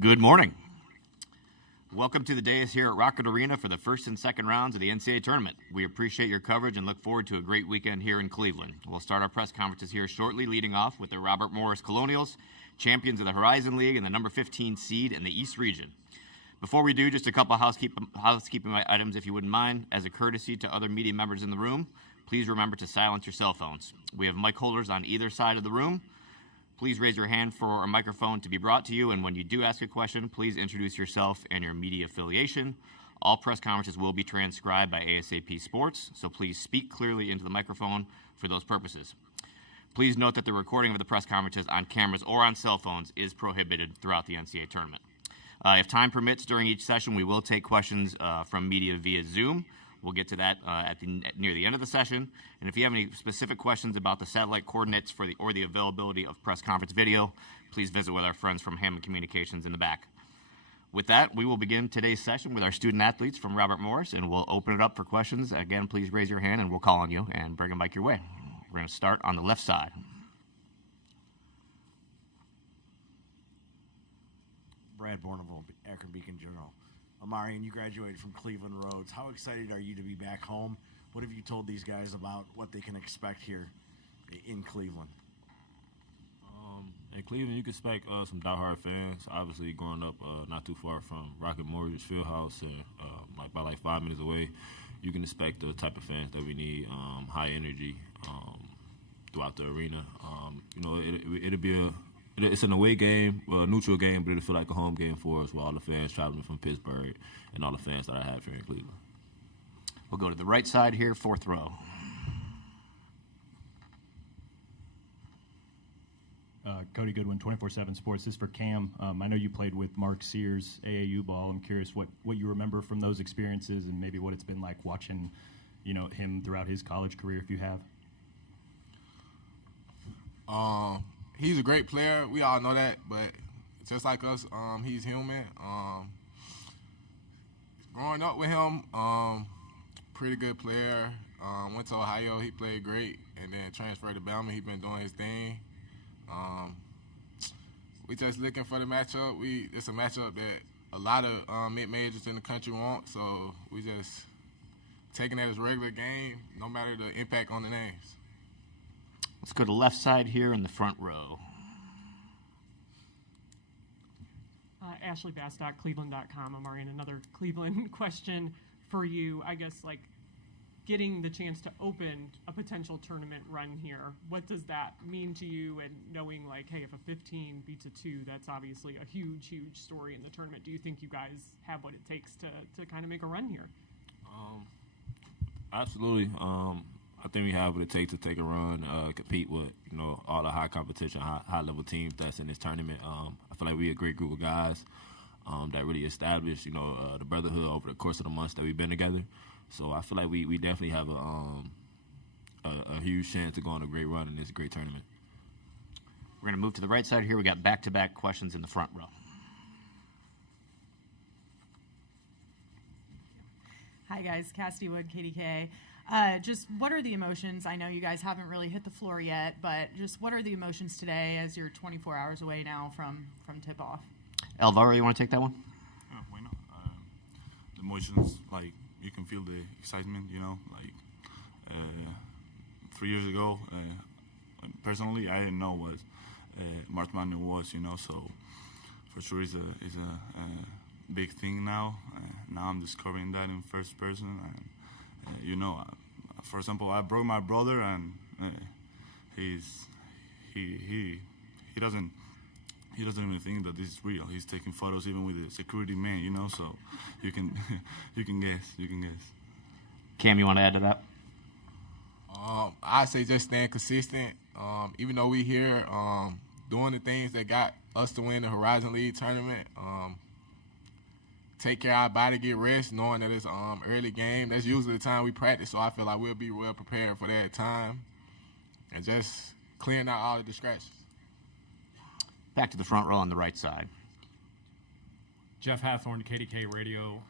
Good morning. Welcome to the dais here at Rocket Arena for the first and second rounds of the NCAA Tournament. We appreciate your coverage and look forward to a great weekend here in Cleveland. We'll start our press conferences here shortly, leading off with the Robert Morris Colonials, champions of the Horizon League and the number 15 seed in the East region. Before we do, just a couple housekeeping items, if you wouldn't mind. As a courtesy to other media members in the room, please remember to silence your cell phones. We have mic holders on either side of the room. Please raise your hand for a microphone to be brought to you, and when you do ask a question, please introduce yourself and your media affiliation. All press conferences will be transcribed by ASAP Sports, so please speak clearly into the microphone for those purposes. Please note that the recording of the press conferences on cameras or on cell phones is prohibited throughout the NCAA Tournament. If time permits, during each session, we will take questions from media via Zoom. We'll get to that near the end of the session. And if you have any specific questions about the satellite coordinates or the availability of press conference video, please visit with our friends from Hammond Communications in the back. With that, we will begin today's session with our student athletes from Robert Morris, and we'll open it up for questions. Again, please raise your hand, and we'll call on you and bring a mic your way. We're going to start on the left side. Brad Borneville, Akron Beacon Journal. Amarian, you graduated from Cleveland Rhodes. How excited are you to be back home? What have you told these guys about what they can expect here in Cleveland? In Cleveland, you can expect some diehard fans. Obviously, growing up not too far from Rocket Mortgage Fieldhouse, and about 5 minutes away, you can expect the type of fans that we need. High energy throughout the arena. It'll be it's an away game, a neutral game, but it'll feel like a home game for us with all the fans traveling from Pittsburgh and all the fans that I have here in Cleveland. We'll go to the right side here, fourth row. Cody Goodwin, 24/7 Sports. This is for Cam. I know you played with Mark Sears, AAU ball. I'm curious what you remember from those experiences and maybe what it's been like watching, him throughout his college career, if you have. He's a great player. We all know that, but just like us, he's human. Growing up with him, pretty good player. Went to Ohio, he played great, and then transferred to Bama. He's been doing his thing. We just looking for the matchup. It's a matchup that a lot of mid-majors in the country want, so we just taking it as a regular game, no matter the impact on the names. Let's go to the left side here in the front row. Ashley Bastock, Cleveland.com. Amarian, another Cleveland question for you. I guess, getting the chance to open a potential tournament run here, what does that mean to you? And knowing, hey, if a 15 beats a 2, that's obviously a huge, huge story in the tournament. Do you think you guys have what it takes to kind of make a run here? Absolutely. I think we have what it takes to take a run, compete with, all the high competition, high-level teams that's in this tournament. I feel like we're a great group of guys that really established, the brotherhood over the course of the months that we've been together. So I feel like we definitely have a huge chance to go on a great run in this great tournament. We're going to move to the right side here. We got back-to-back questions in the front row. Hi, guys. Cassidy Wood, KDK. Just what are the emotions? I know you guys haven't really hit the floor yet, but just what are the emotions today as you're 24 hours away now from tip-off? Alvaro, you want to take that one? Yeah, why not? The emotions, you can feel the excitement, 3 years ago, personally, I didn't know what March Madness was, so for sure it's a big thing now. Now I'm discovering that in first person, and for example, I broke my brother, and he doesn't even think that this is real. He's taking photos even with the security man, so you can guess. Cam, you want to add to that? I say just staying consistent. Even though we here doing the things that got us to win the Horizon League tournament, take care of our body, get rest, knowing that it's early game. That's usually the time we practice, so I feel like we'll be well prepared for that time. And just clearing out all the distractions. Back to the front row on the right side. Jeff Hathorn, KDK Radio.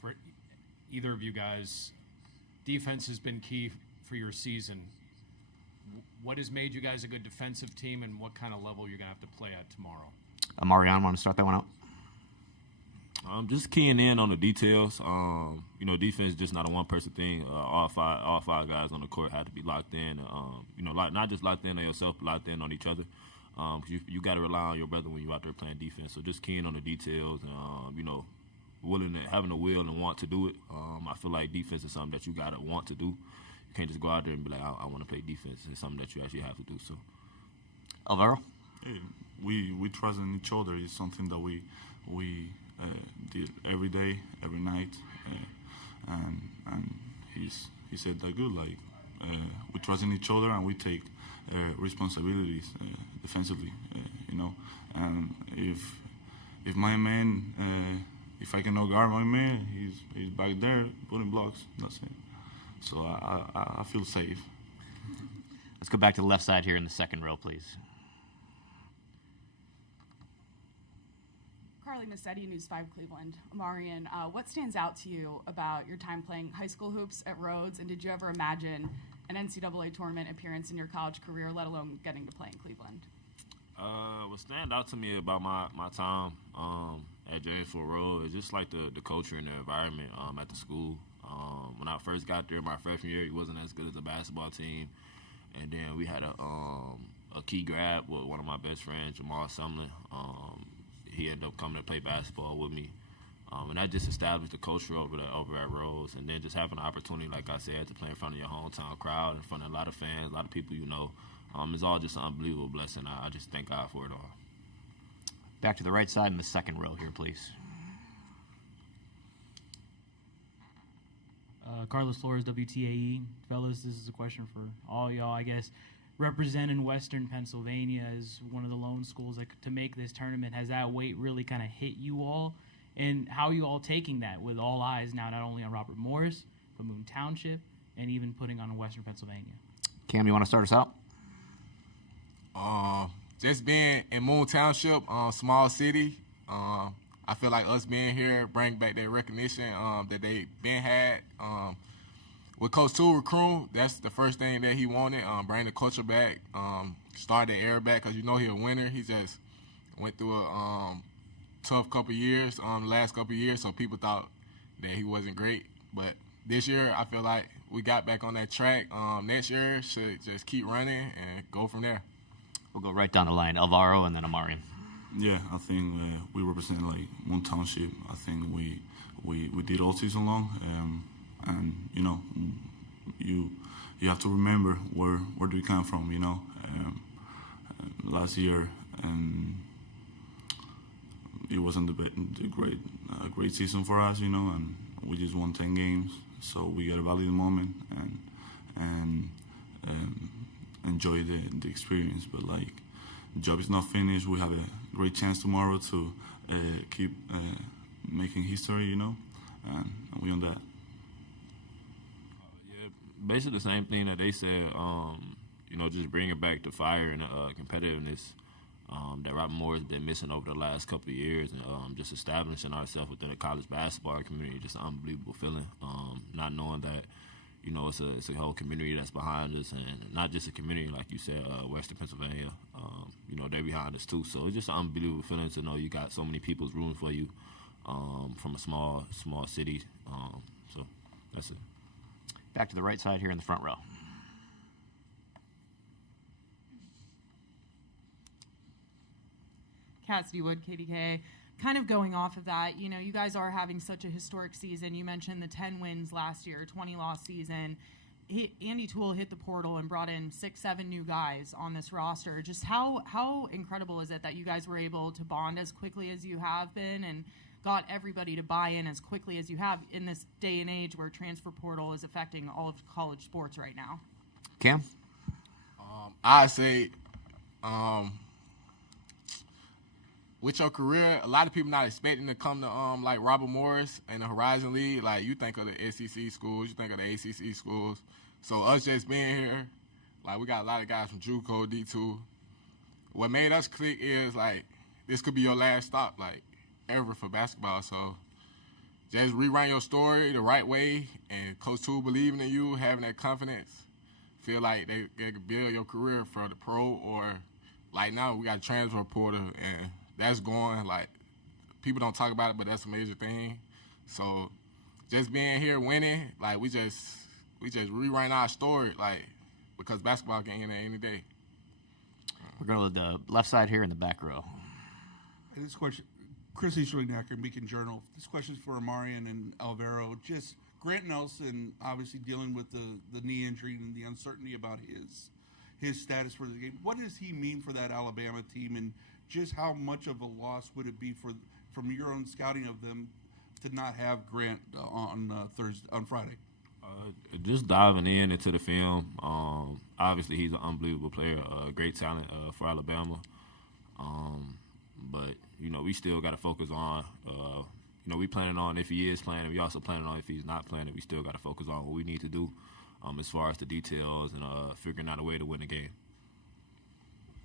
For either of you guys, defense has been key for your season. What has made you guys a good defensive team, and what kind of level you're going to have to play at tomorrow? Marianne, want to start that one out? Just keying in on the details. Defense is just not a one-person thing. All five guys on the court have to be locked in. Not just locked in on yourself, but locked in on each other. You got to rely on your brother when you're out there playing defense. So just keying on the details and having the will and want to do it. I feel like defense is something that you got to want to do. You can't just go out there and be like, I want to play defense. It's something that you actually have to do. So, Alvaro? Yeah, we trust in each other. It's something that we did every day, every night, and he said that good. Like we trust in each other and we take responsibilities defensively. And if my man, if I cannot guard my man, he's back there putting blocks. That's it. So I feel safe. Let's go back to the left side here in the second row, please. Carly Massetti, News 5 Cleveland. Marian, what stands out to you about your time playing high school hoops at Rhodes, and did you ever imagine an NCAA tournament appearance in your college career, let alone getting to play in Cleveland? What stand out to me about my time at James Ford Road is just like the culture and the environment at the school. When I first got there my freshman year, it wasn't as good as a basketball team. And then we had a key grab with one of my best friends, Jamal Sumlin. He ended up coming to play basketball with me. And that just established the culture over at Rose. And then just having the opportunity, like I said, to play in front of your hometown crowd, in front of a lot of fans, a lot of people you know. It's all just an unbelievable blessing. I just thank God for it all. Back to the right side in the second row here, please. Carlos Flores, WTAE. Fellas, this is a question for all y'all, I guess. Representing Western Pennsylvania as one of the lone schools to make this tournament, has that weight really kind of hit you all? And how are you all taking that with all eyes now not only on Robert Morris, but Moon Township, and even putting on Western Pennsylvania? Cam, you want to start us out? Just being in Moon Township, small city, I feel like us being here bring back that recognition that they been had. With Coach Tulle recruiting, that's the first thing that he wanted, bring the culture back, start the air back, because he a winner. He just went through a tough couple years, the last couple years, so people thought that he wasn't great. But this year, I feel like we got back on that track. Next year, should just keep running and go from there. We'll go right down the line. Alvaro and then Amarian. Yeah, I think we represent like Moon Township. I think we did all season long, and you have to remember where do we come from. Last year, it wasn't a great season for us, and we just won 10 games. So we got to value the moment and enjoy the experience. But like, the job is not finished. We have a great chance tomorrow to keep making history, and we on that. Basically the same thing that they said, just bringing back the fire and competitiveness that Robert Moore has been missing over the last couple of years, and just establishing ourselves within the college basketball community, just an unbelievable feeling. Not knowing that, it's a whole community that's behind us, and not just a community, like you said, Western Pennsylvania, they're behind us too. So it's just an unbelievable feeling to know you got so many people rooting for you from a small city. So that's it. Back to the right side here in the front row. Cassidy Wood, KDK. Kind of going off of that, you guys are having such a historic season. You mentioned the 10 wins last year, 20-loss season. Andy Tulle hit the portal and brought in 6-7 new guys on this roster. Just how incredible is it that you guys were able to bond as quickly as you have been and got everybody to buy in as quickly as you have in this day and age where transfer portal is affecting all of college sports right now? Cam? I say, with your career, a lot of people not expecting to come to like Robert Morris and the Horizon League. Like, you think of the SEC schools, you think of the ACC schools. So us just being here, like, we got a lot of guys from JUCO, D2. What made us click is, like, this could be your last stop, like, ever for basketball. So just rewrite your story the right way, and Coach Tulle believing in you, having that confidence, feel like they could build your career for the pro, or like now we got a transfer portal, and that's going like people don't talk about it, but that's a major thing. So just being here, winning, like we just rewriting our story, like because basketball can end any day. We're going to the left side here in the back row. And this question, Chris Easterling, Beacon Journal. This question is for Amarian and Alvaro. Just Grant Nelson, obviously dealing with the knee injury and the uncertainty about his status for the game. What does he mean for that Alabama team, and just how much of a loss would it be from your own scouting of them to not have Grant on Friday? Just diving into the film. Obviously, he's an unbelievable player, great talent for Alabama. But we still got to focus on. We planning on if he is playing, and we also planning on if he's not playing. We still got to focus on what we need to do as far as the details and figuring out a way to win the game.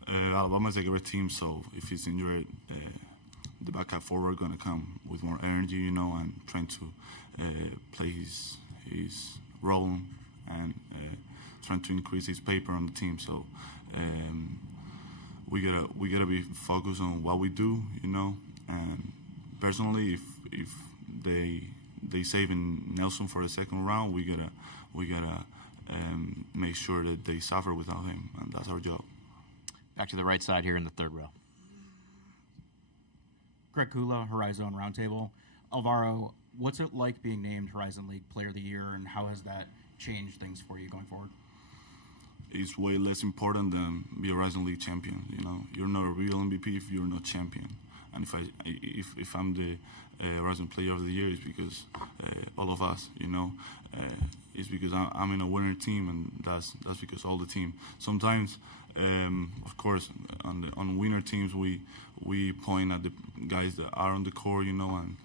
Alabama's a great team, so if he's injured, the backup forward going to come with more energy, and trying to play his role and trying to increase his paper on the team. So we gotta be focused on what we do, And personally, if they saving Nelson for the second round, we gotta make sure that they suffer without him, and that's our job. Back to the right side here in the third row. Greg Kula, Horizon Roundtable. Alvaro, what's it like being named Horizon League Player of the Year, and how has that changed things for you going forward? It's way less important than be a Horizon League champion. You're not a real MVP if you're not champion. And if I'm the Horizon Player of the Year, it's because all of us. It's because I'm in a winner team, and that's because all the team. Sometimes, of course, on winner teams we point at the guys that are on the court, and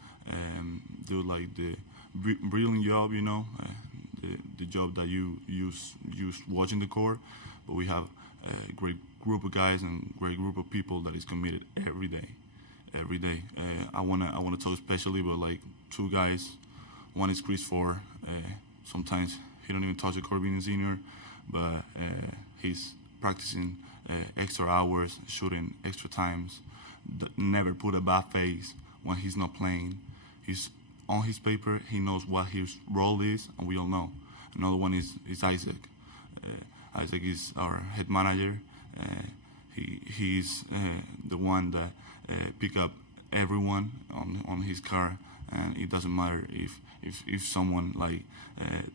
do like the brilliant job, the job that you use watching the court. But we have a great group of guys and great group of people that is committed every day. I wanna talk especially about like two guys. One is Chris Ford. Sometimes he don't even touch the court being a senior, but he's practicing extra hours, shooting extra times. Never put a bad face when he's not playing. He's on his paper. He knows what his role is, and we all know. Another one is Isaac. Isaac is our head manager. He's the one that pick up everyone on his car, and it doesn't matter if someone like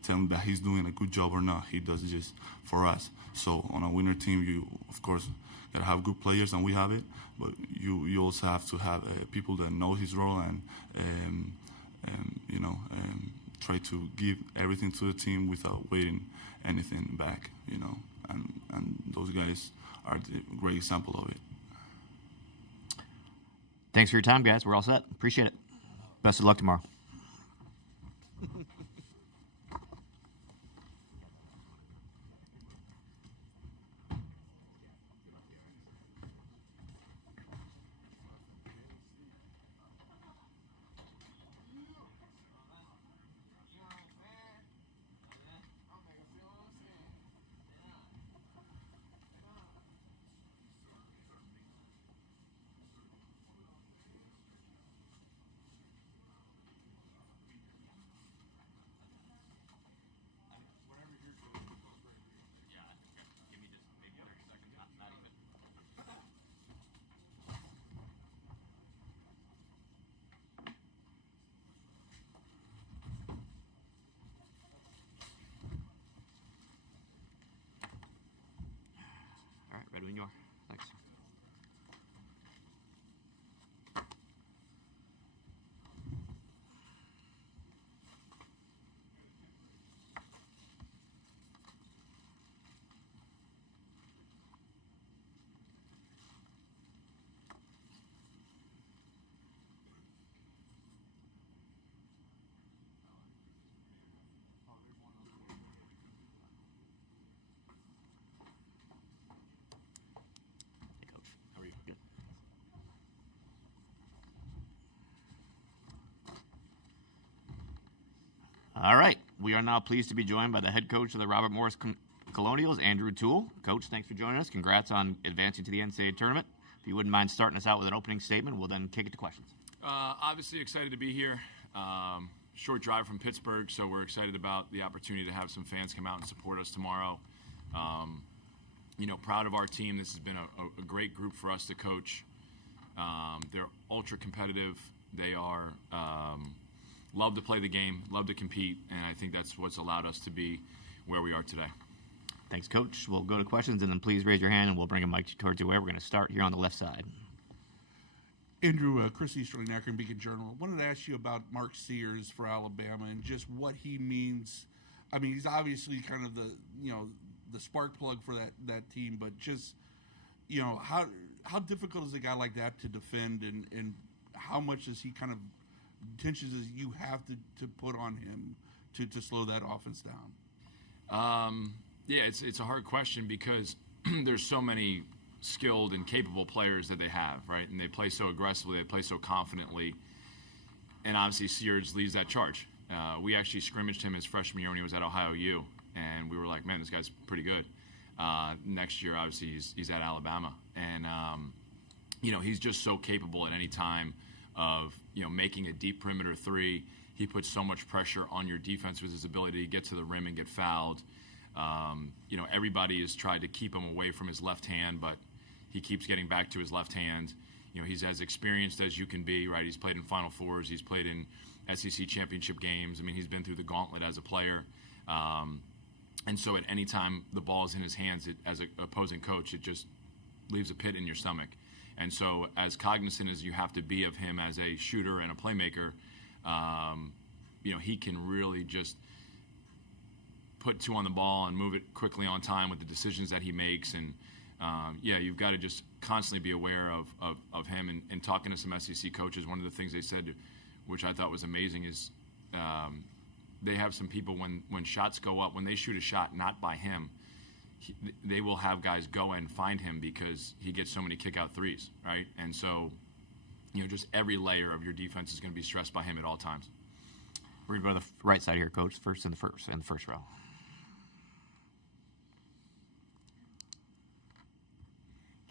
tell him that he's doing a good job or not. He does it just for us. So on a winner team, you of course gotta have good players, and we have it. But you also have to have people that know his role and try to give everything to the team without waiting anything back. And those guys are the great example of it. Thanks for your time, guys. We're all set. Appreciate it. Best of luck tomorrow. All right, ready when you are. Thanks. Hey, Coach. How are you? Good. All right. We are now pleased to be joined by the head coach of the Robert Morris Colonials, Andrew Tulle. Coach, thanks for joining us. Congrats on advancing to the NCAA Tournament. If you wouldn't mind starting us out with an opening statement, we'll then kick it to questions. Obviously excited to be here. Short drive from Pittsburgh, so we're excited about the opportunity to have some fans come out and support us tomorrow. Proud of our team. This has been a great group for us to coach. They're ultra competitive. They are love to play the game, love to compete, and I think that's what's allowed us to be where we are today. Thanks, Coach. We'll go to questions, and then please raise your hand, and we'll bring a mic towards you. We're going to start here on the left side. Andrew, Chris Easterling, Akron Beacon Journal. Wanted to ask you about Mark Sears for Alabama and just what he means. I mean, he's obviously kind of the spark plug for that team, but just how difficult is a guy like that to defend, and how much does he kind of tensions as you have to put on him to slow that offense down? Yeah, it's a hard question because there's so many skilled and capable players that they have, right? And they play so aggressively, they play so confidently, and obviously Sears leads that charge. We actually scrimmaged him his freshman year when he was at Ohio U, and we were like, man, this guy's pretty good. Next year, obviously, he's at Alabama, and he's just so capable at any time of making a deep perimeter three. He puts so much pressure on your defense with his ability to get to the rim and get fouled. Everybody has tried to keep him away from his left hand, but he keeps getting back to his left hand. He's as experienced as you can be, right? He's played in Final Fours. He's played in SEC championship games. I mean, he's been through the gauntlet as a player. And so at any time the ball is in his hands, as an opposing coach, it just leaves a pit in your stomach. And so as cognizant as you have to be of him as a shooter and a playmaker, he can really just put two on the ball and move it quickly on time with the decisions that he makes. And you've got to just constantly be aware of him. And talking to some SEC coaches, one of the things they said, which I thought was amazing, is they have some people when shots go up, when they shoot a shot not by him, they will have guys go and find him because he gets so many kick-out threes, right? And so, just every layer of your defense is going to be stressed by him at all times. We're going to go to the right side here, Coach, in the first row.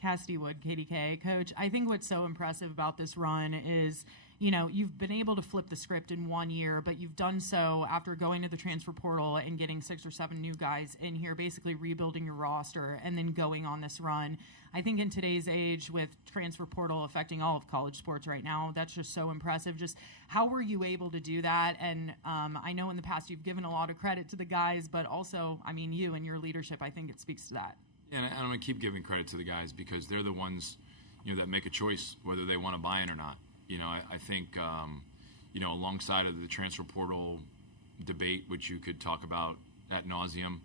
Cassidy Wood, KDK. Coach, I think what's so impressive about this run is, you've been able to flip the script in 1 year, but you've done so after going to the transfer portal and getting 6 or 7 new guys in here, basically rebuilding your roster and then going on this run. I think in today's age, with transfer portal affecting all of college sports right now, that's just so impressive. Just how were you able to do that? And I know in the past you've given a lot of credit to the guys, but also, you and your leadership, I think it speaks to that. And I'm going to keep giving credit to the guys because they're the ones, that make a choice whether they want to buy in or not. I think, alongside of the transfer portal debate, which you could talk about ad nauseum,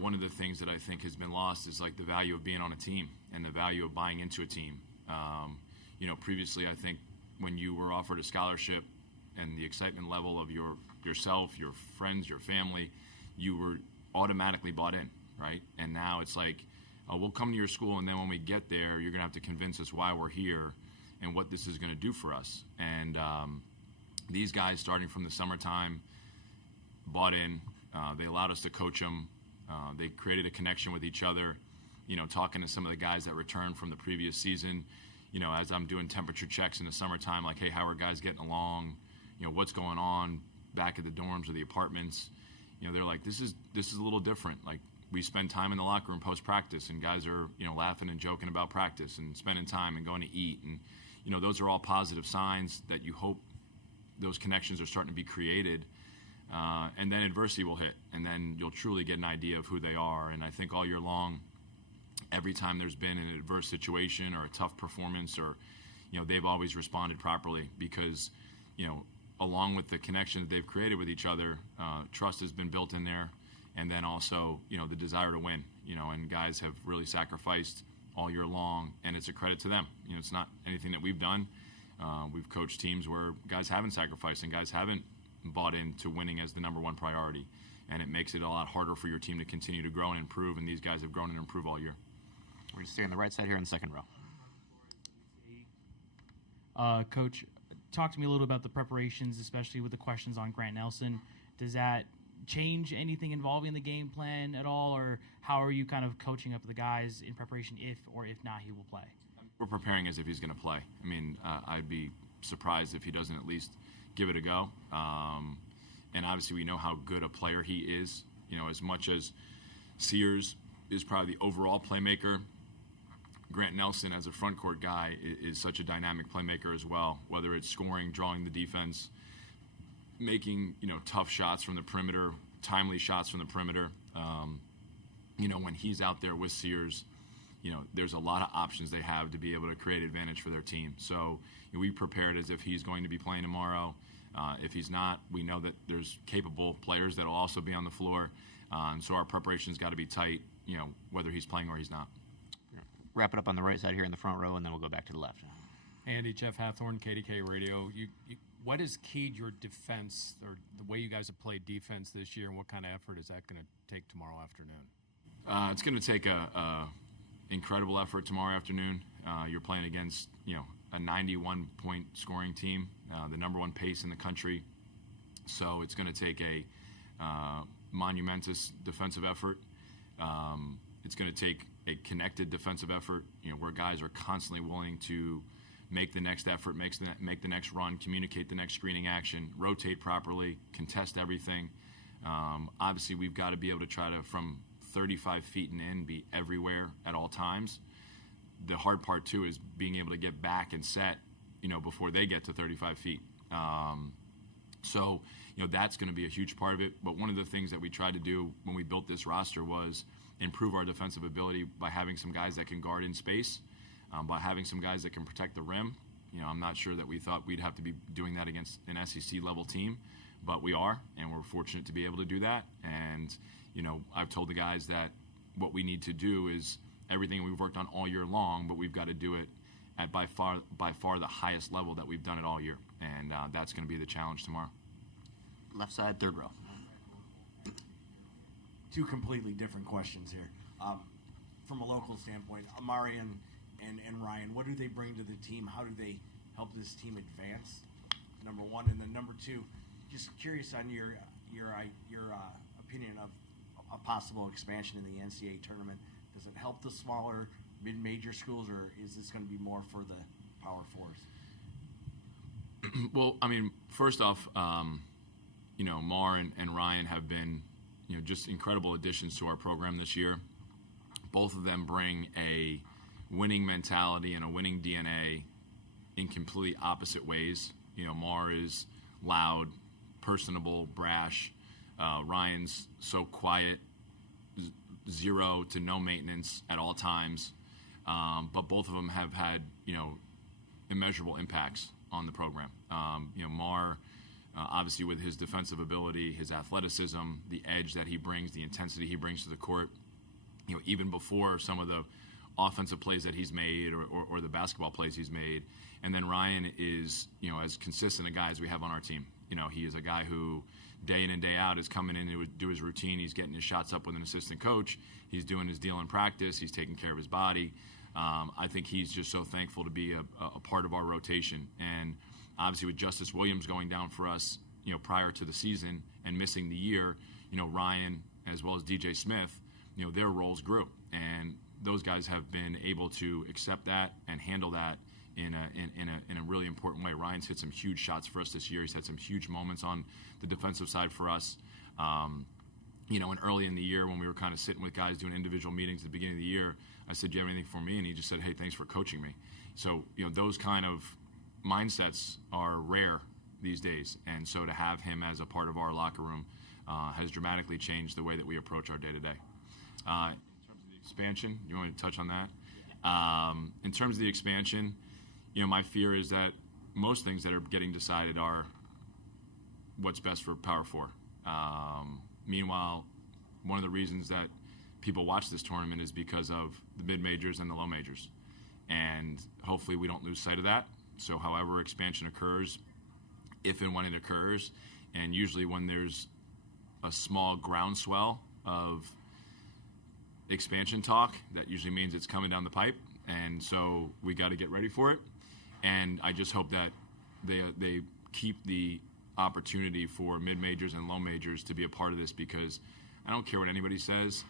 one of the things that I think has been lost is like the value of being on a team and the value of buying into a team. Previously, I think when you were offered a scholarship and the excitement level of yourself, your friends, your family, you were automatically bought in, right? And now it's like, we'll come to your school, and then when we get there, you're going to have to convince us why we're here and what this is going to do for us. And these guys, starting from the summertime, bought in. They allowed us to coach them. They created a connection with each other. Talking to some of the guys that returned from the previous season, as I'm doing temperature checks in the summertime, like, hey, how are guys getting along? What's going on back at the dorms or the apartments? They're like, this is a little different. Like, we spend time in the locker room post-practice, and guys are, laughing and joking about practice and spending time and going to eat. And, those are all positive signs that you hope those connections are starting to be created. And then adversity will hit, and then you'll truly get an idea of who they are. And I think all year long, every time there's been an adverse situation or a tough performance, or, they've always responded properly because, along with the connection that they've created with each other, trust has been built in there. And then also, the desire to win, and guys have really sacrificed all year long, and it's a credit to them. It's not anything that we've done. We've coached teams where guys haven't sacrificed and guys haven't bought into winning as the number one priority, and it makes it a lot harder for your team to continue to grow and improve, and these guys have grown and improved all year. We're going to stay on the right side here in the second row. Coach, talk to me a little about the preparations, especially with the questions on Grant Nelson. Does that change anything involving the game plan at all, or how are you kind of coaching up the guys in preparation if or if not he will play? We're preparing as if he's going to play. I mean, I'd be surprised if he doesn't at least give it a go. And obviously we know how good a player he is. As much as Sears is probably the overall playmaker, Grant Nelson as a front court guy is such a dynamic playmaker as well, whether it's scoring, drawing the defense, making, tough shots from the perimeter, timely shots from the perimeter. When he's out there with Sears, there's a lot of options they have to be able to create advantage for their team. So we prepared as if he's going to be playing tomorrow. If he's not, we know that there's capable players that will also be on the floor. And so our preparation's got to be tight, whether he's playing or he's not. Wrap it up on the right side here in the front row, and then we'll go back to the left. Andy, Jeff Hathorn, KDK Radio. What has keyed your defense, or the way you guys have played defense this year, and what kind of effort is that going to take tomorrow afternoon? It's going to take a incredible effort tomorrow afternoon. You're playing against a 91-point scoring team, the number one pace in the country. So it's going to take a monumentous defensive effort. It's going to take a connected defensive effort, where guys are constantly willing to make the next effort, make the next run, communicate the next screening action, rotate properly, contest everything. Obviously, we've got to be able to try to, from 35 feet and in, be everywhere at all times. The hard part, too, is being able to get back and set, before they get to 35 feet. So, that's going to be a huge part of it. But one of the things that we tried to do when we built this roster was improve our defensive ability by having some guys that can guard in space, by having some guys that can protect the rim. I'm not sure that we thought we'd have to be doing that against an SEC-level team, but we are, and we're fortunate to be able to do that. And, I've told the guys that what we need to do is everything we've worked on all year long, but we've got to do it at by far the highest level that we've done it all year. And that's going to be the challenge tomorrow. Left side, third row. Two completely different questions here. From a local standpoint, Amari and Ryan, what do they bring to the team? How do they help this team advance? Number one, and then number two, just curious on your opinion of a possible expansion in the NCAA tournament. Does it help the smaller mid-major schools, or is this going to be more for the Power Fours? Well, first off, Mar and Ryan have been, just incredible additions to our program this year. Both of them bring a winning mentality and a winning DNA in completely opposite ways. Mar is loud, personable, brash. Ryan's so quiet, zero to no maintenance at all times. But both of them have had, immeasurable impacts on the program. Mar, obviously with his defensive ability, his athleticism, the edge that he brings, the intensity he brings to the court, even before some of the offensive plays that he's made or the basketball plays he's made. And then Ryan is, as consistent a guy as we have on our team. He is a guy who day in and day out is coming in to do his routine. He's getting his shots up with an assistant coach. He's doing his deal in practice. He's taking care of his body. I think he's just so thankful to be a part of our rotation. And obviously with Justice Williams going down for us, prior to the season and missing the year, Ryan as well as DJ Smith, their roles grew. And those guys have been able to accept that and handle that in a really important way. Ryan's hit some huge shots for us this year. He's had some huge moments on the defensive side for us. And early in the year when we were kind of sitting with guys doing individual meetings at the beginning of the year, I said, "Do you have anything for me?" And he just said, "Hey, thanks for coaching me." So, those kind of mindsets are rare these days. And so to have him as a part of our locker room has dramatically changed the way that we approach our day-to-day. In terms of the expansion, you want me to touch on that? In terms of the expansion, my fear is that most things that are getting decided are what's best for Power Four. Meanwhile, one of the reasons that people watch this tournament is because of the mid-majors and the low majors. And hopefully we don't lose sight of that. So however expansion occurs, if and when it occurs, and usually when there's a small groundswell of expansion talk, that usually means it's coming down the pipe. And so we got to get ready for it. And I just hope that they keep the opportunity for mid-majors and low majors to be a part of this, because I don't care what anybody says.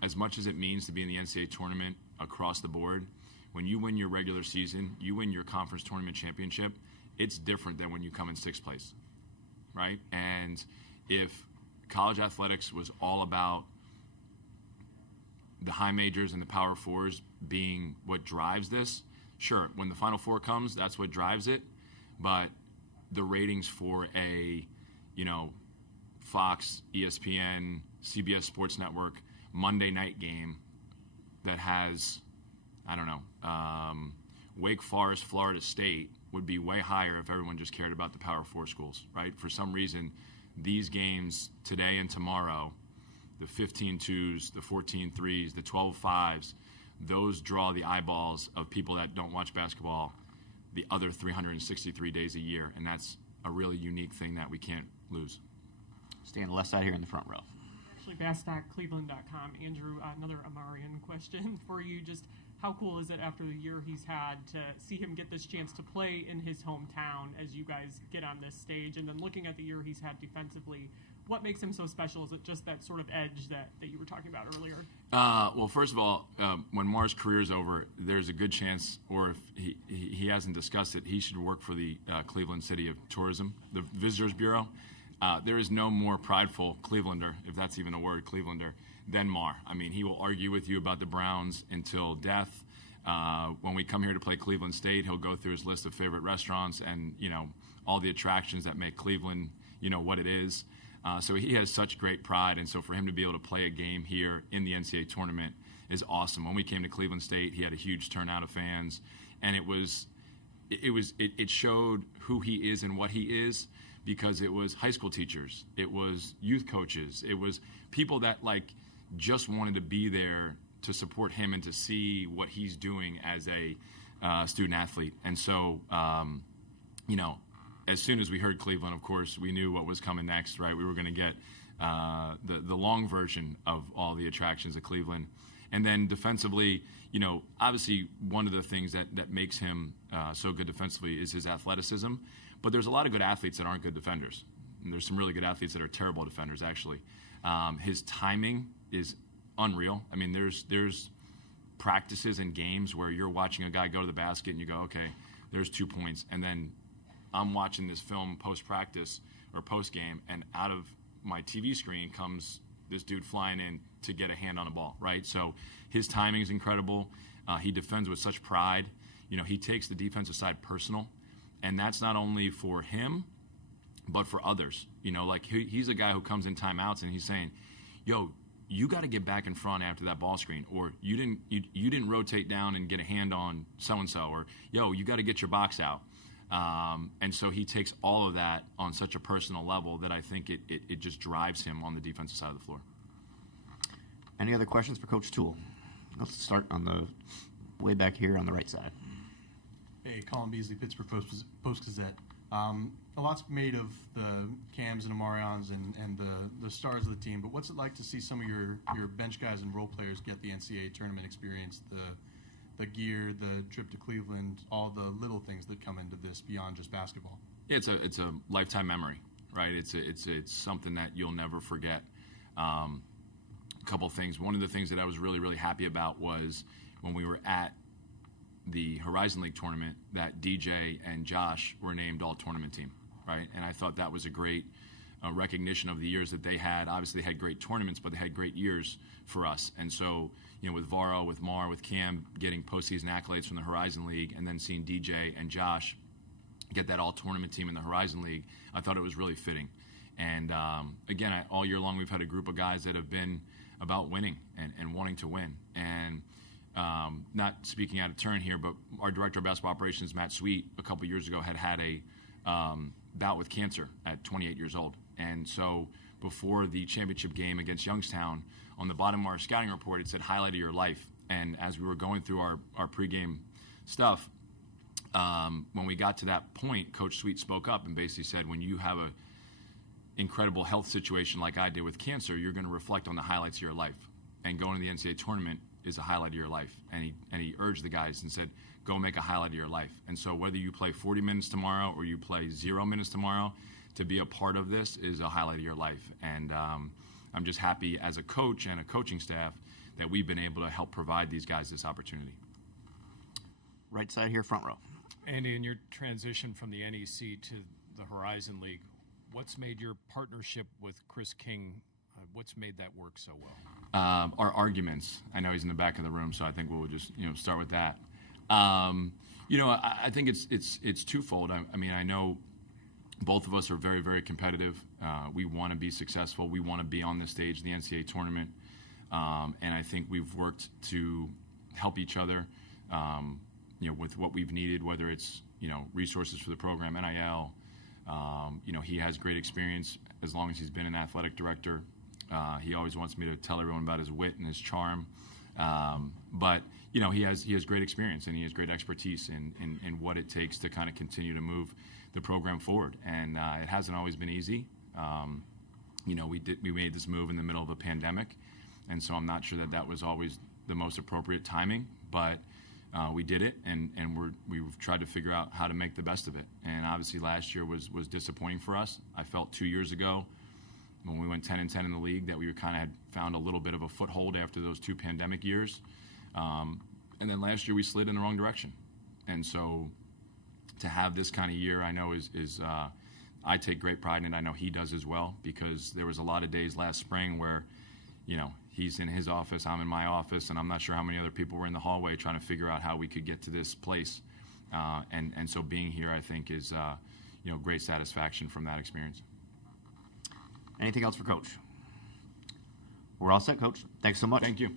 As much as it means to be in the NCAA tournament across the board, when you win your regular season, you win your conference tournament championship, it's different than when you come in sixth place, right? And if college athletics was all about the high majors and the power fours being what drives this, sure, when the Final Four comes, that's what drives it. But the ratings for a, Fox, ESPN, CBS Sports Network Monday night game that has, Wake Forest, Florida State would be way higher if everyone just cared about the Power Four schools, right? For some reason, these games today and tomorrow, the 15-2s, the 14-3s, the 12-5s, those draw the eyeballs of people that don't watch basketball the other 363 days a year, and that's a really unique thing that we can't lose. Stay on the left side here in the front row. Ashley Bastock, Cleveland.com. Andrew, another Amarian question for you. Just how cool is it after the year he's had to see him get this chance to play in his hometown as you guys get on this stage? And then looking at the year he's had defensively, what makes him so special? Is it just that sort of edge that you were talking about earlier? Well, first of all, when Mar's career's over, there's a good chance, or if he hasn't discussed it, he should work for the Cleveland City of Tourism, the Visitors Bureau. There is no more prideful Clevelander, if that's even a word, Clevelander, than Mar. I mean, he will argue with you about the Browns until death. When we come here to play Cleveland State, he'll go through his list of favorite restaurants and, all the attractions that make Cleveland, what it is. So he has such great pride, and so for him to be able to play a game here in the NCAA tournament is awesome. When we came to Cleveland State, he had a huge turnout of fans, and it showed who he is and what he is, because it was high school teachers, it was youth coaches, it was people that just wanted to be there to support him and to see what he's doing as a student athlete. And so, as soon as we heard Cleveland, of course, we knew what was coming next, right? We were going to get the long version of all the attractions of Cleveland. And then defensively, obviously one of the things that makes him so good defensively is his athleticism. But there's a lot of good athletes that aren't good defenders. And there's some really good athletes that are terrible defenders, actually. His timing is unreal. I mean, there's practices and games where you're watching a guy go to the basket and you go, okay, there's 2 points. And then I'm watching this film post-practice or post-game, and out of my TV screen comes this dude flying in to get a hand on a ball, right? So his timing is incredible. He defends with such pride. He takes the defensive side personal, and that's not only for him, but for others. He's a guy who comes in timeouts and he's saying, yo, you got to get back in front after that ball screen, or you didn't rotate down and get a hand on so-and-so, or, yo, you got to get your box out. And so he takes all of that on such a personal level that I think it just drives him on the defensive side of the floor. Any other questions for Coach Tulle? Let's start on the way back here on the right side. Hey, Colin Beasley, Pittsburgh Post-Gazette. A lot's made of the Cams and Amarians and the stars of the team, but what's it like to see some of your bench guys and role players get the NCAA tournament experience, the gear, the trip to Cleveland, all the little things that come into this beyond just basketball? Yeah, it's a lifetime memory, right? It's something that you'll never forget. A couple of things. One of the things that I was really, really happy about was when we were at the Horizon League tournament that DJ and Josh were named all-tournament team, right? And I thought that was a great recognition of the years that they had. Obviously, they had great tournaments, but they had great years for us. And so, with Varro, with Mar, with Cam getting postseason accolades from the Horizon League, and then seeing DJ and Josh get that all-tournament team in the Horizon League, I thought it was really fitting. And again, all year long, we've had a group of guys that have been about winning and wanting to win. And not speaking out of turn here, but our director of basketball operations, Matt Sweet, a couple years ago had a bout with cancer at 28 years old. And so before the championship game against Youngstown, on the bottom of our scouting report, it said highlight of your life. And as we were going through our pregame stuff, when we got to that point, Coach Sweet spoke up and basically said, when you have a incredible health situation like I did with cancer, you're going to reflect on the highlights of your life. And going to the NCAA tournament is a highlight of your life. And he urged the guys and said, go make a highlight of your life. And so whether you play 40 minutes tomorrow or you play 0 minutes tomorrow, to be a part of this is a highlight of your life. And I'm just happy as a coach and a coaching staff that we've been able to help provide these guys this opportunity. Right side here, front row. Andy, in your transition from the NEC to the Horizon League, what's made your partnership with Chris King, what's made that work so well? Our arguments. I know he's in the back of the room, so I think we'll just start with that. I think it's twofold. I mean, I know both of us are very, very competitive. We want to be successful. We want to be on the stage of the NCAA tournament, and I think we've worked to help each other. With what we've needed, whether it's resources for the program, NIL. He has great experience as long as he's been an athletic director. He always wants me to tell everyone about his wit and his charm. But he has great experience and he has great expertise in what it takes to kind of continue to move the program forward. And it hasn't always been easy. We made this move in the middle of a pandemic, and so I'm not sure that was always the most appropriate timing, but we did it, and we've tried to figure out how to make the best of it. And obviously last year was disappointing for us. I felt 2 years ago when we went 10-10 in the league that we kind of had found a little bit of a foothold after those 2 pandemic years. And then last year we slid in the wrong direction. And so to have this kind of year, I know is I take great pride in it. I know he does as well, because there was a lot of days last spring where, he's in his office, I'm in my office, and I'm not sure how many other people were in the hallway trying to figure out how we could get to this place. And so being here, I think, is great satisfaction from that experience. Anything else for Coach? We're all set, Coach. Thanks so much. Thank you.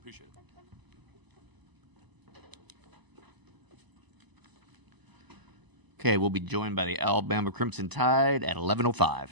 Appreciate it. Okay, we'll be joined by the Alabama Crimson Tide at 11:05.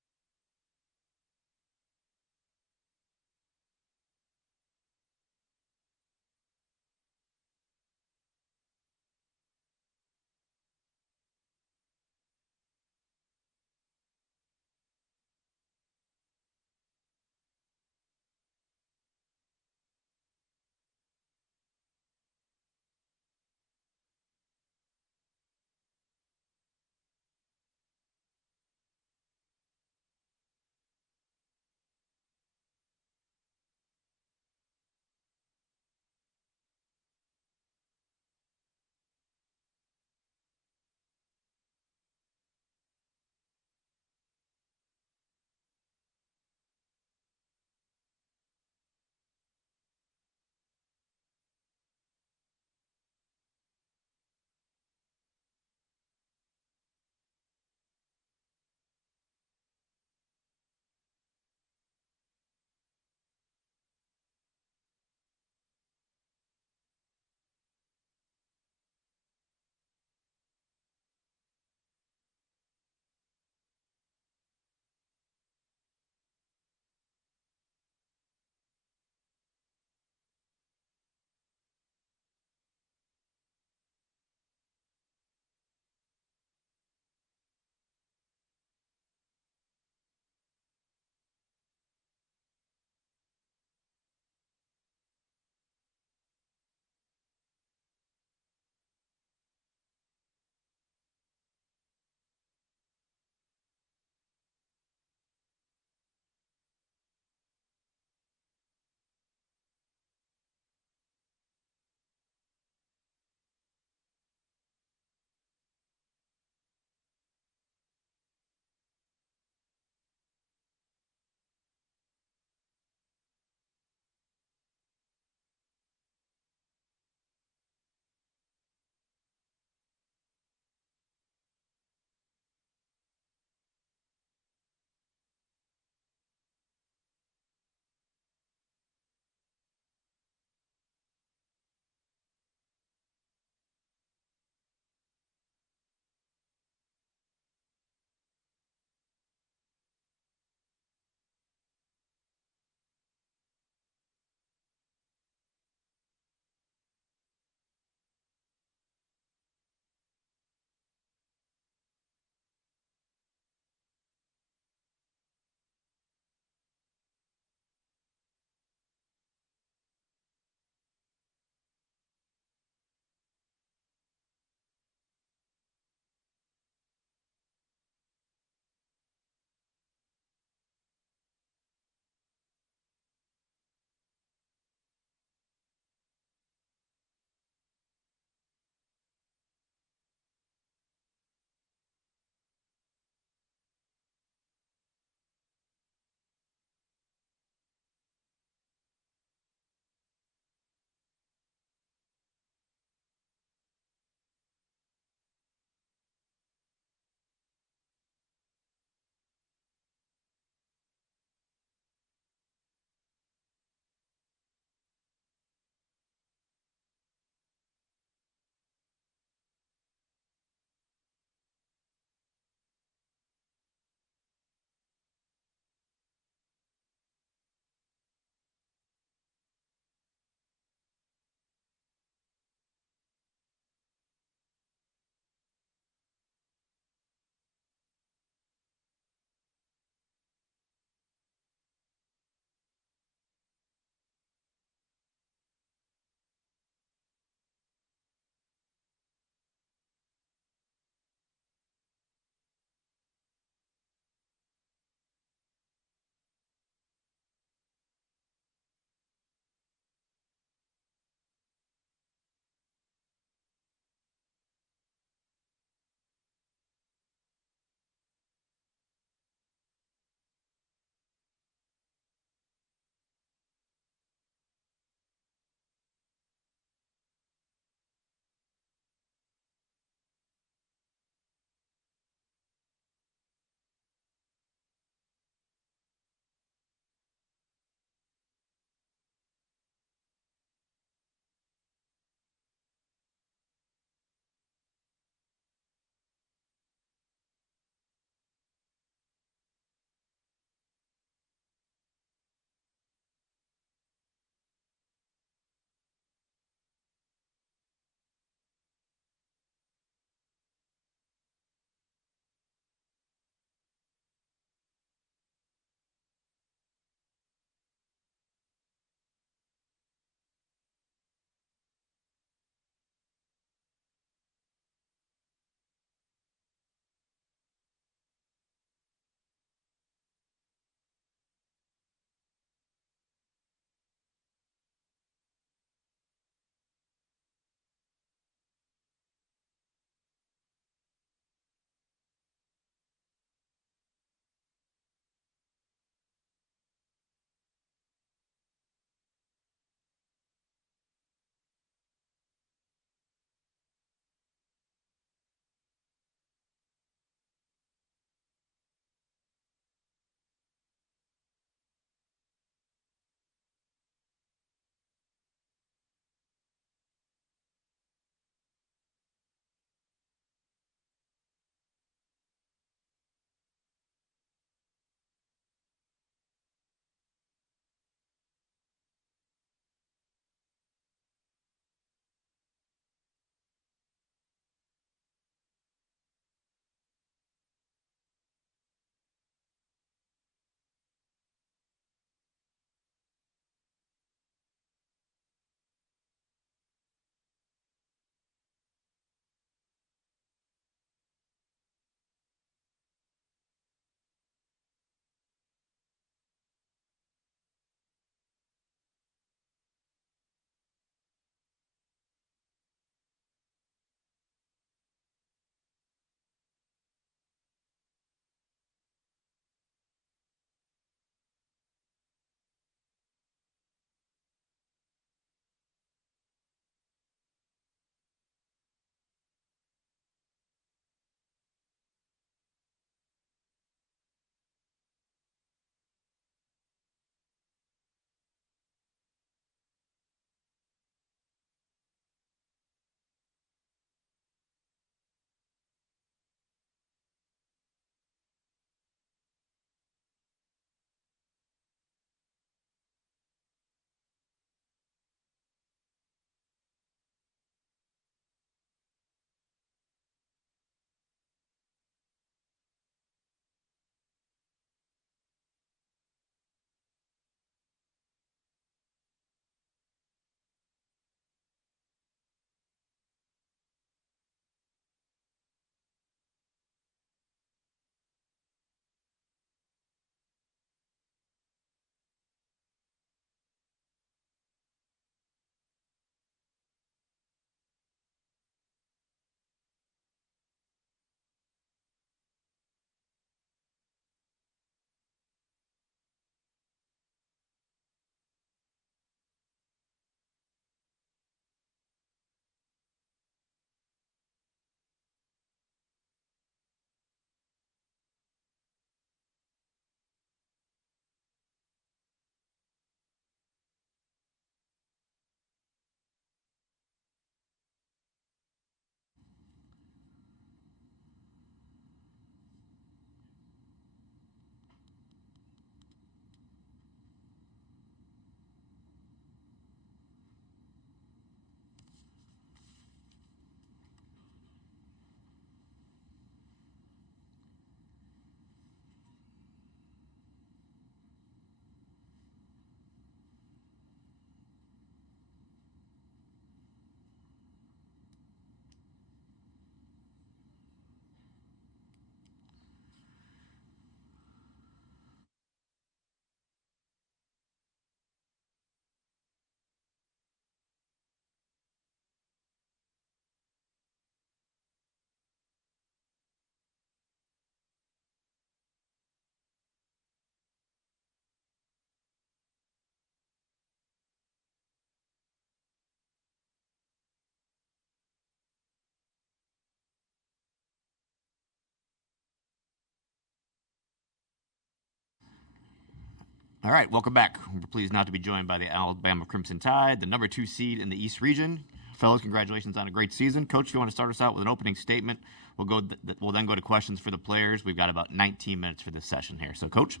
All right, welcome back. We're pleased now to be joined by the Alabama Crimson Tide, the number 2 seed in the East region. Fellas, congratulations on a great season. Coach, if you want to start us out with an opening statement, we'll then go to questions for the players. We've got about 19 minutes for this session here. So, Coach?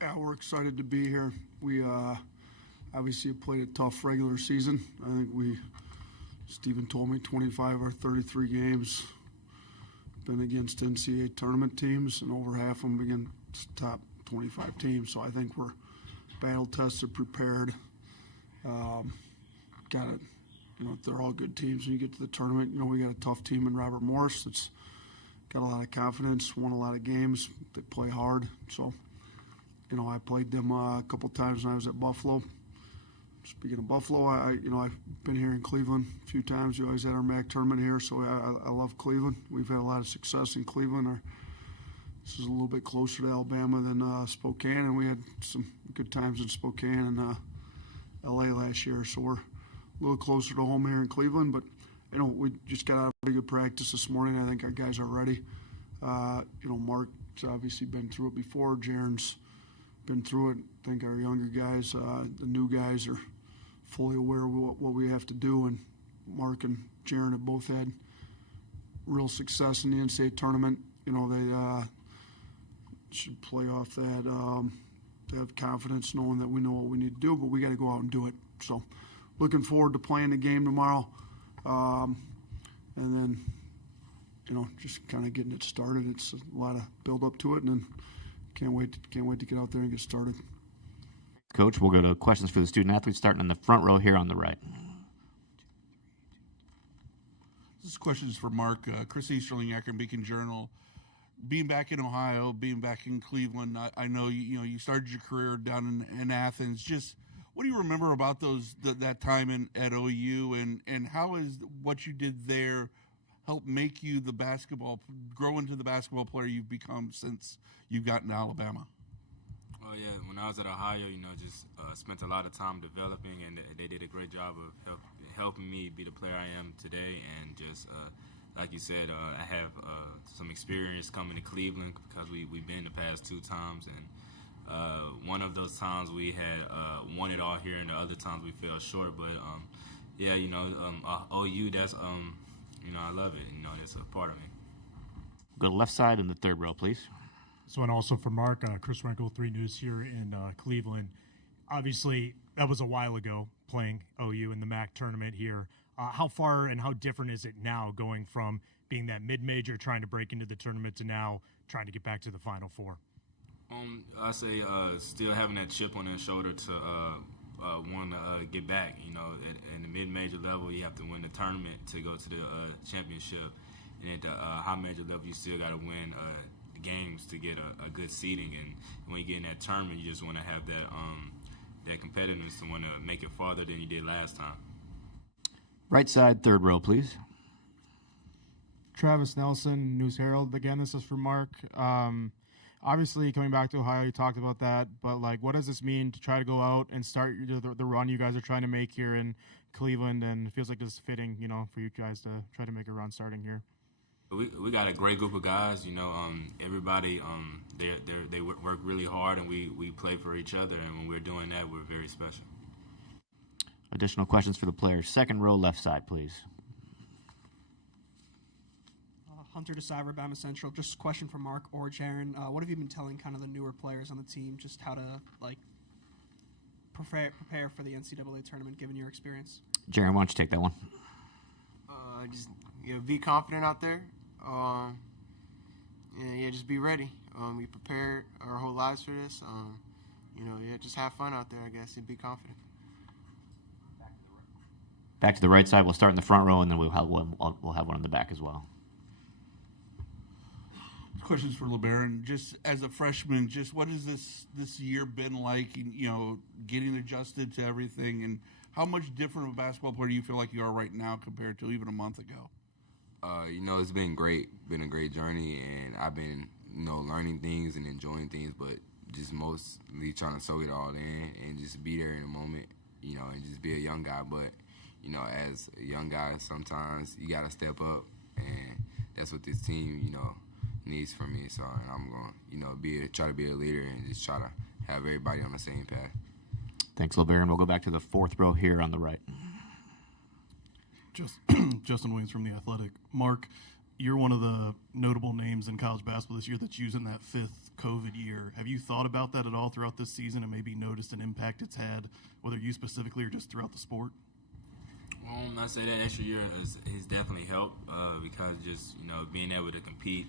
Yeah, we're excited to be here. We obviously have played a tough regular season. I think Stephen told me 25 or 33 games been against NCAA tournament teams, and over half of them against top 25 teams. So I think we're battle tested, prepared. Got it. They're all good teams. When you get to the tournament, we got a tough team in Robert Morris that's got a lot of confidence, won a lot of games. They play hard. So, I played them a couple times when I was at Buffalo. Speaking of Buffalo, I've been here in Cleveland a few times. We always had our MAC tournament here, so I love Cleveland. We've had a lot of success in Cleveland. This is a little bit closer to Alabama than Spokane, and we had some good times in Spokane and L.A. last year. So we're a little closer to home here in Cleveland, but we just got out of a pretty good practice this morning. I think our guys are ready. Mark's obviously been through it before. Jaron's been through it. I think our younger guys, the new guys, are fully aware of what we have to do, and Mark and Jaron have both had real success in the NCAA tournament. They should play off that. They have confidence knowing that we know what we need to do, but we got to go out and do it. So looking forward to playing the game tomorrow, and then just kind of getting it started. It's a lot of build up to it, and then can't wait to get out there and get started. Coach, we'll go to questions for the student athletes, starting in the front row here on the right. This question is for Mark. Chris Easterling, Akron Beacon Journal. Being back in Ohio, being back in Cleveland, I know you started your career down in Athens. Just what do you remember about that time at OU, and how is what you did there help make you grow into the basketball player you've become since you've gotten to Alabama? Oh yeah, when I was at Ohio, just spent a lot of time developing, and they did a great job of helping me be the player I am today. And just like you said, I have some experience coming to Cleveland because we've been the past 2 times, and one of those times we had won it all here, and the other times we fell short. But OU, that's I love it. That's a part of me. Go to left side in the third row, please. So, and also for Mark, Chris Renkel, 3 News here in Cleveland. Obviously, that was a while ago, playing OU in the MAC tournament here. How far and how different is it now going from being that mid-major trying to break into the tournament to now trying to get back to the Final Four? I say still having that chip on their shoulder to want to get back. At the mid-major level, you have to win the tournament to go to the championship. And at the high major level, you still got to win games to get a good seeding, and when you get in that tournament, you just want to have that competitiveness to want to make it farther than you did last time. Right side, third row, please. Travis Nelson, News Herald. Again, this is for Mark. Obviously, coming back to Ohio, you talked about that, but what does this mean to try to go out and start the run you guys are trying to make here in Cleveland? And it feels like this is fitting, for you guys to try to make a run starting here. We got a great group of guys. Everybody they work really hard, and we play for each other. And when we're doing that, we're very special. Additional questions for the players. Second row, left side, please. Hunter Desai, Alabama Central. Just a question for Mark or Jaron. What have you been telling kind of the newer players on the team, just how to prepare for the NCAA tournament, given your experience? Jaron, why don't you take that one? Just be confident out there. Just be ready. We prepared our whole lives for this. Just have fun out there, I guess, and be confident. Back to the right side. We'll start in the front row, and then we'll have one in the back as well. Questions for LeBaron. Just as a freshman, just what has this year been like? Getting adjusted to everything, and how much different of a basketball player do you feel like you are right now compared to even a month ago? It's been great. Been a great journey, and I've been, learning things and enjoying things, but just mostly trying to soak it all in and just be there in the moment, and just be a young guy. But, as a young guy, sometimes you got to step up, and that's what this team, needs from me. So, and I'm going to, try to be a leader and just try to have everybody on the same path. Thanks, LeBaron. We'll go back to the fourth row here on the right. Justin Williams from The Athletic. Mark, you're one of the notable names in college basketball this year that's using that fifth COVID year. Have you thought about that at all throughout this season and maybe noticed an impact it's had, whether you specifically or just throughout the sport? I say that extra year has definitely helped because just being able to compete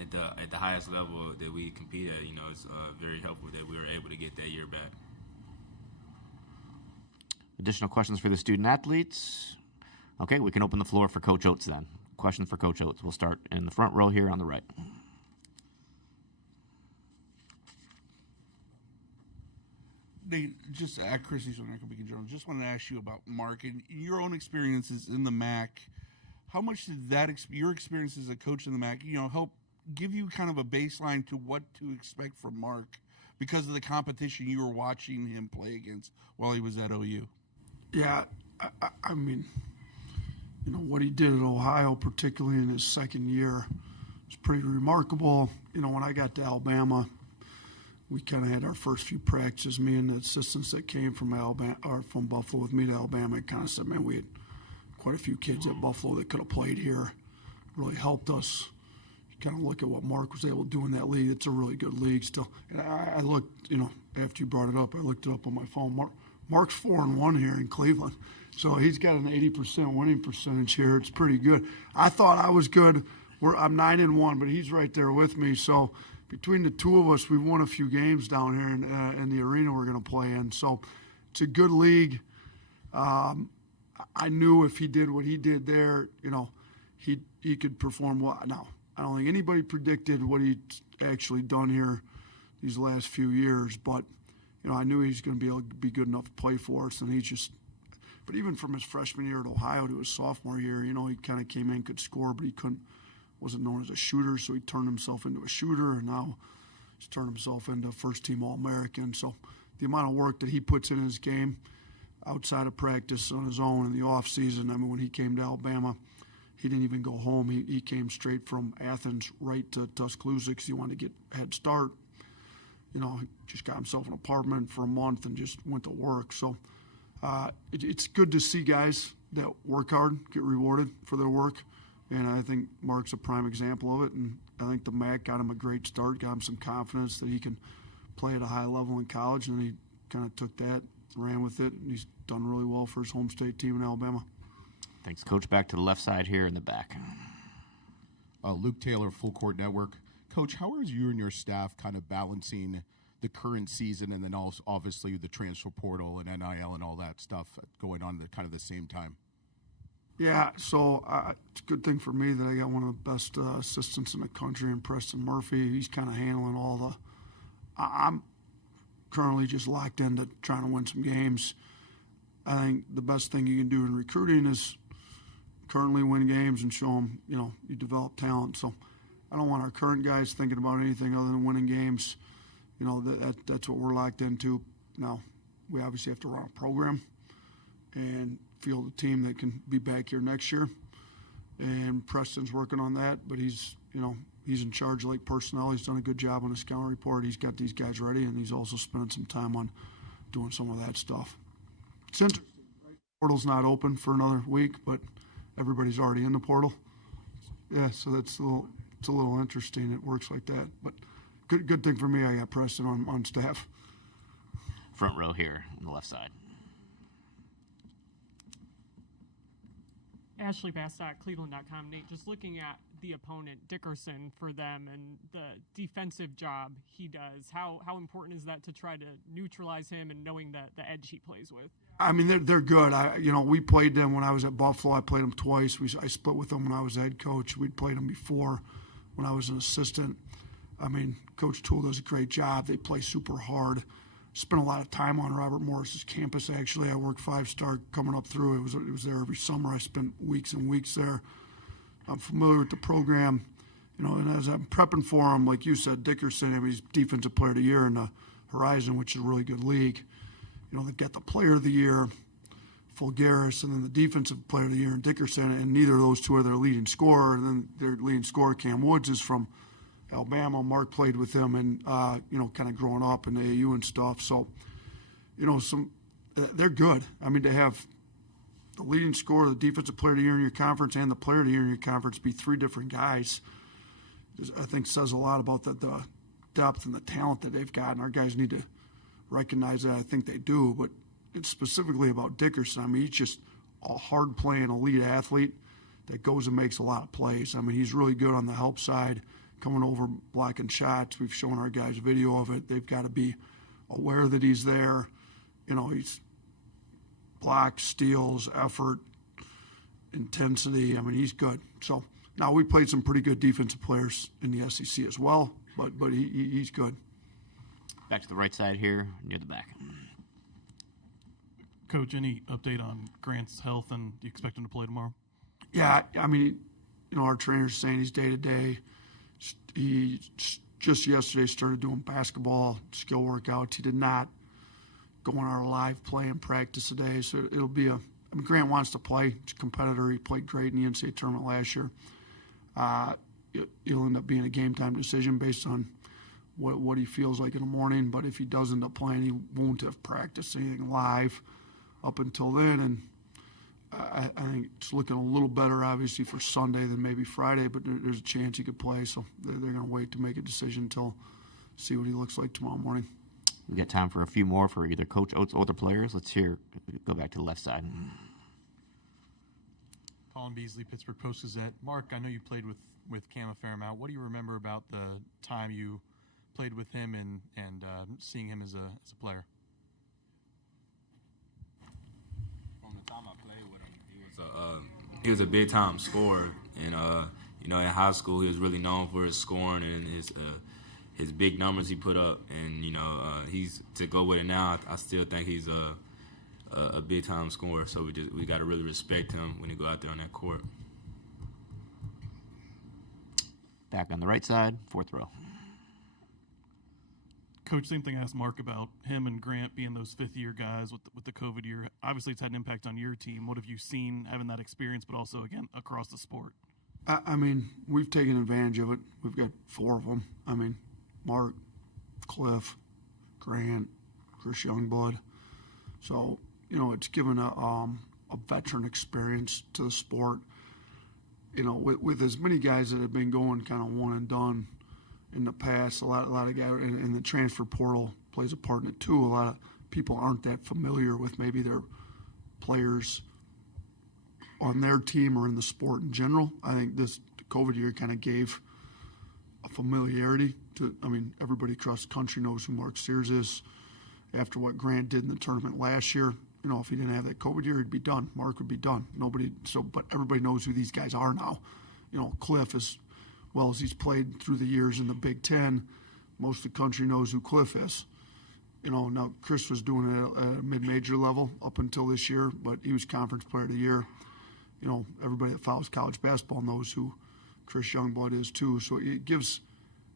at the highest level that we compete at, it's very helpful that we were able to get that year back. Additional questions for the student athletes? Okay, we can open the floor for Coach Oates then. Questions for Coach Oates. We'll start in the front row here on the right. Nate, just at Chrissy Beacon Journal, just wanted to ask you about Mark and your own experiences in the MAC. How much did your experience as a coach in the MAC, help give you kind of a baseline to what to expect from Mark because of the competition you were watching him play against while he was at OU? Yeah, I mean, what he did at Ohio, particularly in his second year, was pretty remarkable. When I got to Alabama, we kind of had our first few practices. Me and the assistants that came from Alabama or from Buffalo with me to Alabama kind of said, man, we had quite a few kids at Buffalo that could have played here. Really helped us. You kind of look at what Mark was able to do in that league. It's a really good league still. And I looked, after you brought it up, I looked it up on my phone. Mark's 4-1 here in Cleveland. So he's got an 80% winning percentage here. It's pretty good. I thought I was good. I'm 9-1, but he's right there with me. So between the two of us, we've won a few games down here in the arena we're going to play in. So it's a good league. I knew if he did what he did there, he could perform well. Now, I don't think anybody predicted what he'd actually done here these last few years, but I knew he was going to be able to be good enough to play for us, and but even from his freshman year at Ohio to his sophomore year, he kind of came in, could score, but he wasn't known as a shooter, so he turned himself into a shooter, and now he's turned himself into first-team All-American. So the amount of work that he puts in his game outside of practice on his own in the off-season, when he came to Alabama, he didn't even go home. He came straight from Athens right to Tuscaloosa because he wanted to get a head start. He just got himself an apartment for a month and just went to work. So it's good to see guys that work hard get rewarded for their work. And I think Mark's a prime example of it. And I think the MAC got him a great start, got him some confidence that he can play at a high level in college. And he kind of took that, ran with it, and he's done really well for his home state team in Alabama. Thanks, Coach. Back to the left side here in the back. Luke Taylor, Full Court Network. Coach, how are you and your staff kind of balancing the current season and then also obviously the transfer portal and NIL and all that stuff going on at kind of the same time? Yeah, so it's a good thing for me that I got one of the best assistants in the country in Preston Murphy. He's kind of handling all I'm currently just locked into trying to win some games. I think the best thing you can do in recruiting is currently win games and show them, you develop talent. So I don't want our current guys thinking about anything other than winning games. That's what we're locked into. Now, we obviously have to run a program and field a team that can be back here next year. And Preston's working on that, but he's in charge of personnel. He's done a good job on the scouting report. He's got these guys ready, and he's also spending some time on doing some of that stuff. It's interesting, right? Portal's not open for another week, but everybody's already in the portal. Yeah, so it's a little interesting. It works like that, but good thing for me. I got Preston on staff. Front row here on the left side. Ashley Bastock, Cleveland.com. Nate, just looking at the opponent, Dickerson, for them and the defensive job he does, how important is that to try to neutralize him and knowing the edge he plays with? I mean, they're good. We played them when I was at Buffalo. I played them twice. I split with them when I was head coach. We'd played them before when I was an assistant. I mean, Coach Tulle does a great job. They play super hard. Spent a lot of time on Robert Morris's campus, actually. I worked 5-star coming up through. It was there every summer. I spent weeks and weeks there. I'm familiar with the program. And as I'm prepping for him, like you said, Dickerson, he's Defensive Player of the Year in the Horizon, which is a really good league. They've got the Player of the Year, Fulgaris, and then the Defensive Player of the Year in Dickerson, and neither of those two are their leading scorer. And then their leading scorer, Cam Woods, is from Alabama. Mark played with him and, kind of growing up in the AAU and stuff. So, they're good. I mean, to have the leading scorer, the defensive player of the year in your conference, and the player of the year in your conference be three different guys, I think says a lot about the depth and the talent that they've got. And our guys need to recognize that. I think they do. But it's specifically about Dickerson. I mean, he's just a hard-playing elite athlete that goes and makes a lot of plays. I mean, he's really good on the help side, coming over, blocking shots. We've shown our guys video of it. They've got to be aware that he's there. He's blocks, steals, effort, intensity. I mean, he's good. So now we played some pretty good defensive players in the SEC as well, but he's good. Back to the right side here, near the back. Coach, any update on Grant's health, and do you expect him to play tomorrow? Yeah, I mean, our trainer's saying he's day-to-day. He just yesterday started doing basketball, skill workouts. He did not go on our live play and practice today, so it'll be Grant wants to play. He's a competitor. He played great in the NCAA tournament last year. It'll end up being a game-time decision based on what he feels like in the morning, but if he does end up playing, he won't have practiced anything live up until then, and I think it's looking a little better, obviously, for Sunday than maybe Friday, but there's a chance he could play, so they're going to wait to make a decision until see what he looks like tomorrow morning. We got time for a few more for either Coach Oates or other players. Let's go back to the left side. Colin Beasley, Pittsburgh Post-Gazette. Mark, I know you played with Cam a fair amount. What do you remember about the time you played with him and seeing him as a player? From the time I played with him, he was a big time scorer, and in high school he was really known for his scoring and his big numbers he put up, and he's to go with it now. I still think he's a big time scorer, so we got to really respect him when he go out there on that court. Back on the right side, fourth row. Coach, same thing I asked Mark about him and Grant being those fifth-year guys with the COVID year. Obviously, it's had an impact on your team. What have you seen having that experience, but also, again, across the sport? I mean, we've taken advantage of it. We've got four of them. I mean, Mark, Cliff, Grant, Chris Youngblood. So, it's given a veteran experience to the sport. With as many guys that have been going kind of one and done in the past, a lot of guys, and the transfer portal plays a part in it too. A lot of people aren't that familiar with maybe their players on their team or in the sport in general. I think this COVID year kind of gave a familiarity to, everybody across the country knows who Mark Sears is after what Grant did in the tournament last year. If he didn't have that COVID year, he'd be done. Mark would be done. But everybody knows who these guys are now. Cliff, as well as he's played through the years in the Big Ten, most of the country knows who Cliff is. Now Chris was doing it at a mid-major level up until this year, but he was Conference Player of the Year. Everybody that follows college basketball knows who Chris Youngblood is too. So it gives,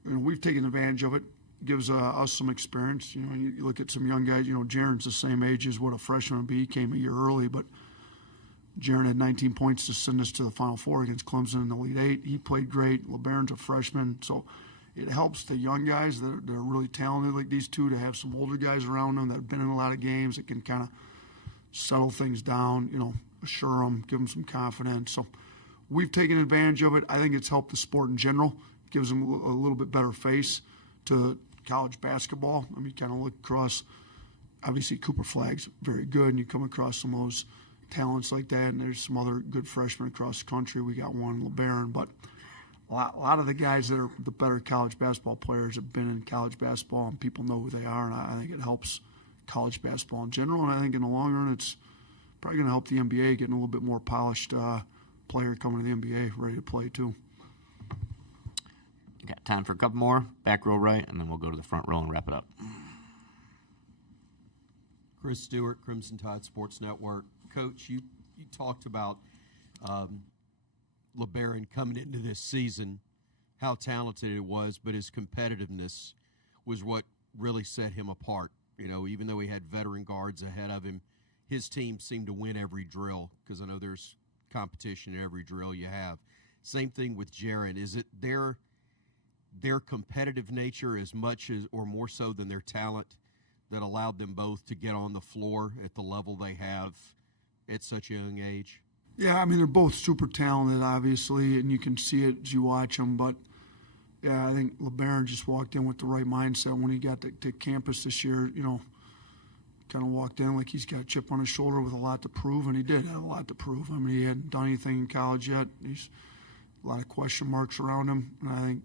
we've taken advantage of it. Gives us some experience. You look at some young guys. Jaron's the same age as what a freshman would be. He came a year early, but Jaron had 19 points to send us to the Final Four against Clemson in the Elite Eight. He played great. LeBaron's a freshman, so it helps the young guys that are really talented like these two to have some older guys around them that have been in a lot of games that can kind of settle things down. Assure them, give them some confidence. So we've taken advantage of it. I think it's helped the sport in general. It gives them a little bit better face to college basketball. You kind of look across, obviously Cooper Flagg's very good, and you come across some of those talents like that, and there's some other good freshmen across the country. We got one, LeBaron, but a lot of the guys that are the better college basketball players have been in college basketball, and people know who they are, and I think it helps college basketball in general, and I think in the long run it's probably going to help the NBA getting a little bit more polished player coming to the NBA, ready to play too. Got time for a couple more. Back row right, and then we'll go to the front row and wrap it up. Chris Stewart, Crimson Tide Sports Network. Coach, you talked about LeBaron coming into this season, how talented it was, but his competitiveness was what really set him apart. Even though he had veteran guards ahead of him, his team seemed to win every drill, because I know there's competition in every drill you have. Same thing with Jaron. Is it there? their competitive nature as much as or more so than their talent that allowed them both to get on the floor at the level they have at such a young age? Yeah, I mean, they're both super talented, obviously, and you can see it as you watch them. But, yeah, I think LeBaron just walked in with the right mindset when he got to campus this year. You know, kind of walked in like he's got a chip on his shoulder with a lot to prove, and he did have a lot to prove. I mean, he hadn't done anything in college yet. He's a lot of question marks around him, and I think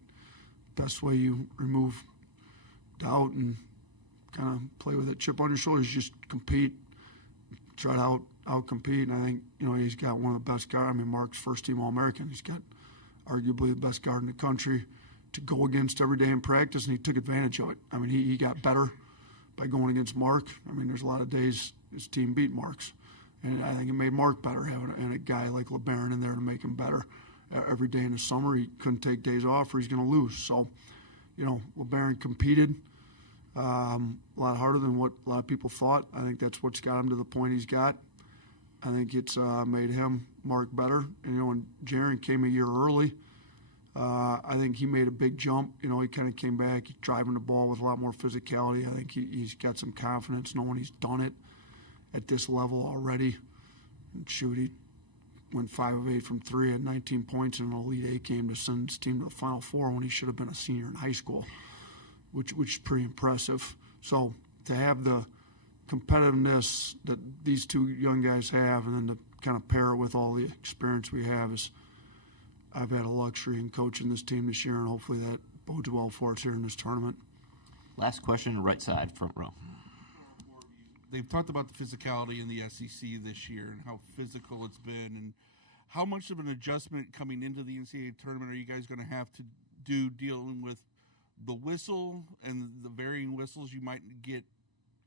best way you remove doubt and kind of play with that chip on your shoulder is just compete, try to out-compete. And I think, you know, he's got one of the best guards. I mean, Mark's first-team All-American. He's got arguably the best guard in the country to go against every day in practice, and he took advantage of it. I mean, he got better by going against Mark. I mean, there's a lot of days his team beat Mark's, and I think it made Mark better having a guy like LeBaron in there to make him better. Every day in the summer, he couldn't take days off or he's going to lose. So, you know, LeBaron competed a lot harder than what a lot of people thought. I think that's what's got him to the point he's got. I think it's made him, Mark, better. And, you know, when Jaren came a year early, I think he made a big jump. You know, he kind of came back, he's driving the ball with a lot more physicality. I think he's got some confidence knowing he's done it at this level already. And shoot, he went 5 of 8 from 3, had 19 points in an Elite Eight game to send his team to the Final Four when he should have been a senior in high school, which is pretty impressive. So to have the competitiveness that these two young guys have, and then to kind of pair it with all the experience we have, is I've had a luxury in coaching this team this year, and hopefully that bodes well for us here in this tournament. Last question, right side, front row. They've talked about the physicality in the SEC this year and how physical it's been, and how much of an adjustment coming into the NCAA tournament are you guys going to have to do dealing with the whistle and the varying whistles you might get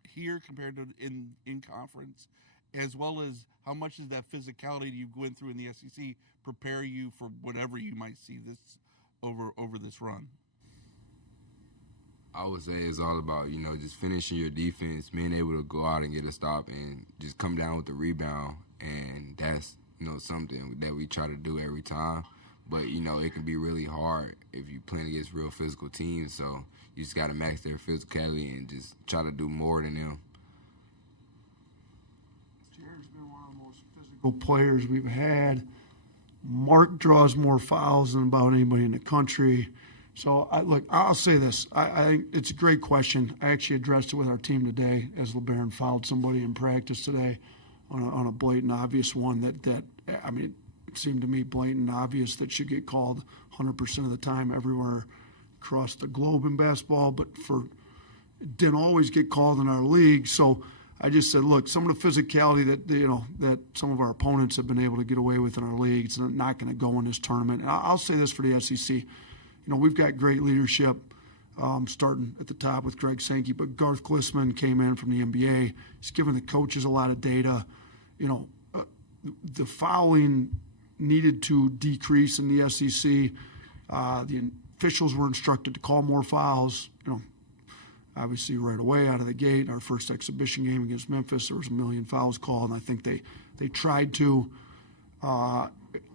here compared to in conference, as well as how much does that physicality you went through in the SEC prepare you for whatever you might see this over this run? I would say it's all about, you know, just finishing your defense, being able to go out and get a stop and just come down with the rebound. And that's, you know, something that we try to do every time. But, you know, it can be really hard if you're playing against real physical teams. So you just got to max their physicality and just try to do more than them. Jaren's been one of the most physical players we've had. Mark draws more fouls than about anybody in the country. So, I'll say this. I think it's a great question. I actually addressed it with our team today as LeBaron fouled somebody in practice today on a blatant, obvious one that I mean, it seemed to me blatant and obvious that should get called 100% of the time everywhere across the globe in basketball, but it didn't always get called in our league. So I just said, look, some of the physicality that some of our opponents have been able to get away with in our league, it's not going to go in this tournament. And I'll say this for the SEC. You know, we've got great leadership starting at the top with Greg Sankey, but Garth Glissman came in from the NBA. He's given the coaches a lot of data. You know, the fouling needed to decrease in the SEC. The officials were instructed to call more fouls. You know, obviously right away out of the gate, our first exhibition game against Memphis, there was 1 million fouls called, and I think they tried to.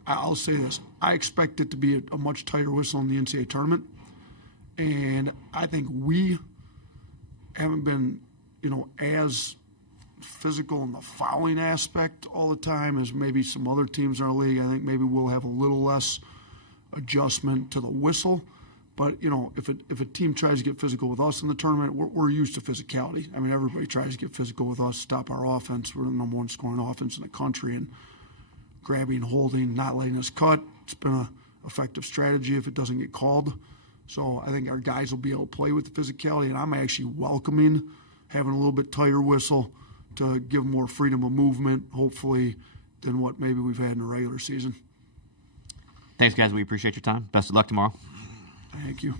I'll say this. I expect it to be a much tighter whistle in the NCAA tournament. And I think we haven't been, you know, as physical in the fouling aspect all the time as maybe some other teams in our league. I think maybe we'll have a little less adjustment to the whistle. But, you know, if a team tries to get physical with us in the tournament, we're used to physicality. I mean, everybody tries to get physical with us, stop our offense. We're the number 1 scoring offense in the country, and grabbing, holding, not letting us cut. It's been an effective strategy if it doesn't get called. So I think our guys will be able to play with the physicality, and I'm actually welcoming having a little bit tighter whistle to give them more freedom of movement, hopefully, than what maybe we've had in the regular season. Thanks, guys. We appreciate your time. Best of luck tomorrow. Thank you.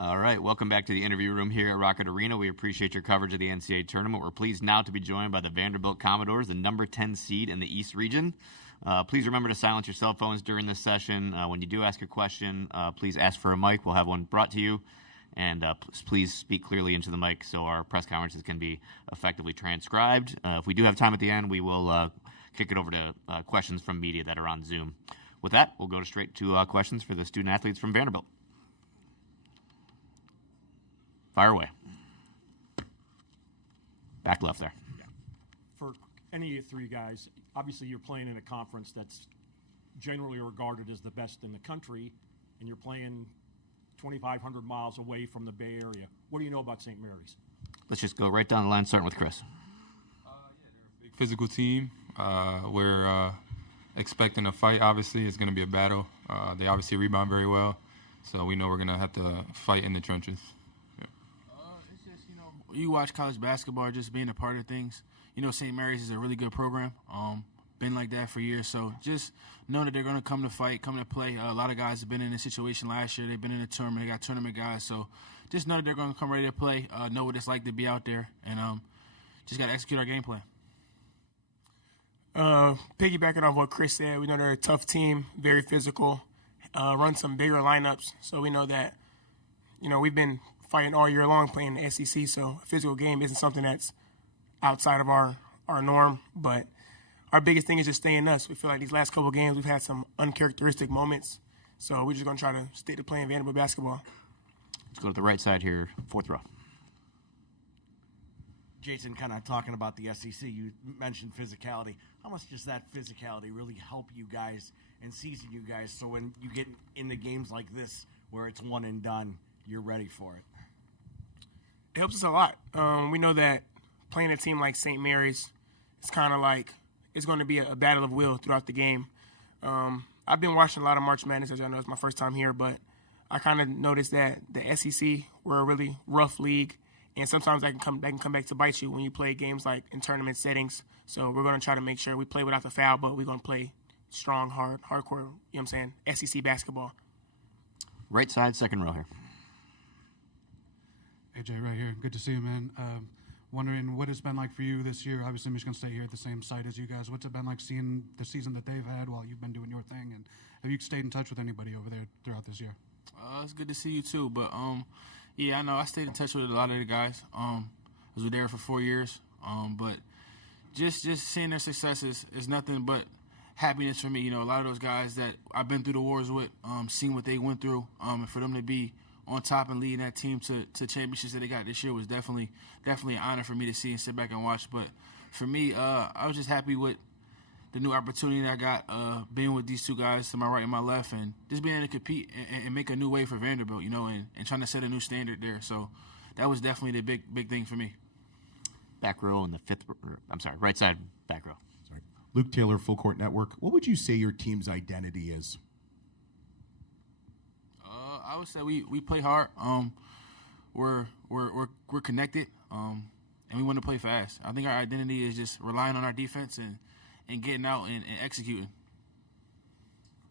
All right, welcome back to the interview room here at Rocket Arena. We appreciate your coverage of the NCAA tournament. We're pleased now to be joined by the Vanderbilt Commodores, the number 10 seed in the East region. Please remember to silence your cell phones during this session. When you do ask a question, please ask for a mic. We'll have one brought to you. And please speak clearly into the mic so our press conferences can be effectively transcribed. If we do have time at the end, we will kick it over to questions from media that are on Zoom. With that, we'll go straight to questions for the student athletes from Vanderbilt. Fire away. Back left there. For any of you three guys, obviously you're playing in a conference that's generally regarded as the best in the country, and you're playing 2,500 miles away from the Bay Area. What do you know about St. Mary's? Let's just go right down the line, starting with Chris. Big physical team. We're expecting a fight, obviously. It's going to be a battle. They obviously rebound very well, so we know we're going to have to fight in the trenches. You watch college basketball, just being a part of things. You know, St. Mary's is a really good program. Been like that for years. So just know that they're going to come to fight, come to play. A lot of guys have been in this situation last year. They've been in a tournament. They got tournament guys. So just know that they're going to come ready to play, know what it's like to be out there, and just got to execute our game plan. Piggybacking off what Chris said, we know they're a tough team, very physical, run some bigger lineups. So we know that, we've been fighting all year long playing the SEC, so a physical game isn't something that's outside of our norm. But our biggest thing is just staying us. We feel like these last couple of games we've had some uncharacteristic moments, so we're just going to try to stick to playing Vanderbilt basketball. Let's go to the right side here, fourth row. Jason, kind of talking about the SEC, you mentioned physicality. How much does that physicality really help you guys and season you guys so when you get into games like this where it's one and done, you're ready for it? It helps us a lot. We know that playing a team like St. Mary's, it's kind of like it's going to be a battle of will throughout the game. I've been watching a lot of March Madness, as I know it's my first time here, but I kind of noticed that the SEC, we're a really rough league, and sometimes that can come back to bite you when you play games like in tournament settings. So we're going to try to make sure we play without the foul, but we're going to play strong, hardcore, you know what I'm saying, SEC basketball. Right side, second row here. AJ, right here. Good to see you, man. Wondering what it's been like for you this year. Obviously, Michigan State here at the same site as you guys. What's it been like seeing the season that they've had while you've been doing your thing? And have you stayed in touch with anybody over there throughout this year? It's good to see you too. But yeah, I know I stayed in touch with a lot of the guys. I was there for 4 years. But just seeing their successes is nothing but happiness for me. A lot of those guys that I've been through the wars with, seeing what they went through, and for them to be on top and leading that team to championships that they got this year was definitely an honor for me to see and sit back and watch. But for me, I was just happy with the new opportunity that I got, being with these two guys to my right and my left, and just being able to compete and make a new way for Vanderbilt, and trying to set a new standard there. So that was definitely the big thing for me. Back row in the right side, back row. Sorry. Luke Taylor, Full Court Network. What would you say your team's identity is? I would say we play hard. We're connected, and we want to play fast. I think our identity is just relying on our defense and getting out and executing.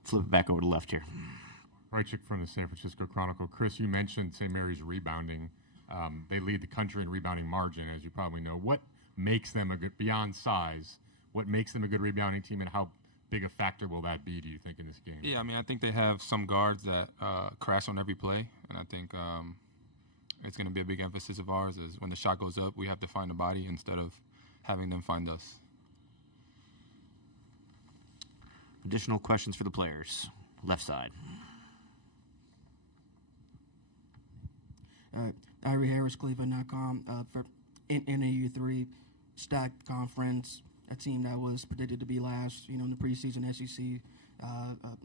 Flip it back over to the left here. Right chick from the San Francisco Chronicle. Chris, you mentioned St. Mary's rebounding. They lead the country in rebounding margin, as you probably know. What makes them beyond size, what makes them a good rebounding team, and how big a factor will that be, do you think, in this game? Yeah, I think they have some guards that crash on every play, and I think it's going to be a big emphasis of ours is when the shot goes up, we have to find a body instead of having them find us. Additional questions for the players. Left side. Irie Harris, Cleveland.com. For NAU3 stacked conference, a team that was predicted to be last, in the preseason SEC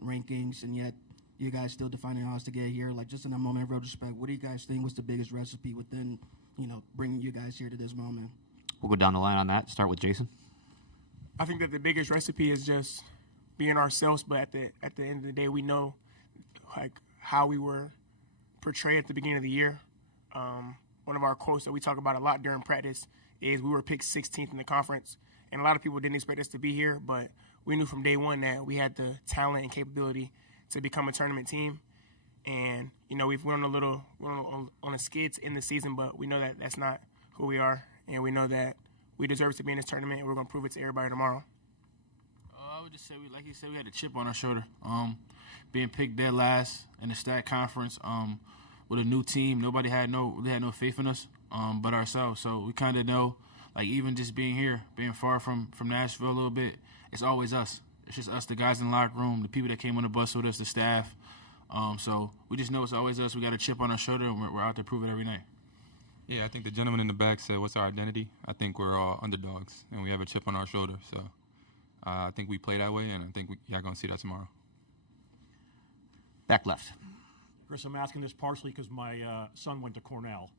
rankings, and yet you guys still defining odds to get here. Like, just in a moment of retrospect, what do you guys think was the biggest recipe within, bringing you guys here to this moment? We'll go down the line on that. Start with Jason. I think that the biggest recipe is just being ourselves, but at the end of the day, we know how we were portrayed at the beginning of the year. One of our quotes that we talk about a lot during practice is we were picked 16th in the conference, and a lot of people didn't expect us to be here, but we knew from day one that we had the talent and capability to become a tournament team. And we're on a skid in the season, but we know that that's not who we are, and we know that we deserve to be in this tournament, and we're going to prove it to everybody tomorrow. I would just say, like you said, we had a chip on our shoulder. Being picked dead last in the stat conference with a new team, nobody had no faith in us but ourselves. So we kind of know, like even just being here, being far from Nashville a little bit, it's always us. It's just us, the guys in the locker room, the people that came on the bus with us, the staff. So we just know it's always us. We got a chip on our shoulder, and we're out to prove it every night. Yeah, I think the gentleman in the back said, what's our identity? I think we're all underdogs, and we have a chip on our shoulder. So I think we play that way, and I think y'all going to see that tomorrow. Back left. Chris, I'm asking this partially because my son went to Cornell.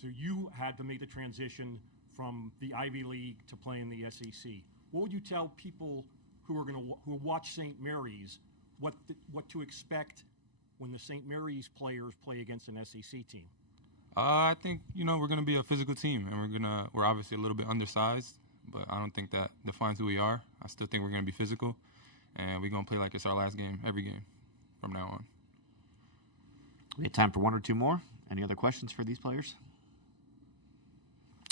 So you had to make the transition from the Ivy League to playing the SEC. What would you tell people who watch St. Mary's what to expect when the St. Mary's players play against an SEC team? I think we're going to be a physical team, and we're obviously a little bit undersized, but I don't think that defines who we are. I still think we're going to be physical, and we're going to play like it's our last game, every game from now on. We have time for one or two more. Any other questions for these players?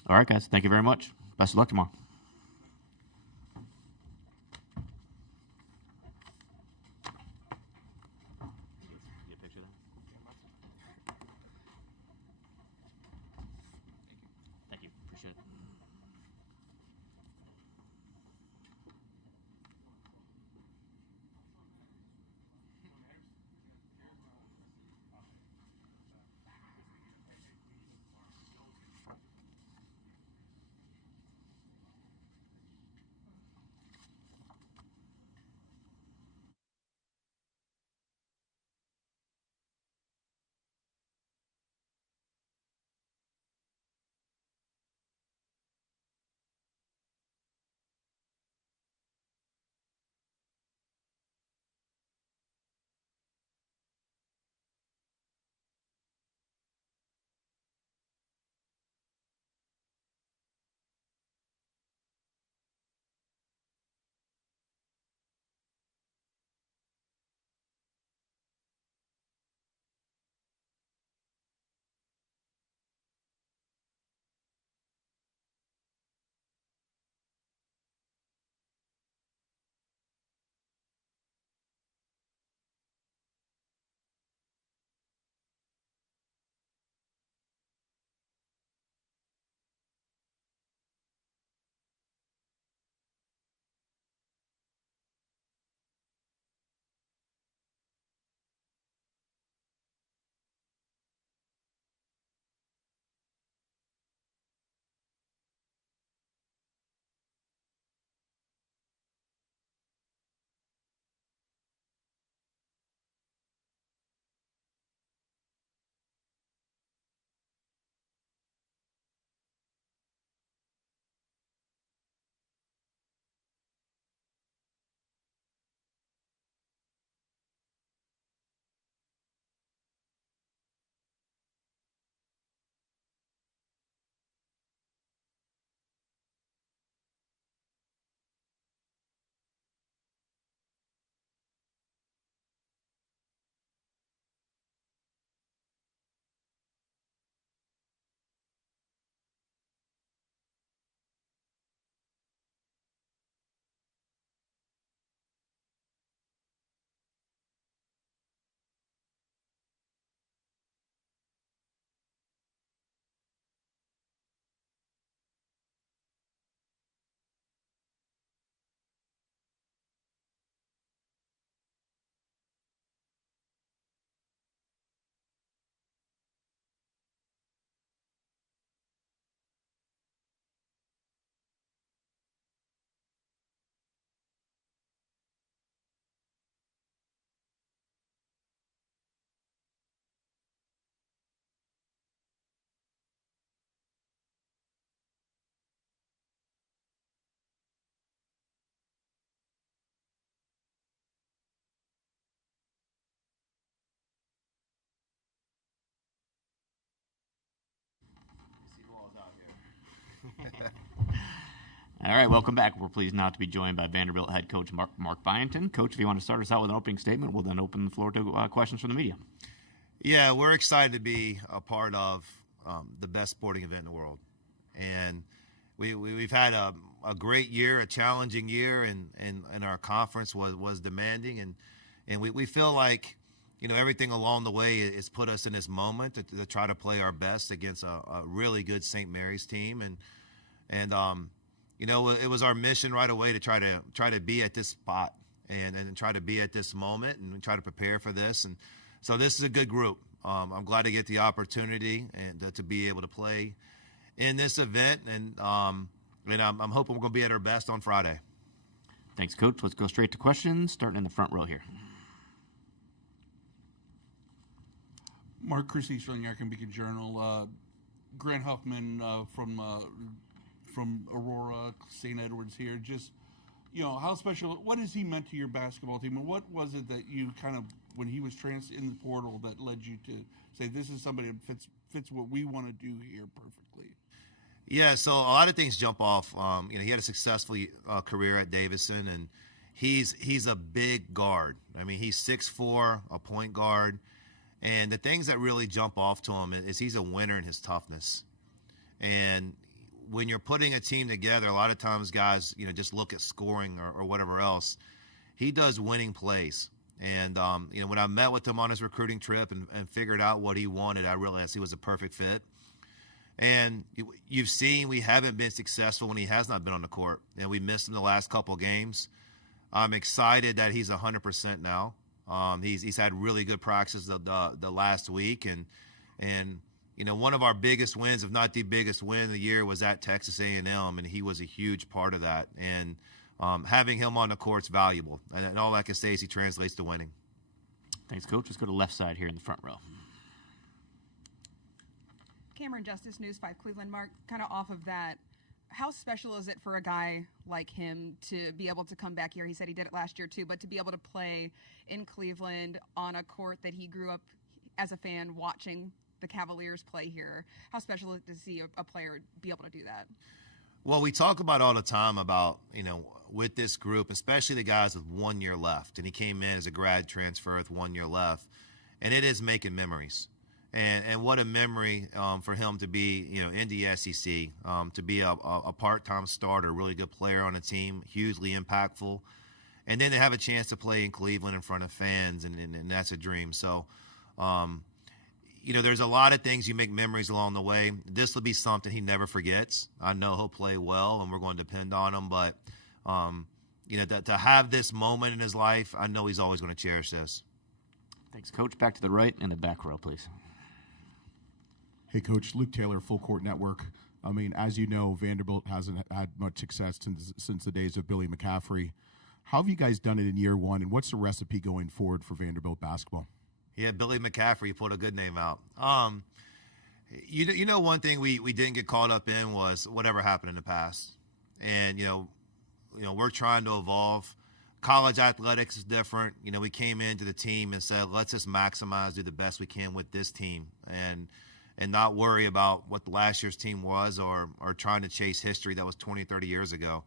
All right, guys. Thank you very much. Best of luck tomorrow. Thank you. Appreciate it. All right, welcome back. We're pleased now to be joined by Vanderbilt head coach Mark Bryant. Coach, if you want to start us out with an opening statement, we'll then open the floor to questions from the media. Yeah, we're excited to be a part of the best sporting event in the world. And we've had a great year, a challenging year, and our conference was demanding. And we feel like, everything along the way has put us in this moment to try to play our best against a really good St. Mary's team. And it was our mission right away to try to be at this spot and try to be at this moment and try to prepare for this. And so this is a good group. I'm glad to get the opportunity and to be able to play in this event. And I'm hoping we're going to be at our best on Friday. Thanks, Coach. Let's go straight to questions, starting in the front row here. Mark, Chris Easterling, Akron Beacon Journal. Grant Huffman from Aurora, St. Edwards here. Just, how special, what has he meant to your basketball team? And what was it that you kind of, when he was in the portal, that led you to say, this is somebody that fits what we want to do here perfectly? Yeah, so a lot of things jump off. He had a successful career at Davidson, and he's a big guard. I mean, he's 6'4", a point guard. And the things that really jump off to him is he's a winner in his toughness. And when you're putting a team together, a lot of times guys, just look at scoring or whatever else. He does winning plays. And, when I met with him on his recruiting trip and figured out what he wanted, I realized he was a perfect fit. And you've seen we haven't been successful when he has not been on the court. And we missed him the last couple games. I'm excited that he's 100% now. He's had really good practices the last week, and one of our biggest wins, if not the biggest win of the year, was at Texas A&M, and he was a huge part of that. And having him on the court's valuable, and all I can say is he translates to winning. Thanks, Coach. Let's go to left side here in the front row. Cameron Justice, News 5 Cleveland. Mark, kind of off of that, how special is it for a guy like him to be able to come back here? He said he did it last year too, but to be able to play in Cleveland on a court that he grew up as a fan watching the Cavaliers play here, how special is it to see a player be able to do that? Well, we talk about all the time about, with this group, especially the guys with 1 year left, and he came in as a grad transfer with 1 year left, and it is making memories. And what a memory for him to be, in the SEC, to be a part-time starter, really good player on the team, hugely impactful. And then to have a chance to play in Cleveland in front of fans, and that's a dream. So, there's a lot of things you make memories along the way. This will be something he never forgets. I know he'll play well, and we're going to depend on him. But, to have this moment in his life, I know he's always going to cherish this. Thanks, Coach. Back to the right in the back row, please. Hey, Coach, Luke Taylor, Full Court Network. I mean, as you know, Vanderbilt hasn't had much success since the days of Billy McCaffrey. How have you guys done it in year one, and what's the recipe going forward for Vanderbilt basketball? Yeah, Billy McCaffrey put a good name out. One thing we didn't get caught up in was whatever happened in the past. And, we're trying to evolve. College athletics is different. We came into the team and said, let's just maximize, do the best we can with this team. And not worry about what the last year's team was or trying to chase history that was 20, 30 years ago.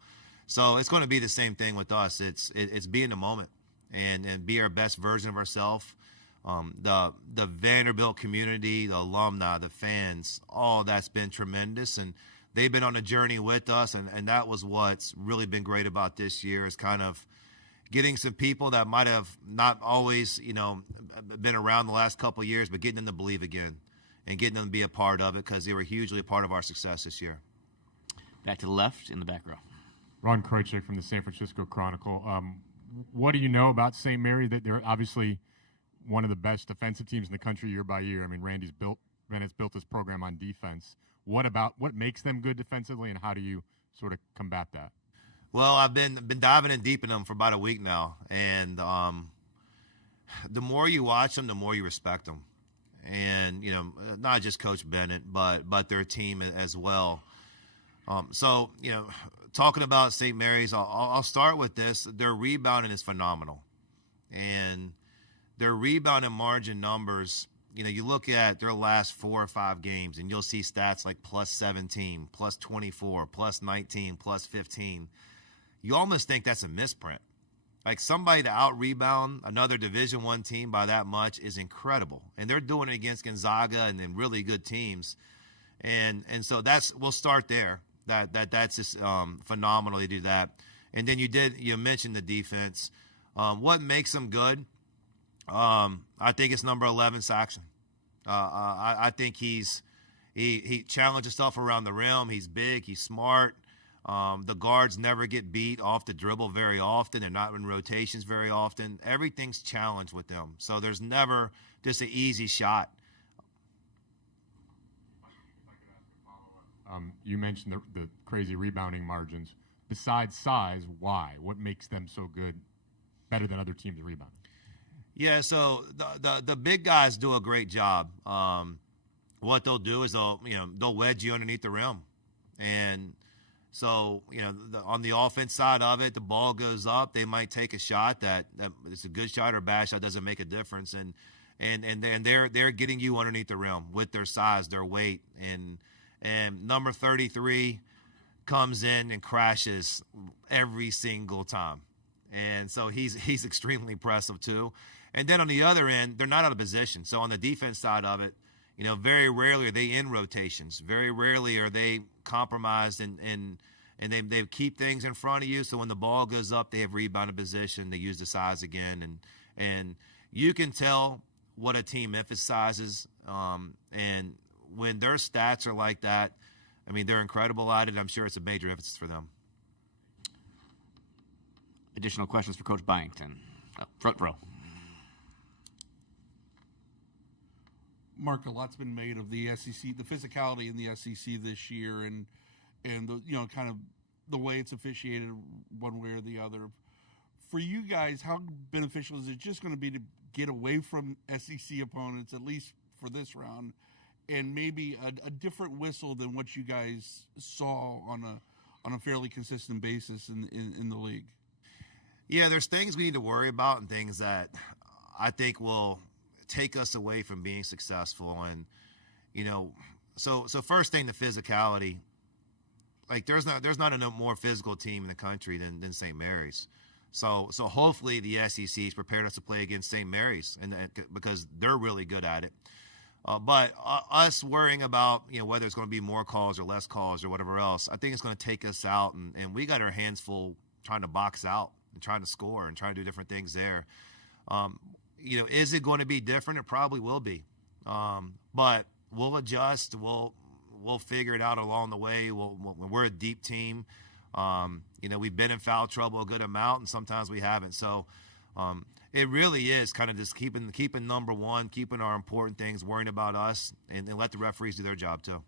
So it's going to be the same thing with us. It's be in the moment and be our best version of ourselves. The Vanderbilt community, the alumni, the fans, all that's been tremendous. And they've been on a journey with us. And that was what's really been great about this year is kind of getting some people that might have not always, been around the last couple of years, but getting them to believe again. And getting them to be a part of it because they were hugely a part of our success this year. Back to the left in the back row. Ron Krojcik from the San Francisco Chronicle. What do you know about St. Mary? That they're obviously one of the best defensive teams in the country year by year. I mean, Bennett's built this program on defense. What makes them good defensively, and how do you sort of combat that? Well, I've been diving in deep in them for about a week now, and the more you watch them, the more you respect them. And, not just Coach Bennett, but their team as well. Talking about St. Mary's, I'll start with this. Their rebounding is phenomenal. And their rebound and margin numbers, you look at their last 4 or 5 games, and you'll see stats like plus 17, plus 24, plus 19, plus 15. You almost think that's a misprint. Like, somebody to out-rebound another Division I team by that much is incredible. And they're doing it against Gonzaga and then really good teams. And so we'll start there. That's just phenomenal to do that. And then you mentioned the defense. What makes them good? I think it's number 11, Saxon. I think he challenges stuff around the rim. He's big. He's smart. The guards never get beat off the dribble very often. They're not in rotations very often. Everything's challenged with them. So there's never just an easy shot. You mentioned the crazy rebounding margins. Besides size, why? What makes them so good, better than other teams rebounding? Yeah, so the big guys do a great job. What they'll do is they'll wedge you underneath the rim, and so on the offense side of it, the ball goes up. They might take a shot that it's a good shot or a bad shot, doesn't make a difference, and they're getting you underneath the rim with their size, their weight, and number 33 comes in and crashes every single time. And so he's extremely impressive too. And then on the other end, they're not out of position. So on the defense side of it, very rarely are they in rotations. Very rarely are they compromised and they keep things in front of you. So when the ball goes up, they have rebounded position. They use the size again. And you can tell what a team emphasizes. And when their stats are like that, I mean, they're incredible at it. I'm sure it's a major emphasis for them. Additional questions for Coach Byington. Front row. Mark, a lot's been made of the SEC, the physicality in the SEC this year, and the kind of the way it's officiated one way or the other. For you guys, how beneficial is it just going to be to get away from SEC opponents, at least for this round, and maybe a different whistle than what you guys saw on a fairly consistent basis in the league? Yeah, there's things we need to worry about and things that I think will take us away from being successful. And so first thing, the physicality. Like, there's not a more physical team in the country than St. Mary's. So hopefully the SEC has prepared us to play against St. Mary's, and because they're really good at it. But us worrying about whether it's going to be more calls or less calls or whatever else, I think it's going to take us out, and we got our hands full trying to box out and trying to score and trying to do different things there. Is it going to be different? It probably will be, but we'll adjust. We'll figure it out along the way. We're a deep team. We've been in foul trouble a good amount, and sometimes we haven't. So it really is kind of just keeping number one, keeping our important things, worrying about us, and let the referees do their job too.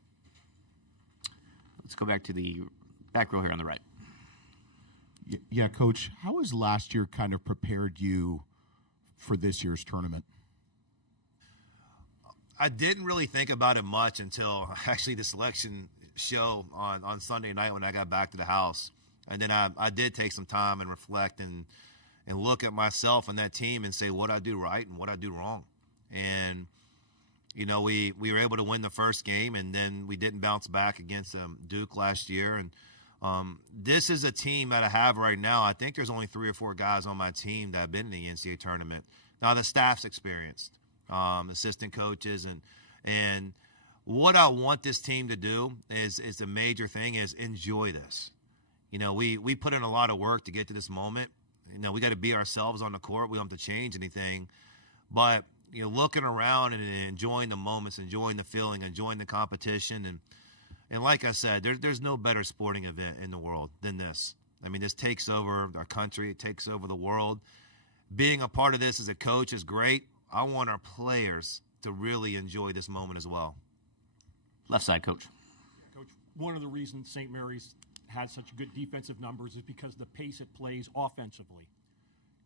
Let's go back to the back row here on the right. Yeah, Coach, how has last year kind of prepared you for this year's tournament? I didn't really think about it much until actually the selection show on Sunday night when I got back to the house. And then I did take some time and reflect and look at myself and that team and say what I do right and what I do wrong. And, we were able to win the first game, and then we didn't bounce back against Duke last year. And this is a team that I have right now. I think there's only 3 or 4 guys on my team that have been in the NCAA tournament. Now the staff's experienced, assistant coaches, and what I want this team to do is the major thing is enjoy this. We put in a lot of work to get to this moment. We got to be ourselves on the court. We don't have to change anything, but looking around and enjoying the moments, enjoying the feeling, enjoying the competition, and like I said, there's no better sporting event in the world than this. I mean, this takes over our country. It takes over the world. Being a part of this as a coach is great. I want our players to really enjoy this moment as well. Left side, Coach. Coach, one of the reasons St. Mary's has such good defensive numbers is because the pace it plays offensively.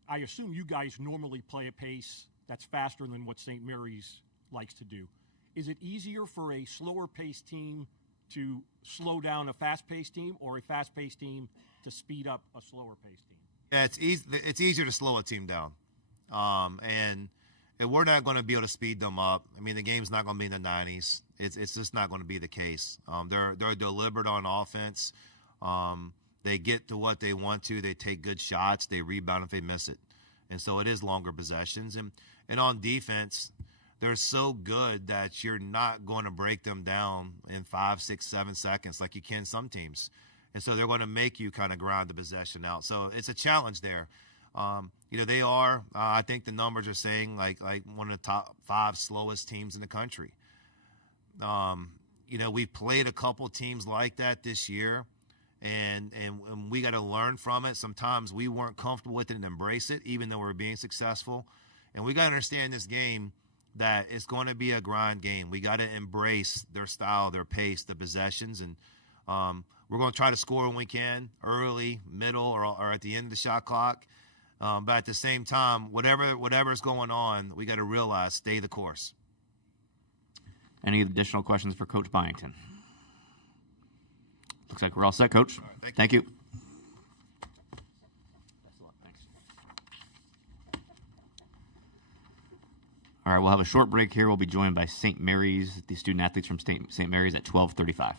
I assume you guys normally play a pace that's faster than what St. Mary's likes to do. Is it easier for a slower-paced team to slow down a fast-paced team, or a fast-paced team to speed up a slower-paced team? Yeah, it's easier to slow a team down, and we're not going to be able to speed them up. I mean, the game's not going to be in the 90s. It's just not going to be the case. They're deliberate on offense. They get to what they want to. They take good shots. They rebound if they miss it. And so it is longer possessions. And on defense, they're so good that you're not going to break them down in 5, 6, 7 seconds like you can some teams. And so they're going to make you kind of grind the possession out. So it's a challenge there. They are, I think the numbers are saying like one of the top 5 slowest teams in the country. We've played a couple teams like that this year, and we got to learn from it. Sometimes we weren't comfortable with it and embrace it, even though we're being successful. And we got to understand this game that it's going to be a grind game. We got to embrace their style, their pace, the possessions, and we're going to try to score when we can, early, middle, or at the end of the shot clock. But at the same time, whatever's going on, we got to realize, stay the course. Any additional questions for Coach Byington? Looks like we're all set, Coach. All right, thank you. All right, we'll have a short break here. We'll be joined by St. Mary's, the student athletes from St. Mary's at 12:35.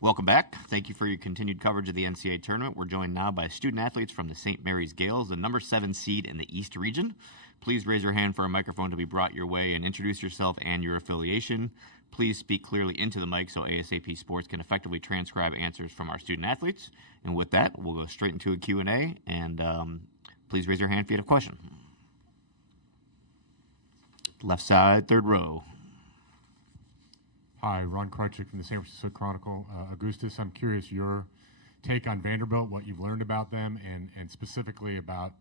Welcome back. Thank you for your continued coverage of the NCAA tournament. We're joined now by student athletes from the St. Mary's Gales, the number 7 seed in the East region. Please raise your hand for a microphone to be brought your way and introduce yourself and your affiliation. Please speak clearly into the mic so ASAP Sports can effectively transcribe answers from our student athletes. And with that, we'll go straight into a Q&A, and please raise your hand if you have a question. Left side, third row. Hi, Ron Krutchik from the San Francisco Chronicle. Augustus, I'm curious your take on Vanderbilt, what you've learned about them, and specifically about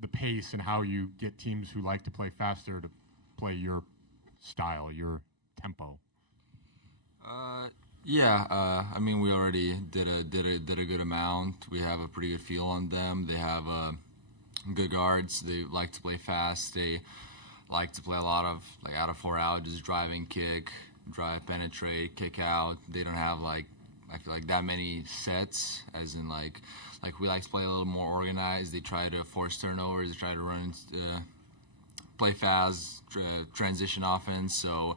the pace and how you get teams who like to play faster to play your style, your tempo. I mean, we already did a good amount. We have a pretty good feel on them. They have good guards. They like to play fast. They like to play a lot of out of 4 out, just drive and kick, drive, penetrate, kick out. They don't have I feel like that many sets, as in like we like to play a little more organized. They try to force turnovers. They try to run, play fast, transition offense. So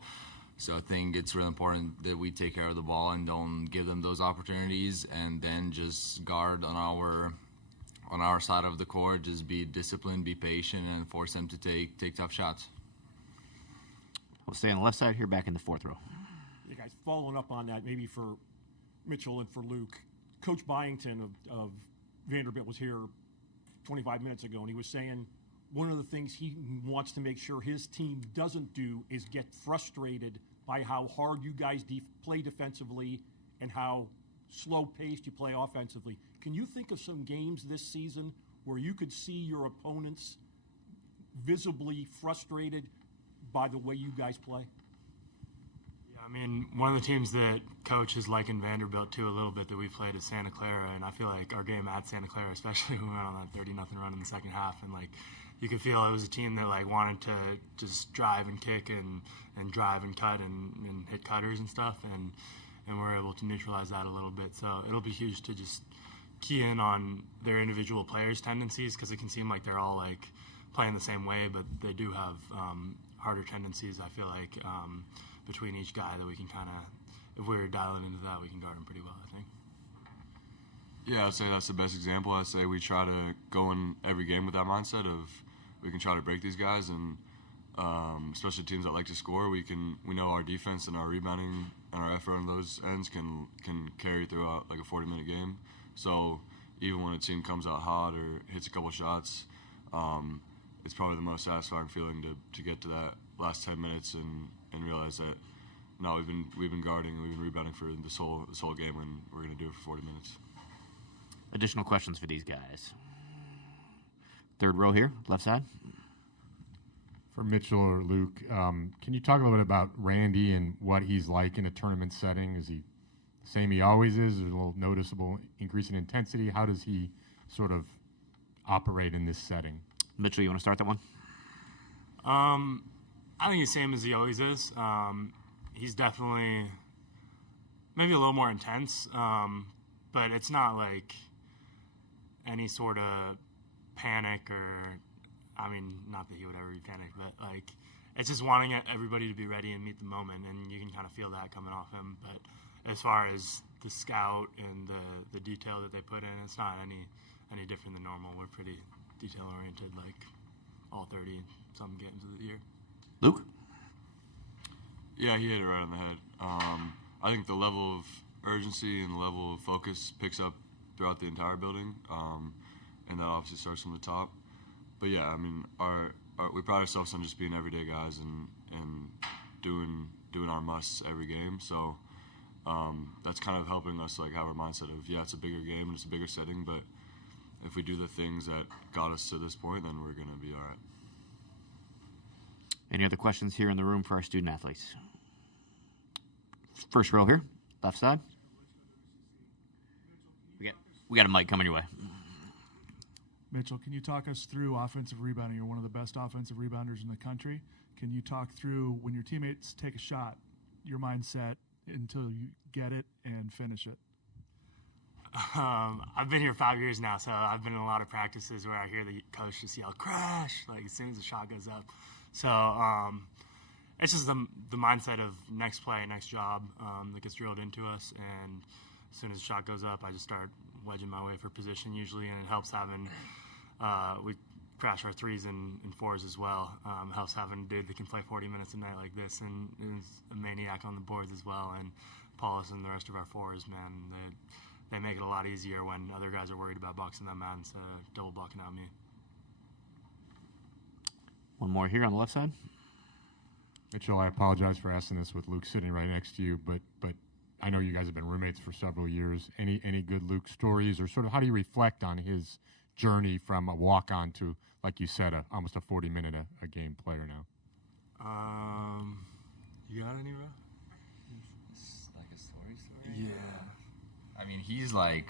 I think it's really important that we take care of the ball and don't give them those opportunities, and then just guard on our side of the court. Just be disciplined, be patient, and force them to take tough shots. We'll stay on the left side here, back in the fourth row. You guys, following up on that, maybe for Mitchell and for Luke, Coach Byington of Vanderbilt was here 25 minutes ago, and he was saying one of the things he wants to make sure his team doesn't do is get frustrated by how hard you guys play defensively and how slow-paced you play offensively. Can you think of some games this season where you could see your opponents visibly frustrated by the way you guys play? I mean, one of the teams that Coach has likened Vanderbilt to a little bit that we played is Santa Clara, and I feel like our game at Santa Clara, especially when we went on that 30-0 run in the second half, and you could feel it was a team that wanted to just drive and kick and drive and cut and hit cutters and stuff, and we're able to neutralize that a little bit. So it'll be huge to just key in on their individual players' tendencies, because it can seem like they're all playing the same way, but they do have harder tendencies, I feel like, between each guy that we can kind of, if we were dialing into that, we can guard them pretty well, I think. Yeah, I'd say that's the best example. I'd say we try to go in every game with that mindset of we can try to break these guys, and especially teams that like to score, we know our defense and our rebounding and our effort on those ends can carry throughout a 40-minute game. So even when a team comes out hot or hits a couple shots, it's probably the most satisfying feeling to get to that last 10 minutes and realize that no, we've been guarding and we've been rebounding for this whole game, and we're going to do it for 40 minutes. Additional questions for these guys. Third row here, left side. For Mitchell or Luke, can you talk a little bit about Randy and what he's like in a tournament setting? Is he the same he always is? Is there a little noticeable increase in intensity? How does he sort of operate in this setting? Mitchell, you want to start that one? I think he's the same as he always is. He's definitely maybe a little more intense, but it's not any sort of panic or, not that he would ever be panicked, but it's just wanting everybody to be ready and meet the moment, and you can kind of feel that coming off him. But as far as the scout and the detail that they put in, it's not any different than normal. We're pretty detail-oriented, all 30-some games of the year. Luke? Yeah, he hit it right on the head. I think the level of urgency and the level of focus picks up throughout the entire building, and that obviously starts from the top. But yeah, we pride ourselves on just being everyday guys and doing our musts every game. So that's kind of helping us have our mindset of, yeah, it's a bigger game and it's a bigger setting, but if we do the things that got us to this point, then we're going to be all right. Any other questions here in the room for our student athletes? First row here, left side. We got a mic coming your way. Mitchell, can you talk us through offensive rebounding? You're one of the best offensive rebounders in the country. Can you talk through when your teammates take a shot, your mindset until you get it and finish it? I've been here 5 years now, so I've been in a lot of practices where I hear the coach just yell, "Crash!" as soon as the shot goes up. So it's just the mindset of next play, next job that gets drilled into us. And as soon as the shot goes up, I just start wedging my way for position usually, and it helps having we crash our threes and fours as well. Helps having a dude that can play 40 minutes a night like this and is a maniac on the boards as well. And Paulus and the rest of our fours, man, they make it a lot easier when other guys are worried about boxing them out instead of double blocking out me. One more here on the left side. Mitchell, I apologize for asking this with Luke sitting right next to you, but I know you guys have been roommates for several years. Any good Luke stories, or sort of how do you reflect on his journey from a walk-on to, like you said, almost a 40-minute a game player now? You got any, bro? It's like a story? Yeah. I mean, he's like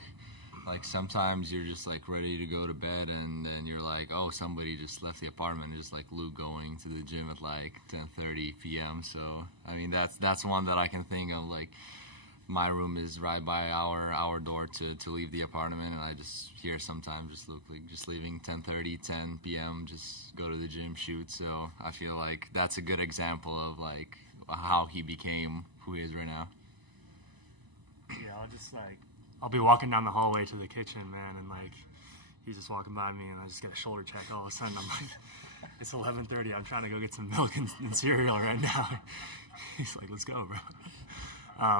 sometimes you're just like ready to go to bed, and then you're like, oh, somebody just left the apartment. And just like Luke going to the gym at like 10:30 p.m. So I mean, that's one that I can think of. Like, my room is right by our door to leave the apartment, and I just hear sometimes just Luke like just leaving 10:30, 10 p.m. just go to the gym, shoot. So I feel like that's a good example of like how he became who he is right now. Yeah, I'll be walking down the hallway to the kitchen, man, and like he's just walking by me, and I just get a shoulder check. All of a sudden, I'm like, it's 11:30. I'm trying to go get some milk and cereal right now. He's like, let's go, bro.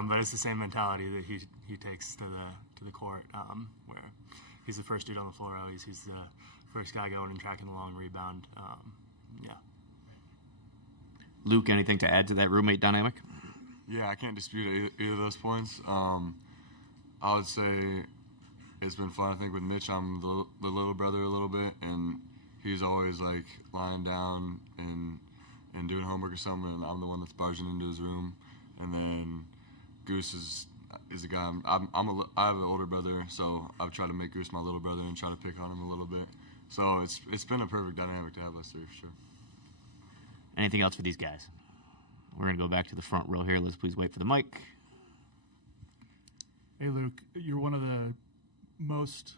But it's the same mentality that he takes to the court, where he's the first dude on the floor always. He's the first guy going and tracking the long rebound. Yeah. Luke, anything to add to that roommate dynamic? Yeah, I can't dispute either of those points. I would say it's been fun. I think with Mitch, I'm the little brother a little bit, and he's always like lying down and doing homework or something, and I'm the one that's barging into his room. And then Goose is a guy. I have an older brother, so I've tried to make Goose my little brother and try to pick on him a little bit. So it's been a perfect dynamic to have us three for sure. Anything else for these guys? We're going to go back to the front row here. Let's please wait for the mic. Hey, Luke, you're one of the most,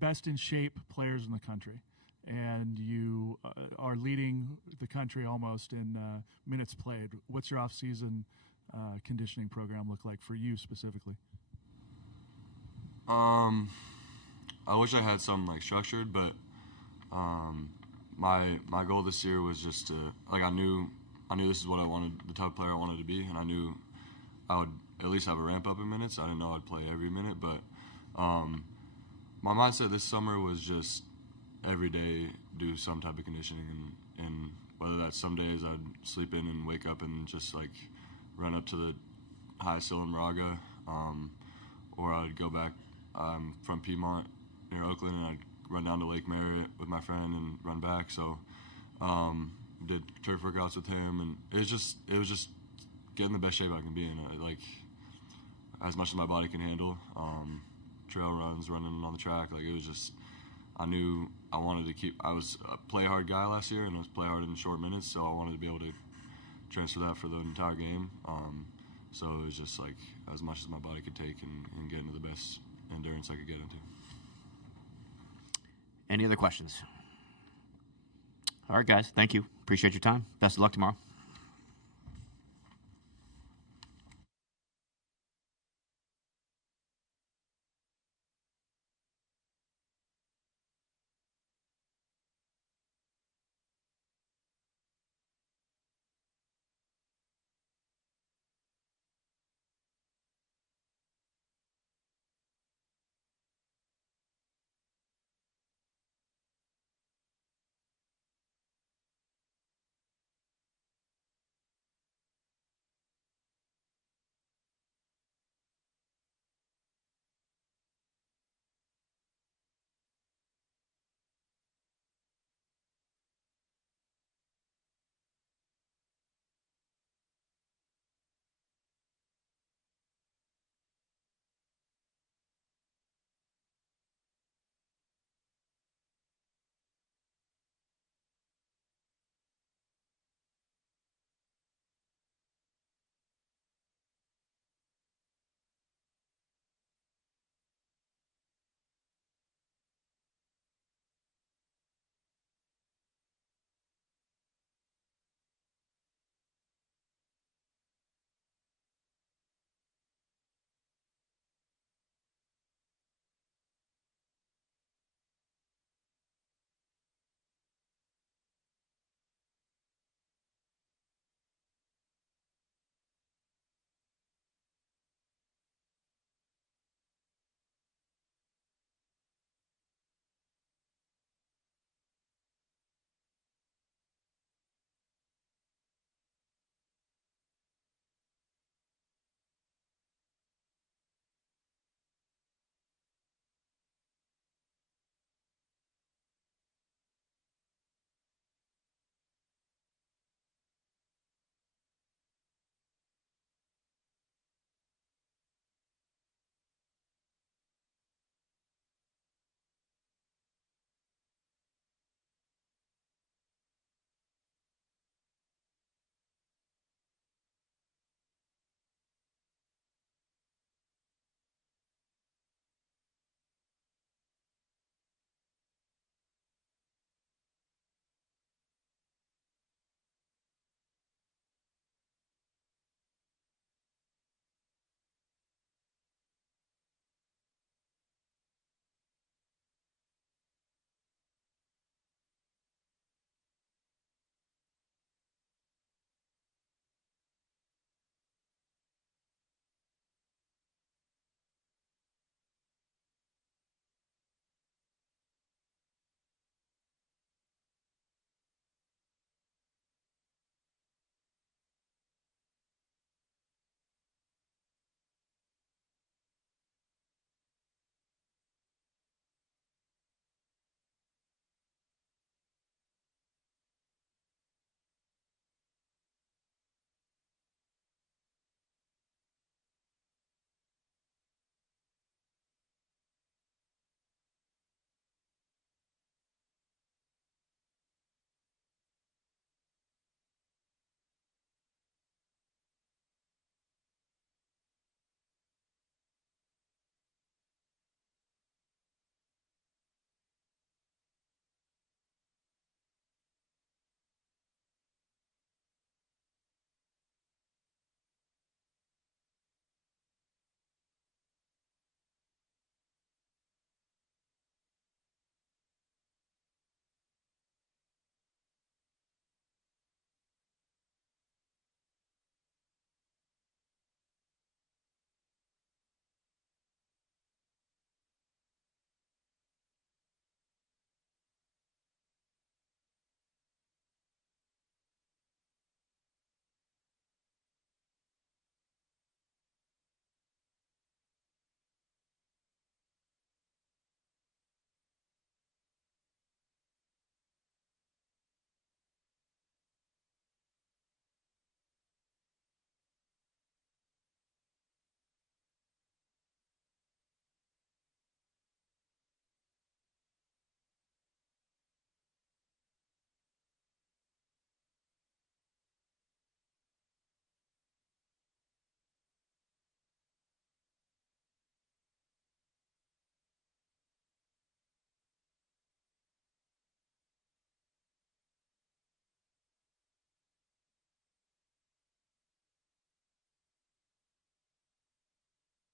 best in shape players in the country. And you are leading the country almost in minutes played. What's your off-season conditioning program look like for you specifically? I wish I had something like structured, but my goal this year was just to I knew this is what I wanted, the type of player I wanted to be, and I knew I would at least have a ramp up in minutes. I didn't know I'd play every minute, but my mindset this summer was just every day do some type of conditioning, and whether that's some days I'd sleep in and wake up and just like run up to the highest hill in Moraga, or I'd go back from Piedmont near Oakland and I'd run down to Lake Merritt with my friend and run back. So did turf workouts with him, and it was just getting the best shape I can be in, like as much as my body can handle. Trail runs, running on the track, like it was just, I knew I wanted to keep. I was a play hard guy last year, and I was play hard in short minutes, so I wanted to be able to transfer that for the entire game. So it was just like as much as my body could take and get into the best endurance I could get into. Any other questions? All right, guys. Thank you. Appreciate your time. Best of luck tomorrow.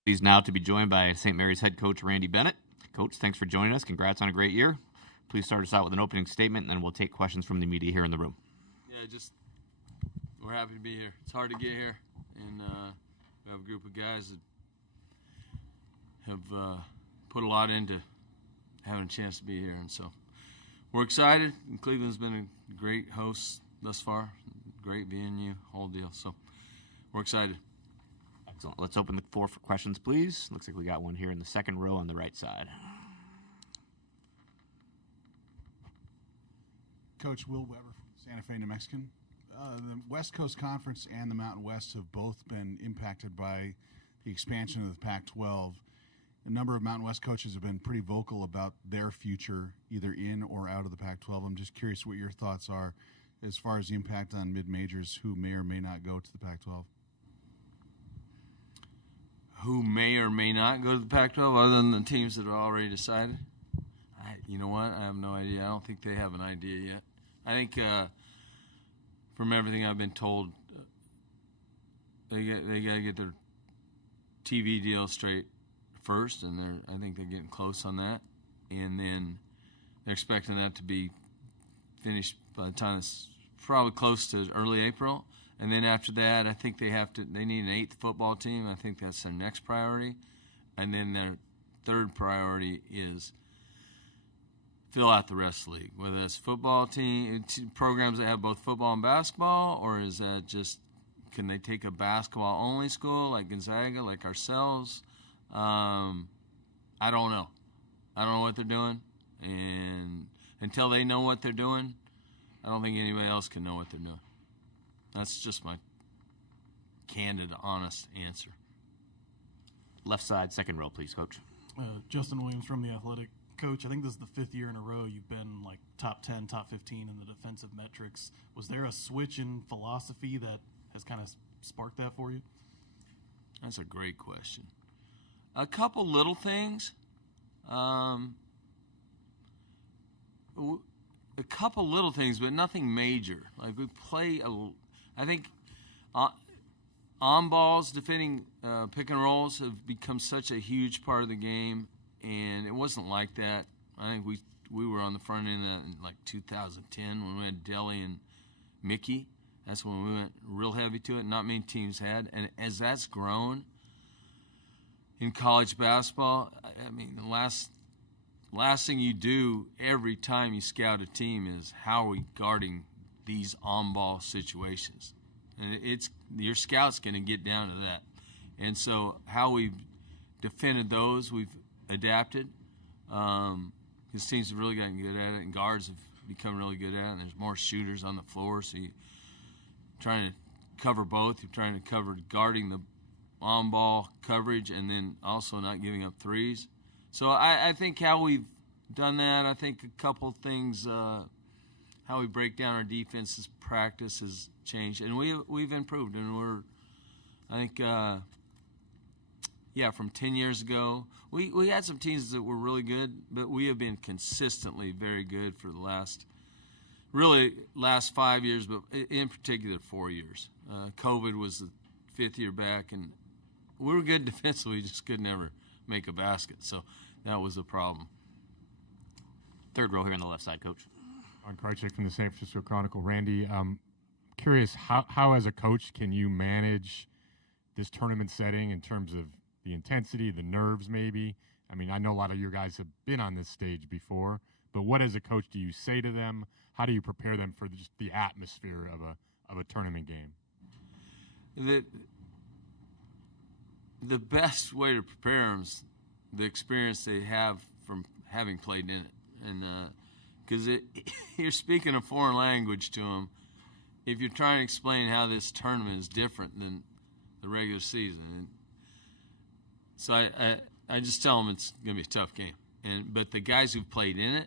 Pleased now to be joined by St. Mary's head coach Randy Bennett. Coach, thanks for joining us. Congrats on a great year. Please start us out with an opening statement, and then we'll take questions from the media here in the room. Yeah, just we're happy to be here. It's hard to get here, and we have a group of guys that have put a lot into having a chance to be here, and so we're excited. And Cleveland's been a great host thus far, great venue, whole deal. So we're excited. Excellent. Let's open the floor for questions, please. Looks like we got one here in the second row on the right side. Coach Will Weber from Santa Fe, New Mexican. The West Coast Conference and the Mountain West have both been impacted by the expansion of the Pac-12. A number of Mountain West coaches have been pretty vocal about their future, either in or out of the Pac-12. I'm just curious what your thoughts are as far as the impact on mid-majors who may or may not go to the Pac-12. Who may or may not go to the Pac-12 other than the teams that are already decided? You know what? I have no idea. I don't think they have an idea yet. I think from everything I've been told, they got to get their TV deal straight first, and I think they're getting close on that. And then they're expecting that to be finished by the time it's probably close to early April. And then after that, I think they need an 8th football team. I think that's their next priority. And then their third priority is fill out the rest of the league, whether that's football team programs that have both football and basketball, or is that just can they take a basketball-only school like Gonzaga, like ourselves? I don't know. I don't know what they're doing. And until they know what they're doing, I don't think anybody else can know what they're doing. That's just my candid, honest answer. Left side, second row, please, Coach. Justin Williams from The Athletic. Coach, I think this is the 5th year in a row you've been like top 10, top 15 in the defensive metrics. Was there a switch in philosophy that has kind of sparked that for you? That's a great question. A couple little things. A couple little things, but nothing major. Like we play I think on balls, defending pick and rolls have become such a huge part of the game, and it wasn't like that. I think we were on the front end of that in like 2010 when we had Delly and Mickey. That's when we went real heavy to it. Not many teams had, and as that's grown in college basketball, I mean the last thing you do every time you scout a team is how are we guarding these on-ball situations. And your scout's going to get down to that. And so how we've defended those, we've adapted. Because teams have really gotten good at it, and guards have become really good at it, and there's more shooters on the floor, so you're trying to cover both. You're trying to cover guarding the on-ball coverage and then also not giving up threes. So I think how we've done that, I think a couple things, how we break down our defense's practice has changed, and we've improved, and I think, from 10 years ago, we had some teams that were really good, but we have been consistently very good for the last 5 years, but in particular 4 years. COVID was the 5th year back, and we were good defensively, just could never make a basket. So that was a problem. Third row here on the left side, Coach. On Krajcik from the San Francisco Chronicle. Randy, curious, how as a coach can you manage this tournament setting in terms of the intensity, the nerves maybe? I mean, I know a lot of your guys have been on this stage before, but what as a coach do you say to them? How do you prepare them for just the atmosphere of a tournament game? The best way to prepare them is the experience they have from having played in it. And because you're speaking a foreign language to them, if you're trying to explain how this tournament is different than the regular season. And so I just tell them it's going to be a tough game. But the guys who've played in it,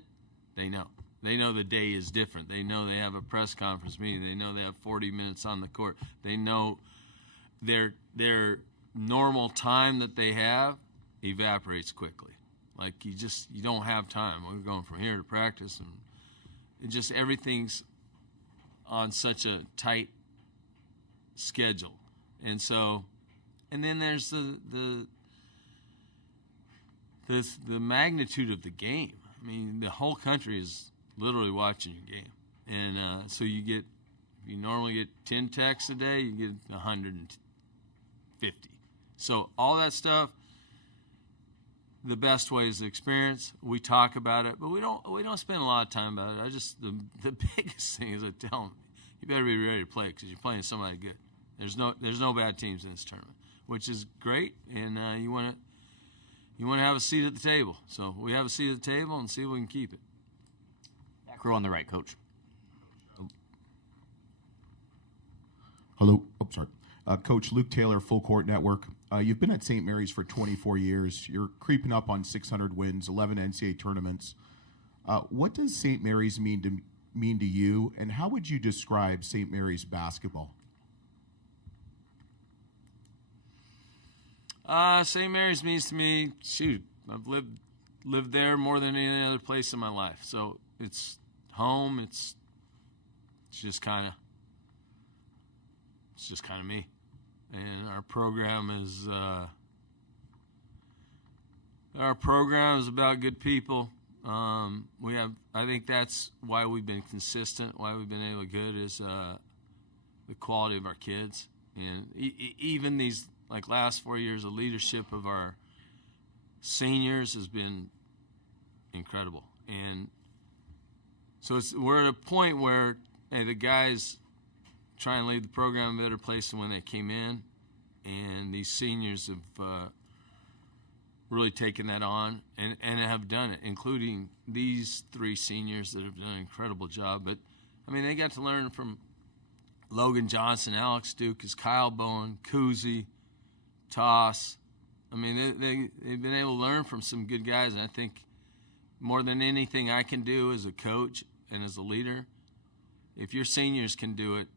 they know. They know the day is different. They know they have a press conference meeting. They know they have 40 minutes on the court. They know their normal time that they have evaporates quickly. Like you don't have time. We're going from here to practice, and everything's on such a tight schedule. And then there's the the magnitude of the game. I mean, the whole country is literally watching your game, and so you normally get 10 texts a day, you get 150. So all that stuff. The best way is the experience. We talk about it, but we don't spend a lot of time about it. The biggest thing is I tell them, you better be ready to play because you're playing somebody good. There's no bad teams in this tournament, which is great, and you want to have a seat at the table. So we have a seat at the table and see if we can keep it. Back row on the right, Coach. Hello. Oh, sorry. Coach Luke Taylor, Full Court Network. You've been at St. Mary's for 24 years. You're creeping up on 600 wins, 11 NCAA tournaments. What does St. Mary's mean to you, and how would you describe St. Mary's basketball? St. Mary's means to me, shoot, I've lived there more than any other place in my life. So it's home. It's just kind of me. And our program is about good people. I think that's why we've been consistent, why we've been able to get good is the quality of our kids. And even these last 4 years, the leadership of our seniors has been incredible. And so we're at a point where the guys try and leave the program in a better place than when they came in, and these seniors have really taken that on and have done it, including these 3 seniors that have done an incredible job. But I mean, they got to learn from Logan Johnson, Alex Dukas, Kyle Bowen, Kuzi, Toss. I mean, they've been able to learn from some good guys, and I think more than anything I can do as a coach and as a leader, if your seniors can do it,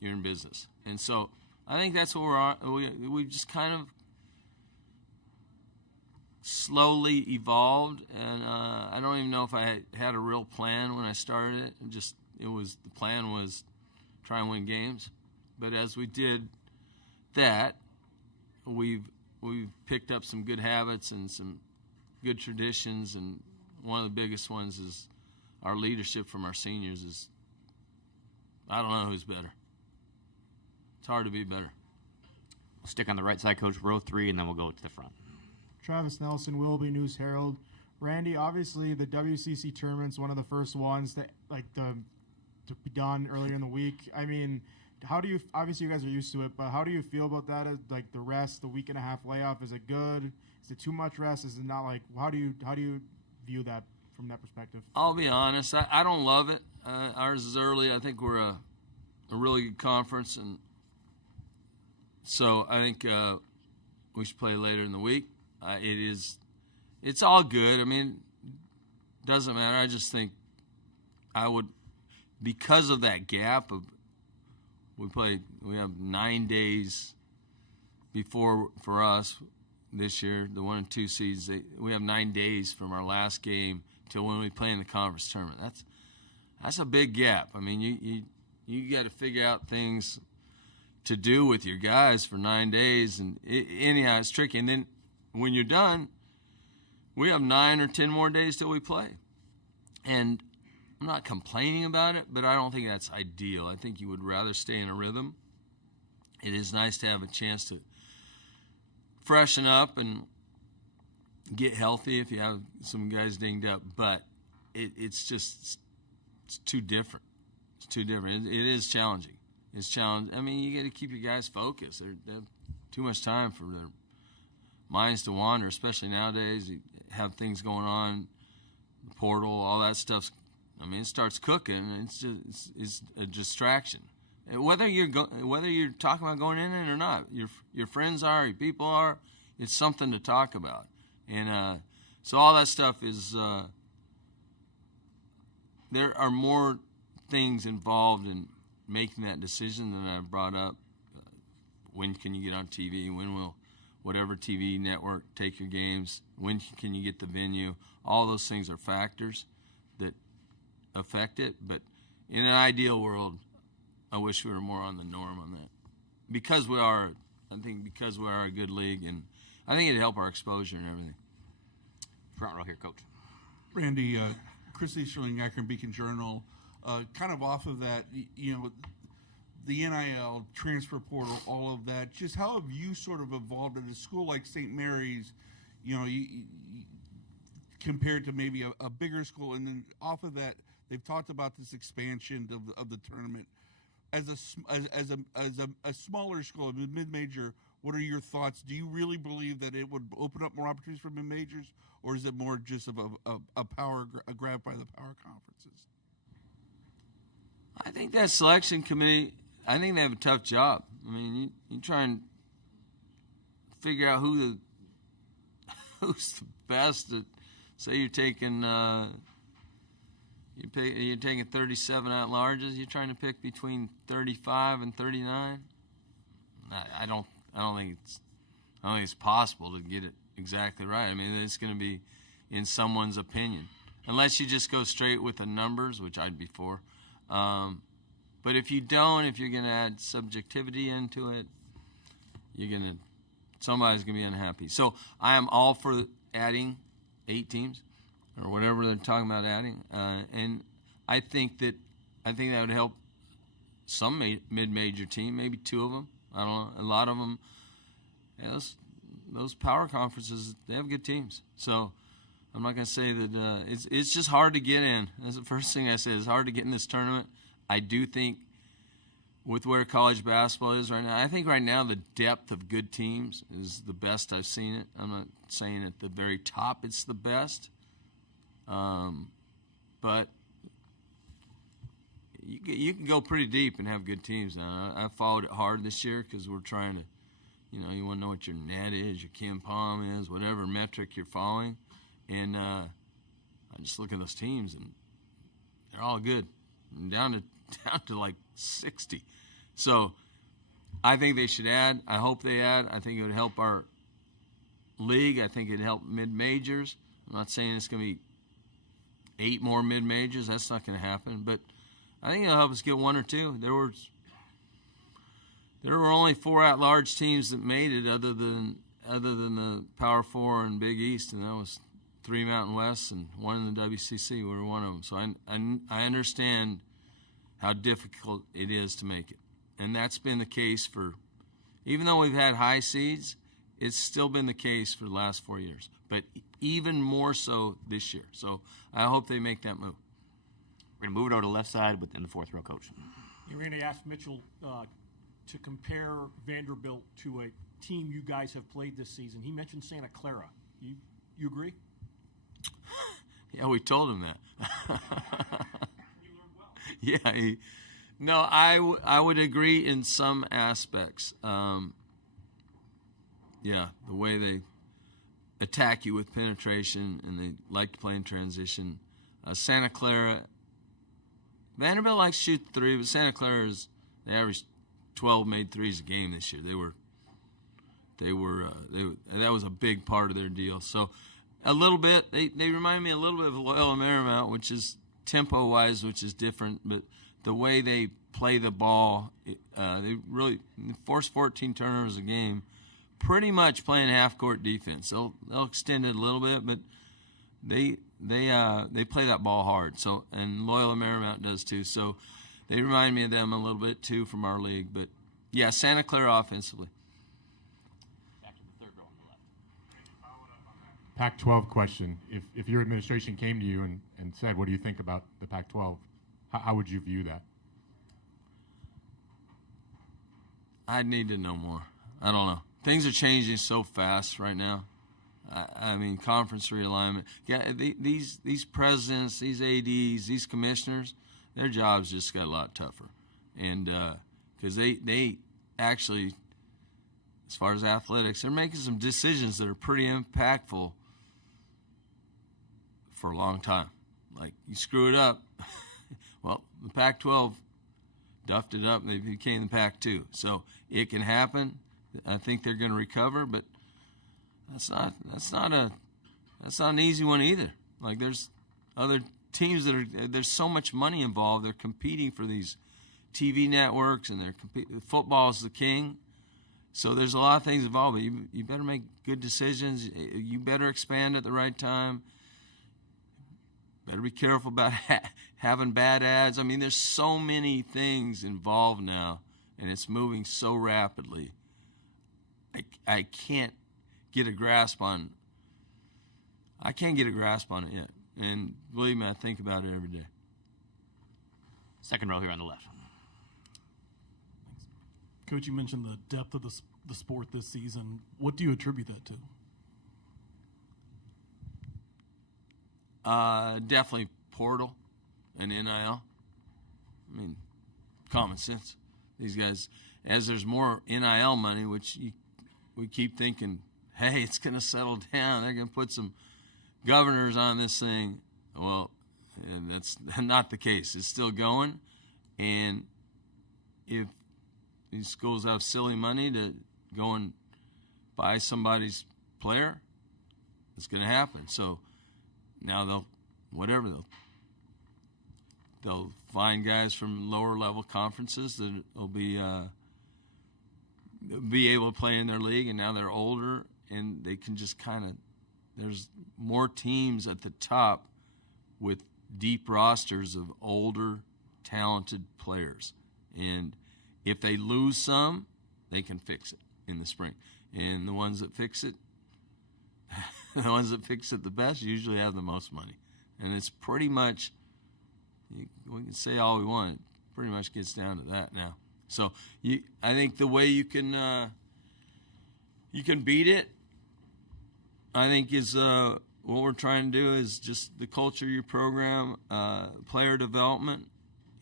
you're in business. And so I think that's what we're on. We've just kind of slowly evolved, and I don't even know if I had a real plan when I started it. The plan was try and win games. But as we did that, we've picked up some good habits and some good traditions, and one of the biggest ones is our leadership from our seniors is, I don't know who's better. It's hard to be better. We'll stick on the right side, Coach, row 3, and then we'll go to the front. Travis Nelson, Willoughby News Herald. Randy, obviously the WCC tournament's one of the first ones that to be done earlier in the week. I mean, obviously you guys are used to it, but how do you feel about that? The rest, the week and a half layoff, is it good? Is it too much rest? Is it not? How do you view that from that perspective? I'll be honest, I don't love it. Ours is early. I think we're a really good conference, and so I think we should play later in the week. It's all good. I mean, it doesn't matter. I just think I would, because of that gap of, we have 9 days before, for us this year, the 1 and 2 seeds, we have 9 days from our last game till when we play in the conference tournament. That's a big gap. I mean, you got to figure out things to do with your guys for 9 days, and anyhow, it's tricky. And then when you're done, we have 9 or 10 more days till we play. And I'm not complaining about it, but I don't think that's ideal. I think you would rather stay in a rhythm. It is nice to have a chance to freshen up and get healthy if you have some guys dinged up, but it's too different. It's too different. It is challenging. It's challenging. I mean, you got to keep your guys focused. They have too much time for their minds to wander, especially nowadays. You have things going on, the portal, all that stuff's. I mean, it starts cooking. It's a distraction. And whether you're talking about going in it or not, your friends are, your people are. It's something to talk about, and so all that stuff is. There are more things involved in making that decision than I brought up. When can you get on TV? When will whatever TV network take your games? When can you get the venue? All those things are factors that affect it. But in an ideal world, I wish we were more on the norm on that. Because we are a good league, and I think it'd help our exposure and everything. Front row here, Coach. Randy, Chris Easterling, Akron Beacon Journal, kind of off of that, the NIL, transfer portal, all of that, just how have you sort of evolved at a school like St. Mary's, compared to maybe a bigger school? And then off of that, they've talked about this expansion of the tournament. As a smaller school, a mid-major, what are your thoughts? Do you really believe that it would open up more opportunities for mid-majors, or is it more just of a grab by the power conferences? I think that selection committee, I think they have a tough job. I mean, you try and figure out who's the best at, say you're taking you're taking 37 at-larges. You're trying to pick between 35 and 39. I don't think it's possible to get it exactly right. I mean, it's going to be in someone's opinion, unless you just go straight with the numbers, which I'd be for. But if you don't, if you're going to add subjectivity into it, somebody's going to be unhappy. So I am all for adding 8 teams or whatever they're talking about adding, and I think that would help some mid-major team, maybe 2 of them. I don't know. A lot of them, those power conferences, they have good teams. So I'm not going to say that it's just hard to get in. That's the first thing I said. It's hard to get in this tournament. I do think with where college basketball is right now, I think right now the depth of good teams is the best I've seen it. I'm not saying at the very top it's the best, but you can go pretty deep and have good teams now. I followed it hard this year because we're trying to, you want to know what your net is, your Kim Palm is, whatever metric you're following. And I just look at those teams, and they're all good. And down to like 60. So I think they should add. I hope they add. I think it would help our league. I think it'd help mid-majors. I'm not saying it's going to be 8 more mid-majors. That's not going to happen. But I think it'll help us get 1 or 2. There were only 4 at-large teams that made it other than the Power 4 and Big East, and that was 3 Mountain West and 1 in the WCC. We were one of them. So I understand how difficult it is to make it. And that's been the case even though we've had high seeds, it's still been the case for the last 4 years. But even more so this year. So I hope they make that move. We're going to move it over to the left side within the 4th row, Coach. Randy asked Mitchell to compare Vanderbilt to a team you guys have played this season. He mentioned Santa Clara. You agree? Yeah, we told him that. Yeah. I would agree in some aspects. Yeah, the way they attack you with penetration and they like to play in transition. Santa Clara, Vanderbilt likes to shoot 3, but Santa Clara they averaged 12 made threes a game this year. That was a big part of their deal. So a little bit, they remind me a little bit of Loyola Marymount, which is tempo-wise, which is different, but the way they play the ball, they really force 14 turnovers a game, pretty much playing half-court defense. They'll extend it a little bit, but they play that ball hard. So, and Loyola Marymount does too. So they remind me of them a little bit too from our league. But yeah, Santa Clara offensively. Back to the 3rd row on the left. Pac-12 question. If your administration came to you and said, what do you think about the Pac-12, how would you view that? I'd need to know more. I don't know. Things are changing so fast right now. I mean, conference realignment. Yeah, these presidents, these ADs, these commissioners, their jobs just got a lot tougher. And because they actually, as far as athletics, they're making some decisions that are pretty impactful for a long time. Like, you screw it up, well, the Pac-12 duffed it up and they became the Pac-2. So it can happen. I think they're going to recover, but that's not an easy one either. Like, there's other teams there's so much money involved. They're competing for these TV networks, and football is the king. So there's a lot of things involved, but you better make good decisions. You better expand at the right time. Better be careful about having bad ads. I mean, there's so many things involved now, and it's moving so rapidly. I can't get a grasp on. I can't get a grasp on it yet, and believe me, I think about it every day. Second row here on the left. Coach, you mentioned the depth of the sport this season. What do you attribute that to? Definitely portal and NIL. I mean, common sense. These guys, as there's more NIL money, which we keep thinking, hey, it's going to settle down. They're going to put some governors on this thing. Well, and that's not the case. It's still going. And if these schools have silly money to go and buy somebody's player, it's going to happen. So now they'll find guys from lower level conferences that will be able to play in their league, and now they're older and they can just kind of, there's more teams at the top with deep rosters of older, talented players. And if they lose some, they can fix it in the spring. And the ones that fix it, the ones that fix it the best usually have the most money. And it's pretty much, we can say all we want, it pretty much gets down to that now. So I think the way you can beat it, I think is what we're trying to do is just the culture of your program, player development,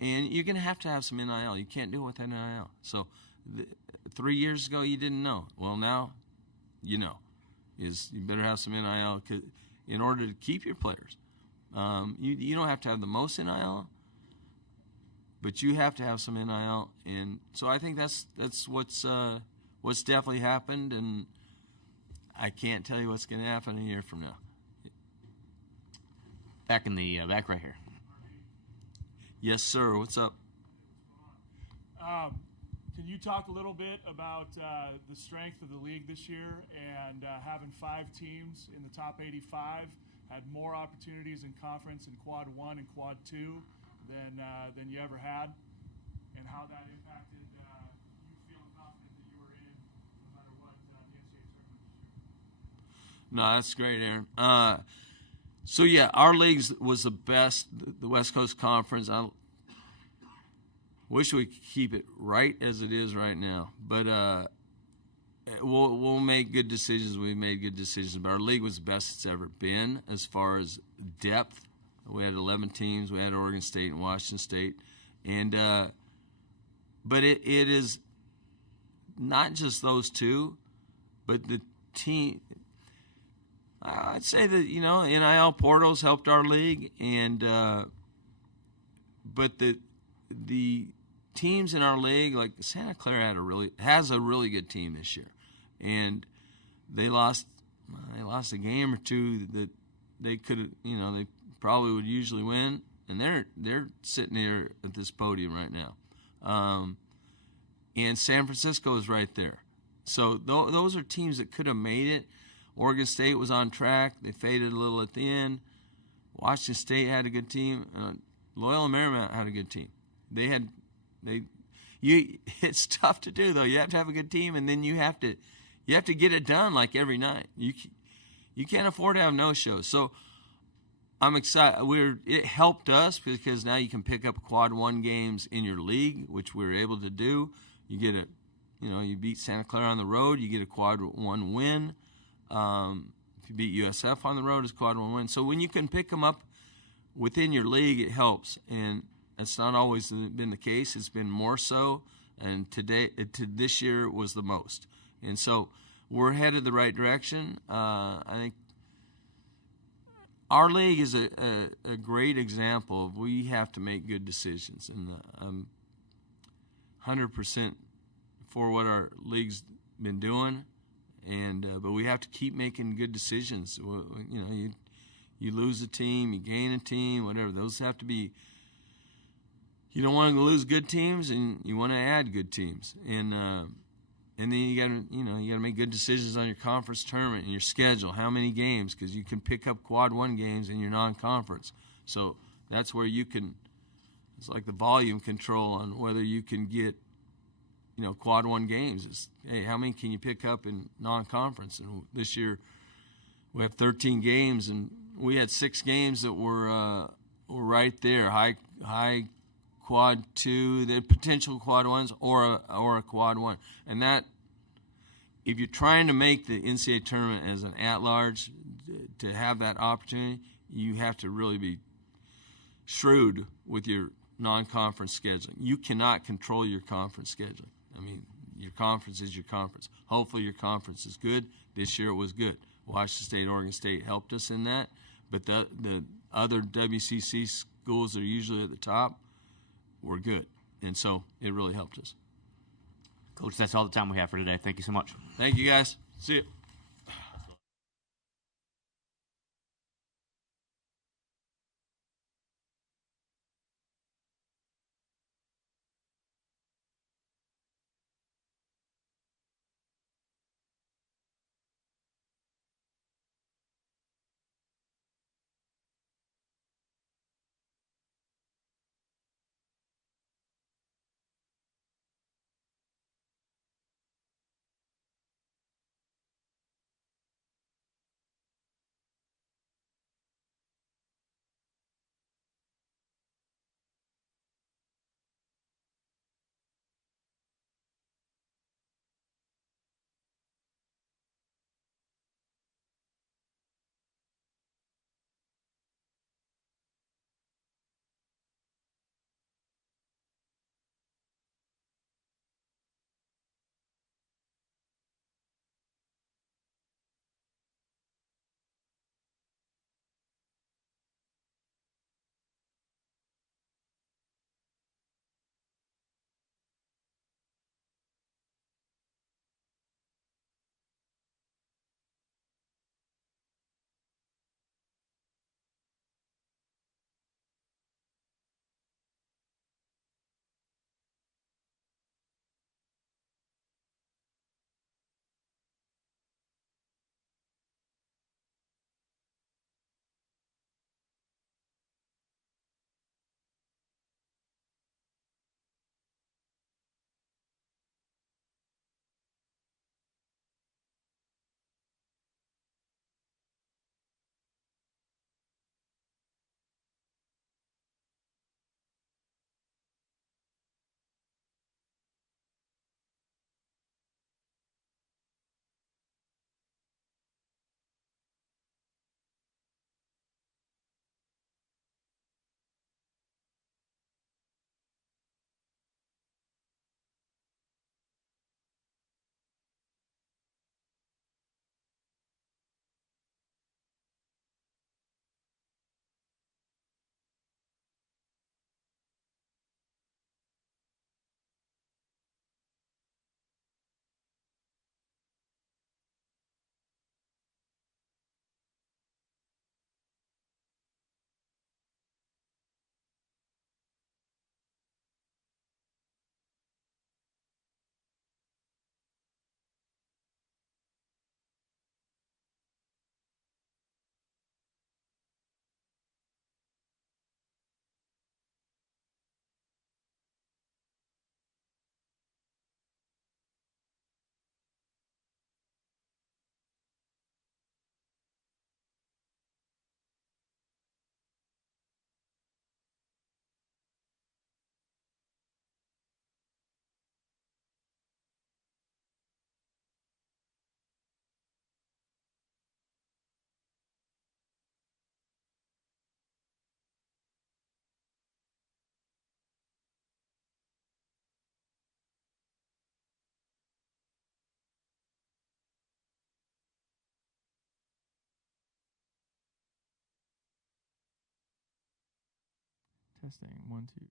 and you're going to have some NIL. You can't do it without NIL. So 3 years ago you didn't know. Well, now you know. You better have some NIL in order to keep your players. You don't have to have the most NIL, but you have to have some NIL, and so I think that's what's definitely happened, and I can't tell you what's going to happen a year from now. Back in the back right here. Yes, sir. What's up? Can you talk a little bit about the strength of the league this year and having 5 teams in the top 85 had more opportunities in conference in Quad 1 and Quad 2 than you ever had, and how that impacted you feeling confident that you were in no matter what the NCAA tournament this year? No, that's great, Aaron. So yeah, our league was the best, the West Coast Conference. I wish we could keep it right as it is right now, but we'll make good decisions. We made good decisions, but our league was the best it's ever been as far as depth. We had 11 teams. We had Oregon State and Washington State, and but it is not just those two, but the team. I'd say that NIL portals helped our league, and but the teams in our league, like Santa Clara has a really good team this year, and they lost a game or two that they could they probably would usually win, and they're sitting here at this podium right now, and San Francisco is right there. So those are teams that could have made it. Oregon State was on track. They faded a little at the end. Washington State had a good team. Loyola Marymount had a good team. It's tough to do though. You have to have a good team, and then you have to get it done like every night. You can't afford to have no shows. So I'm excited. It helped us because now you can pick up Quad 1 games in your league, which we were able to do. You get you beat Santa Clara on the road, you get a Quad 1 win. If you beat USF on the road, it's Quad 1 win. So when you can pick them up within your league, it helps. And that's not always been the case. It's been more so. And this year was the most. And so we're headed the right direction. I think our league is a great example of we have to make good decisions. And I'm 100% for what our league's been doing. And but we have to keep making good decisions. You lose a team, you gain a team, whatever. Those have to be. You don't want to lose good teams, and you want to add good teams. And And then you got to make good decisions on your conference tournament and your schedule. How many games? Because you can pick up quad one games in your non-conference. So that's where you can. It's like the volume control on whether you can get, quad one games. It's, hey, how many can you pick up in non-conference? And this year we have 13 games, and we had 6 games that were right there, high quad two, the potential quad ones, or a quad one. And that, if you're trying to make the NCAA tournament as an at-large, to have that opportunity, you have to really be shrewd with your non-conference scheduling. You cannot control your conference scheduling. I mean, your conference is your conference. Hopefully your conference is good. This year it was good. Washington State, Oregon State helped us in that. But the other WCC schools that are usually at the top were good. And so it really helped us. Coach, that's all the time we have for today. Thank you so much. Thank you, guys. See you. Testing 1 2.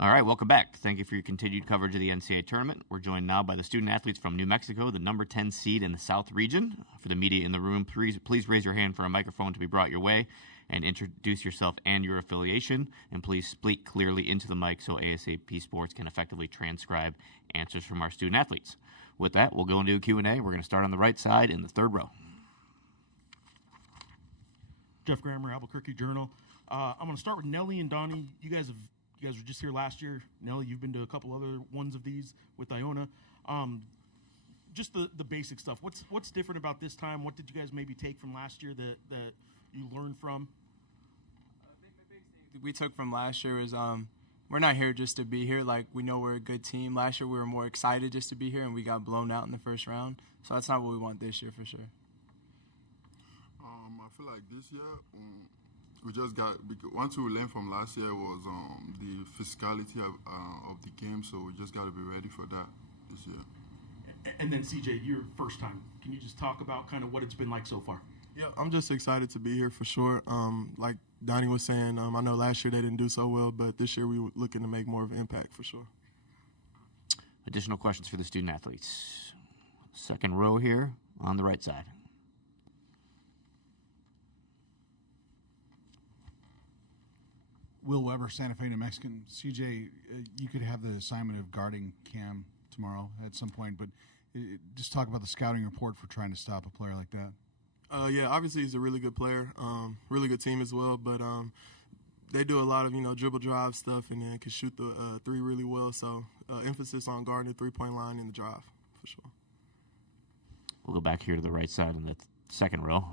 All right, welcome back. Thank you for your continued coverage of the NCAA tournament. We're joined now by the student athletes from New Mexico, the number 10 seed in the South region. For the media in the room, please raise your hand for a microphone to be brought your way and introduce yourself and your affiliation. And please speak clearly into the mic so ASAP Sports can effectively transcribe answers from our student athletes. With that, we'll go into a Q&A. We're going to start on the right side in the third row. Jeff Grammer, Albuquerque Journal. I'm going to start with Nelly and Donnie. You guys were just here last year. Nelly, you've been to a couple other ones of these with Iona. Just the basic stuff. What's different about this time? What did you guys maybe take from last year that you learned from? I think the big thing we took from last year was we're not here just to be here. Like, we know we're a good team. Last year we were more excited just to be here, and we got blown out in the first round. So that's not what we want this year for sure. I feel like this year we just got – one thing we learned from last year was the physicality of the game, so we just got to be ready for that this year. And then, CJ, your first time. Can you just talk about kind of what it's been like so far? Yeah, I'm just excited to be here for sure. Like Donnie was saying, I know last year they didn't do so well, but this year we were looking to make more of an impact for sure. Additional questions for the student athletes. Second row here on the right side. Will Weber, Santa Fe, New Mexican. CJ, you could have the assignment of guarding Cam tomorrow at some point, but just talk about the scouting report for trying to stop a player like that. Yeah, obviously he's a really good player, really good team as well, but they do a lot of, dribble drive stuff and then can shoot the three really well, so emphasis on guarding the three-point line in the drive for sure. We'll go back here to the right side in the second row.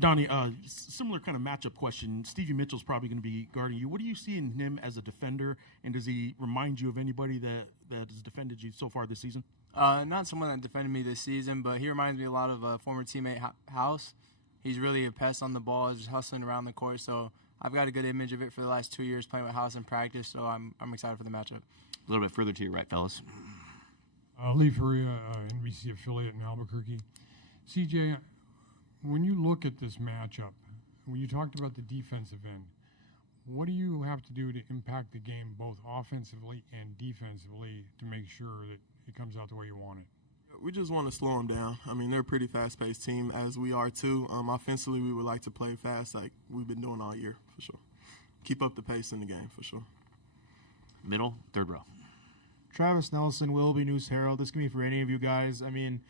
Donnie, similar kind of matchup question. Stevie Mitchell's probably going to be guarding you. What do you see in him as a defender, and does he remind you of anybody that has defended you so far this season? Not someone that defended me this season, but he reminds me a lot of former teammate House. He's really a pest on the ball, just hustling around the court. So I've got a good image of it for the last 2 years playing with House in practice. So I'm excited for the matchup. A little bit further to your right, fellas. Lee Faria, NBC affiliate in Albuquerque. CJ, when you look at this matchup, when you talked about the defensive end, what do you have to do to impact the game both offensively and defensively to make sure that it comes out the way you want it? We just want to slow them down. I mean, they're a pretty fast-paced team, as we are too. Offensively, we would like to play fast like we've been doing all year, for sure. Keep up the pace in the game, for sure. Middle, third row. Travis Nelson, Willoughby News Herald. This can be for any of you guys. I mean,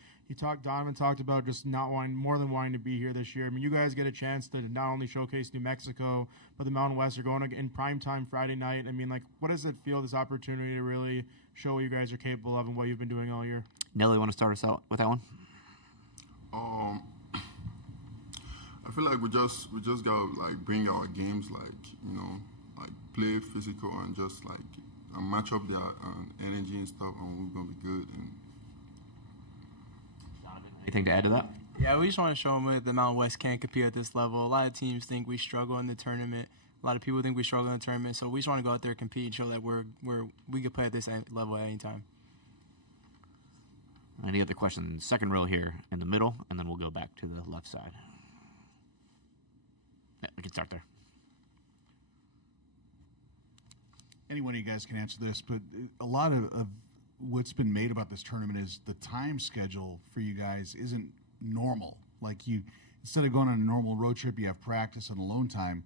Donovan talked about just more than wanting to be here this year. I mean, you guys get a chance to not only showcase New Mexico, but the Mountain West are going in primetime Friday night. I mean, like, what does it feel, this opportunity to really show what you guys are capable of and what you've been doing all year? Nelly, want to start us out with that one? I feel like we just gotta like bring our games, like play physical and just like match up their energy and stuff, and we're gonna be good. And anything to add to that? Yeah, we just want to show them that the Mountain West can't compete at this level. A lot of teams think we struggle in the tournament. A lot of people think we struggle in the tournament. So we just want to go out there and compete and show that we can play at this level at any time. Any other questions? Second row here in the middle, and then we'll go back to the left side. Yeah, we can start there. Any one of you guys can answer this, but a lot of what's been made about this tournament is the time schedule for you guys isn't normal. Like, you, instead of going on a normal road trip, you have practice and alone time.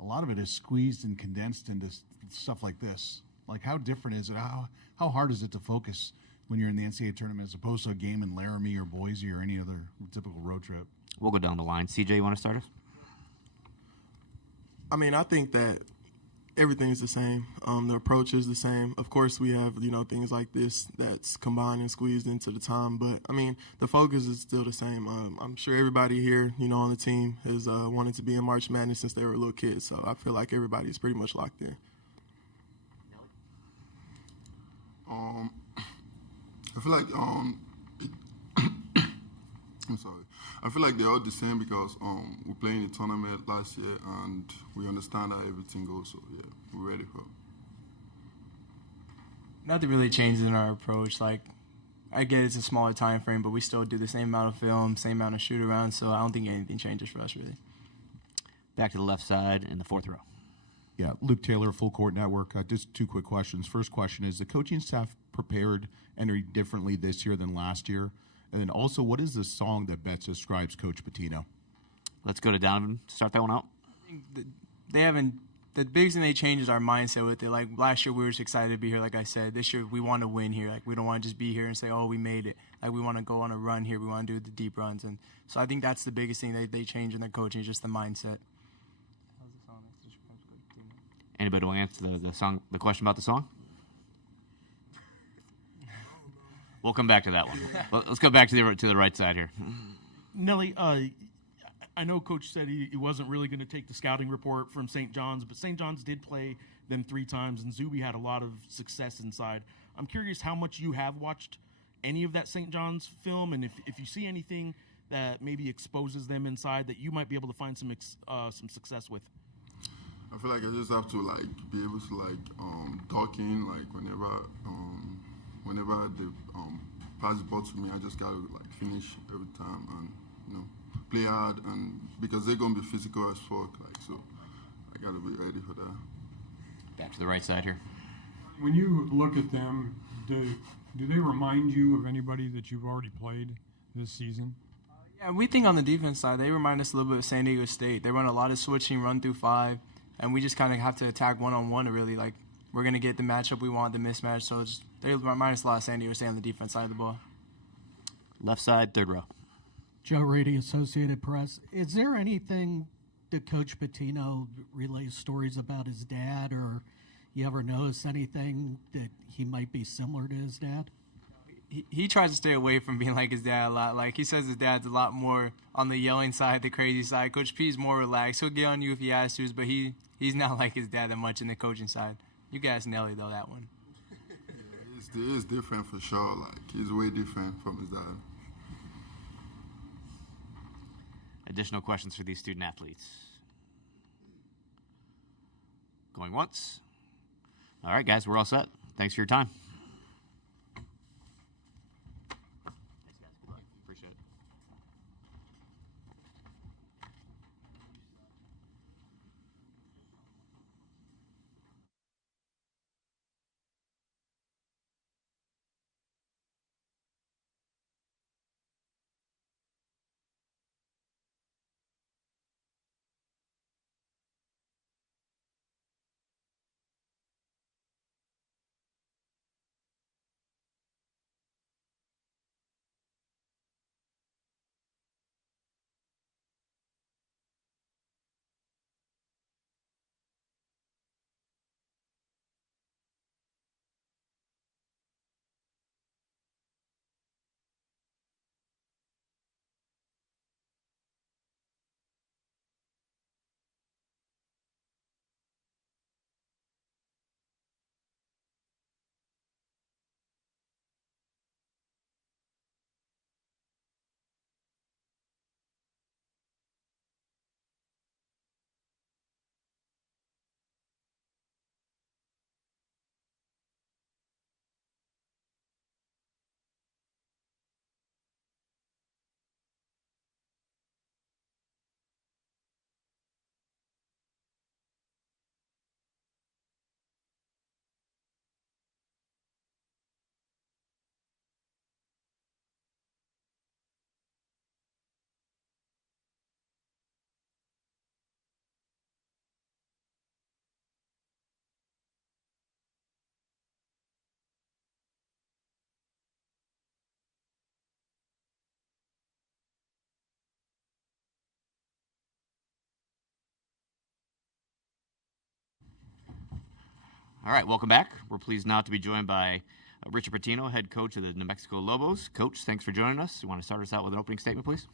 A lot of it is squeezed and condensed into stuff like this. Like, how different is it? How hard is it to focus when you're in the NCAA tournament as opposed to a game in Laramie or Boise or any other typical road trip? We'll go down the line. CJ, you want to start us? I mean, I think that everything's the same. The approach is the same. Of course, we have, things like this that's combined and squeezed into the time. But, I mean, the focus is still the same. I'm sure everybody here, on the team has wanted to be in March Madness since they were little kids. So I feel like everybody is pretty much locked in. I feel like I'm sorry. I feel like they're all the same because we played in the tournament last year and we understand how everything goes. So yeah, we're ready for it. Nothing really changes in our approach. Like, I get it's a smaller time frame, but we still do the same amount of film, same amount of shoot around. So I don't think anything changes for us really. Back to the left side in the fourth row. Yeah, Luke Taylor, Full Court Network. Just two quick questions. First question is the coaching staff prepared any differently this year than last year? And then also, what is the song that best describes Coach Pitino? Let's go to Donovan to start that one out. They haven't. The biggest thing they changed is our mindset with it. Like last year, we were just excited to be here. Like I said, this year we want to win here. Like we don't want to just be here and say, "Oh, we made it." Like we want to go on a run here. We want to do the deep runs, and so I think that's the biggest thing they changed in their coaching, is just the mindset. Anybody want to answer the question about the song? We'll come back to that one. Let's go back to the right side here. Nelly, I know Coach said he wasn't really going to take the scouting report from St. John's, but St. John's did play them 3 times, and Zuby had a lot of success inside. I'm curious how much you have watched any of that St. John's film, and if you see anything that maybe exposes them inside that you might be able to find some success with. I feel like I just have to be able to talk in whenever they pass the ball to me. I just gotta finish every time and play hard, and because they're gonna be physical as fuck. So I gotta be ready for that. Back to the right side here. When you look at them, do they remind you of anybody that you've already played this season? Yeah, we think on the defense side, they remind us a little bit of San Diego State. They run a lot of switching, run through 5, and we just kind of have to attack one-on-one. Really, we're gonna get the matchup we want, the mismatch. So they remind us a lot of San Diego State on the defense side of the ball. Left side, third row. Joe Rady, Associated Press. Is there anything that Coach Pitino relays stories about his dad, or you ever notice anything that he might be similar to his dad? He tries to stay away from being like his dad a lot. He says his dad's a lot more on the yelling side, the crazy side. Coach P's more relaxed. He'll get on you if he has to, but he's not like his dad that much in the coaching side. You guys Nelly, though, that one. Yeah, it's different for sure. He's way different from his dad. Additional questions for these student athletes? Going once. All right, guys, we're all set. Thanks for your time. Thanks, guys. Good luck. Appreciate it. All right, welcome back. We're pleased now to be joined by Richard Pitino, head coach of the New Mexico Lobos. Coach, thanks for joining us. You want to start us out with an opening statement, please?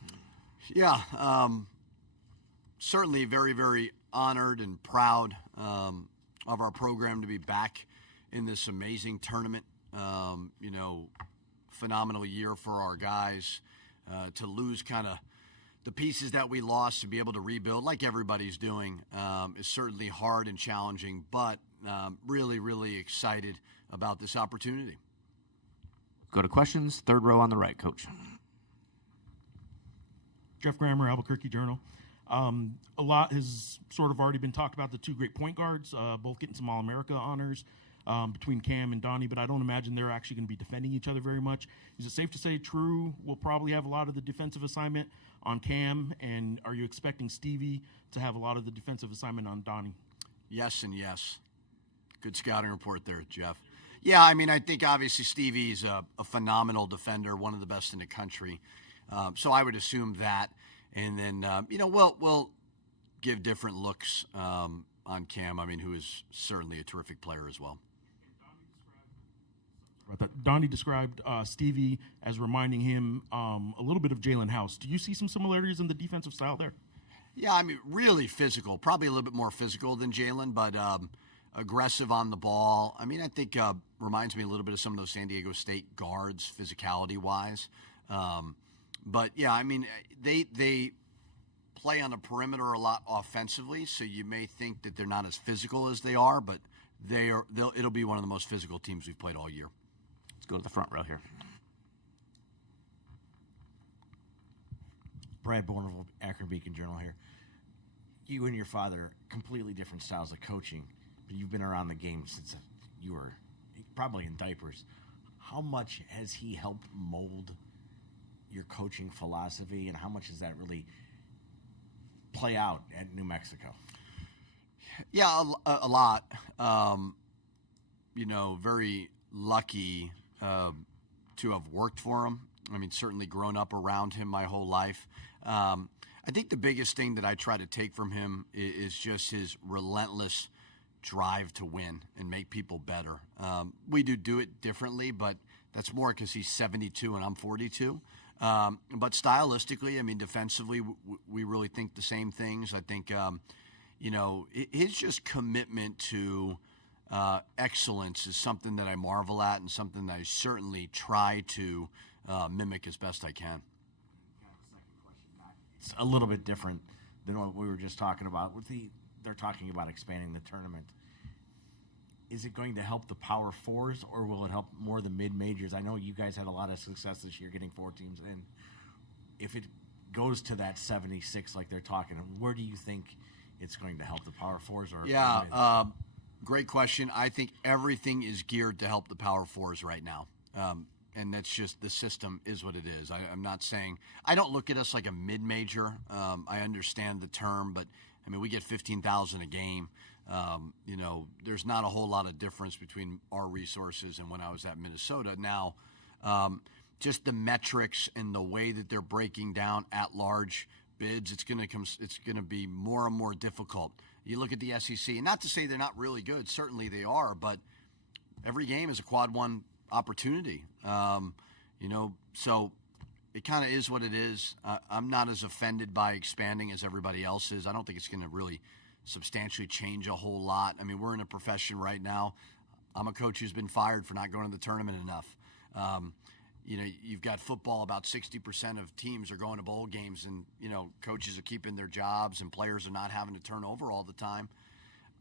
Yeah, certainly very, very honored and proud of our program to be back in this amazing tournament. Phenomenal year for our guys. To lose kind of the pieces that we lost, to be able to rebuild like everybody's doing is certainly hard and challenging, but really, really excited about this opportunity. Go to questions. Third row on the right, Coach. Jeff Grammer, Albuquerque Journal. A lot has sort of already been talked about the two great point guards, both getting some All-America honors between Cam and Donnie, but I don't imagine they're actually going to be defending each other very much. Is it safe to say True will probably have a lot of the defensive assignment on Cam, and are you expecting Stevie to have a lot of the defensive assignment on Donnie? Yes and yes. Good scouting report there, Jeff. Yeah, I mean, I think obviously Stevie's a phenomenal defender, one of the best in the country. So I would assume that. And then, we'll give different looks on Cam, I mean, who is certainly a terrific player as well. Donnie described Stevie as reminding him a little bit of Jalen House. Do you see some similarities in the defensive style there? Yeah, I mean, really physical, probably a little bit more physical than Jalen, but aggressive on the ball. I mean, I think reminds me a little bit of some of those San Diego State guards, physicality-wise. But, yeah, I mean, they play on the perimeter a lot offensively, so you may think that they're not as physical as they are, but it'll be one of the most physical teams we've played all year. Let's go to the front row here. Brad Bourne, Akron Beacon Journal here. You and your father, completely different styles of coaching, but you've been around the game since you were probably in diapers. How much has he helped mold your coaching philosophy, and how much does that really play out at New Mexico? Yeah, a lot. Very lucky to have worked for him. I mean, certainly grown up around him my whole life. I think the biggest thing that I try to take from him is just his relentless drive to win and make people better. We do it differently, but that's more because he's 72 and I'm 42. But stylistically, I mean, defensively, we really think the same things. I think, his just commitment to excellence is something that I marvel at and something that I certainly try to mimic as best I can. It's a little bit different than what we were just talking about. They're talking about expanding the tournament. Is it going to help the Power Fours, or will it help more the mid-majors? I know you guys had a lot of success this year getting 4 teams in. If it goes to that 76 like they're talking, where do you think it's going to help the Power Fours? Great question. I think everything is geared to help the Power Fours right now. And that's just the system is what it is. I'm not saying – I don't look at us like a mid-major. I understand the term, but, I mean, we get 15,000 a game. There's not a whole lot of difference between our resources and when I was at Minnesota. Now, just the metrics and the way that they're breaking down at-large bids, it's going to be more and more difficult. You look at the SEC, and not to say they're not really good. Certainly they are, but every game is a quad one opportunity. So it kind of is what it is. I'm not as offended by expanding as everybody else is. I don't think it's going to really substantially change a whole lot. I mean, we're in a profession right now. I'm a coach who's been fired for not going to the tournament enough. You've got football, about 60% of teams are going to bowl games, and, coaches are keeping their jobs and players are not having to turn over all the time.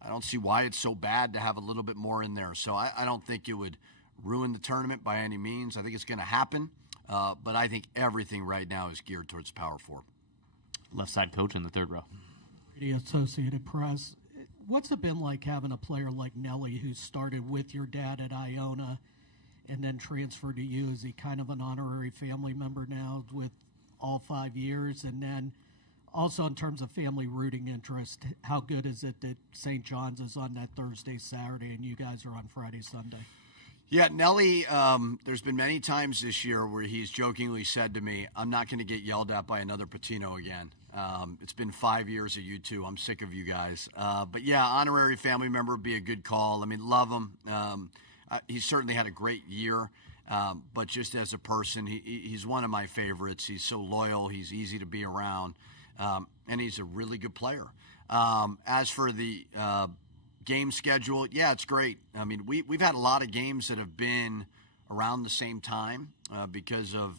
I don't see why it's so bad to have a little bit more in there. So I don't think it would ruin the tournament by any means. I think it's going to happen, but I think everything right now is geared towards Power Four. Left side coach in the third row. The Associated Press. What's it been like having a player like Nelly who started with your dad at Iona and then transferred to you? Is he kind of an honorary family member now with all 5 years? And then also in terms of family rooting interest, how good is it that St. John's is on that Thursday, Saturday, and you guys are on Friday, Sunday? Yeah, Nelly, there's been many times this year where he's jokingly said to me, I'm not going to get yelled at by another Patino again. It's been 5 years of you two. I'm sick of you guys. But, yeah, honorary family member would be a good call. I mean, love him. He's certainly had a great year. But just as a person, he's one of my favorites. He's so loyal. He's easy to be around. And he's a really good player. As for the game schedule, yeah, it's great. I mean, we've had a lot of games that have been around the same time because of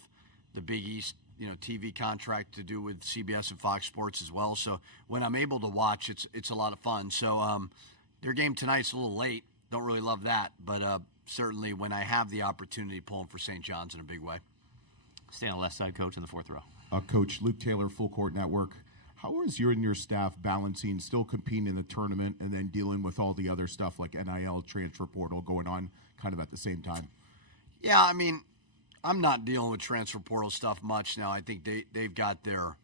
the Big East, TV contract to do with CBS and Fox Sports as well. So when I'm able to watch, it's a lot of fun. So their game tonight's a little late. Don't really love that, but certainly when I have the opportunity, pulling for St. John's in a big way. Stay on the left side, coach, in the fourth row. Coach Luke Taylor, Full Court Network. how is you and your staff balancing still competing in the tournament and then dealing with all the other stuff like NIL, transfer portal going on kind of at the same time? Yeah, I mean, I'm not dealing with transfer portal stuff much now. I think they've got their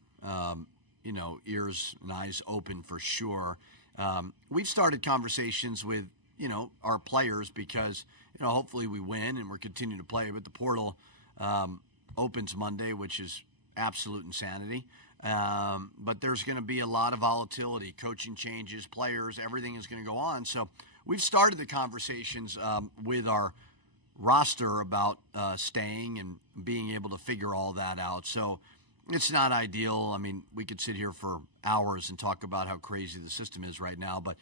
ears and eyes open for sure. We've started conversations with our players because hopefully we win and we're continuing to play. But the portal opens Monday, which is absolute insanity. But there's going to be a lot of volatility, coaching changes, players, everything is going to go on. So we've started the conversations with our roster about staying and being able to figure all that out. So it's not ideal. I mean, we could sit here for hours and talk about how crazy the system is right now, but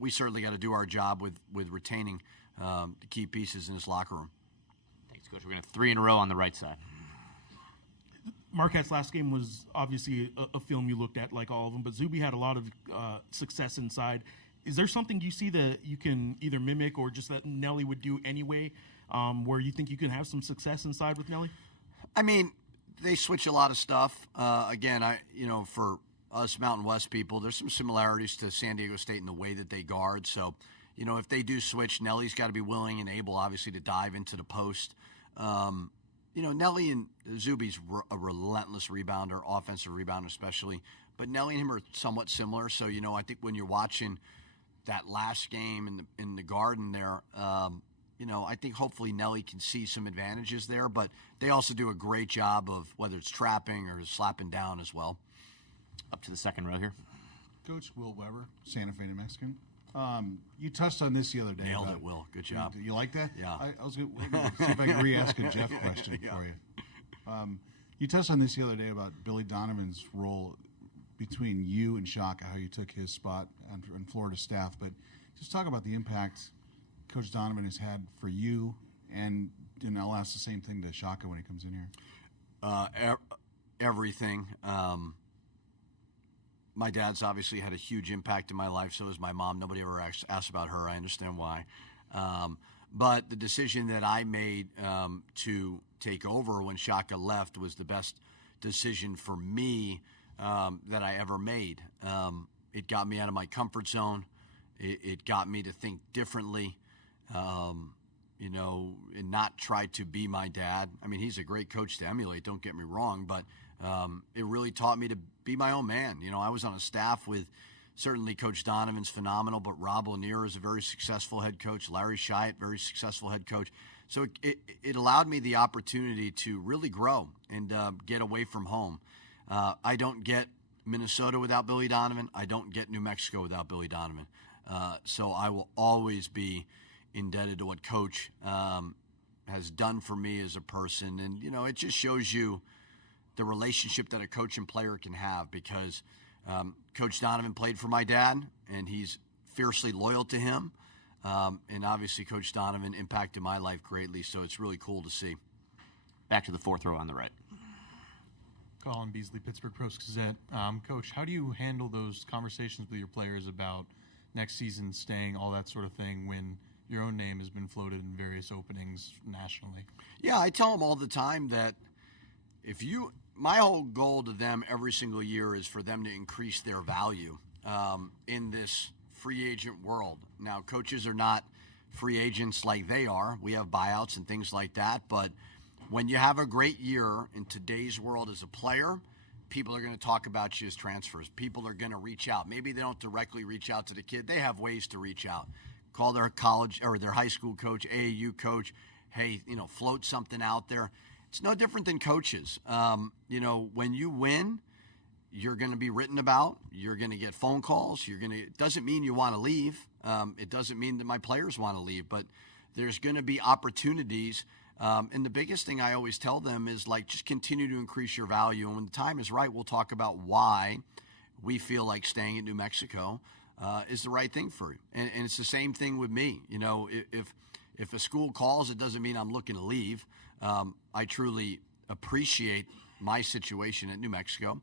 we certainly got to do our job with retaining the key pieces in this locker room. Thanks, Coach. We're going to have 3 in a row on the right side. Marquette's last game was obviously a film you looked at, like all of them, but Zuby had a lot of success inside. Is there something you see that you can either mimic or just that Nelly would do anyway, where you think you can have some success inside with Nelly? I mean, they switch a lot of stuff. Again, for us Mountain West people, there's some similarities to San Diego State in the way that they guard. So, if they do switch, Nelly's got to be willing and able, obviously, to dive into the post. Nelly and Zuby's a relentless rebounder, offensive rebounder especially. But Nelly and him are somewhat similar. So, I think when you're watching that last game in the Garden there, I think hopefully Nelly can see some advantages there. But they also do a great job of whether it's trapping or slapping down as well. Up to the second row here. Coach Will Weber, Santa Fe, New Mexican. You touched on this the other day. Nailed it, Will. Good job. You like that? Yeah. I was going to see if I can re-ask a Jeff question for you. You touched on this the other day about Billy Donovan's role between you and Shaka, how you took his spot on Florida staff. But just talk about the impact Coach Donovan has had for you, and I'll ask the same thing to Shaka when he comes in here. Everything. My dad's obviously had a huge impact in my life. So has my mom. Nobody ever asked about her. I understand why. But the decision that I made to take over when Shaka left was the best decision for me that I ever made. It got me out of my comfort zone. It got me to think differently, and not try to be my dad. I mean, he's a great coach to emulate, don't get me wrong, but it really taught me to be my own man. I was on a staff with certainly Coach Donovan's phenomenal, but Rob Lanier is a very successful head coach. Larry Shiat, very successful head coach. So it allowed me the opportunity to really grow and get away from home. I don't get Minnesota without Billy Donovan. I don't get New Mexico without Billy Donovan. So I will always be indebted to what Coach has done for me as a person. And, it just shows you the relationship that a coach and player can have, because Coach Donovan played for my dad, and he's fiercely loyal to him. And obviously Coach Donovan impacted my life greatly, so it's really cool to see. Back to the fourth row on the right. Colin Beasley, Pittsburgh Post-Gazette. Coach, how do you handle those conversations with your players about next season staying, all that sort of thing, when your own name has been floated in various openings nationally? Yeah, I tell them all the time that my whole goal to them every single year is for them to increase their value in this free agent world. Now, coaches are not free agents like they are. We have buyouts and things like that. But when you have a great year in today's world as a player, people are going to talk about you as transfers. People are going to reach out. Maybe they don't directly reach out to the kid. They have ways to reach out. Call their college or their high school coach, AAU coach. Hey, float something out there. It's no different than coaches. When you win, you're going to be written about. You're going to get phone calls. It doesn't mean you want to leave. It doesn't mean that my players want to leave, but there's going to be opportunities. And the biggest thing I always tell them is just continue to increase your value. And when the time is right, we'll talk about why we feel like staying at New Mexico is the right thing for you. And it's the same thing with me. If a school calls, it doesn't mean I'm looking to leave. I truly appreciate my situation at New Mexico.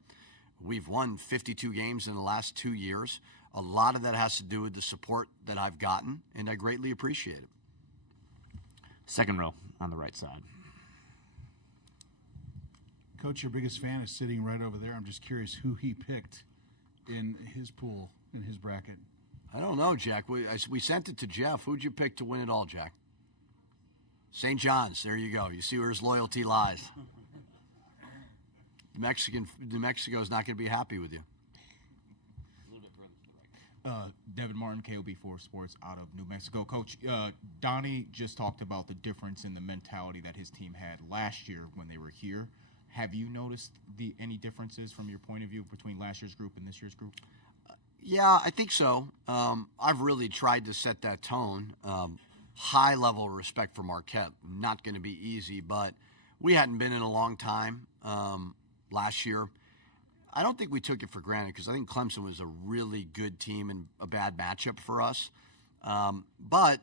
We've won 52 games in the last 2 years. A lot of that has to do with the support that I've gotten, and I greatly appreciate it. Second row on the right side. Coach, your biggest fan is sitting right over there. I'm just curious who he picked in his pool, in his bracket? I don't know, Jack. We sent it to Jeff. Who'd you pick to win it all, Jack? St. John's. There you go. You see where his loyalty lies. New Mexico is not going to be happy with you. Devin Martin, KOB4 Sports out of New Mexico. Coach, Donnie just talked about the difference in the mentality that his team had last year when they were here. Have you noticed any differences from your point of view between last year's group and this year's group? Yeah, I think so. I've really tried to set that tone. High level of respect for Marquette. Not going to be easy, but we hadn't been in a long time last year. I don't think we took it for granted because I think Clemson was a really good team and a bad matchup for us. But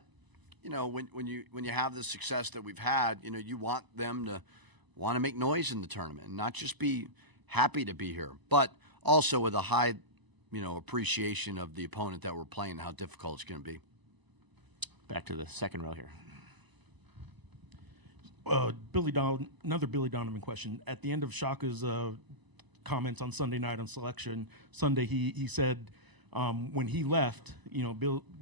when you have the success that we've had, you want them to want to make noise in the tournament and not just be happy to be here, but also with a high, appreciation of the opponent that we're playing and how difficult it's going to be. Back to the second row here. Another Billy Donovan question. At the end of Shaka's comments on Sunday night on selection Sunday, he said when he left,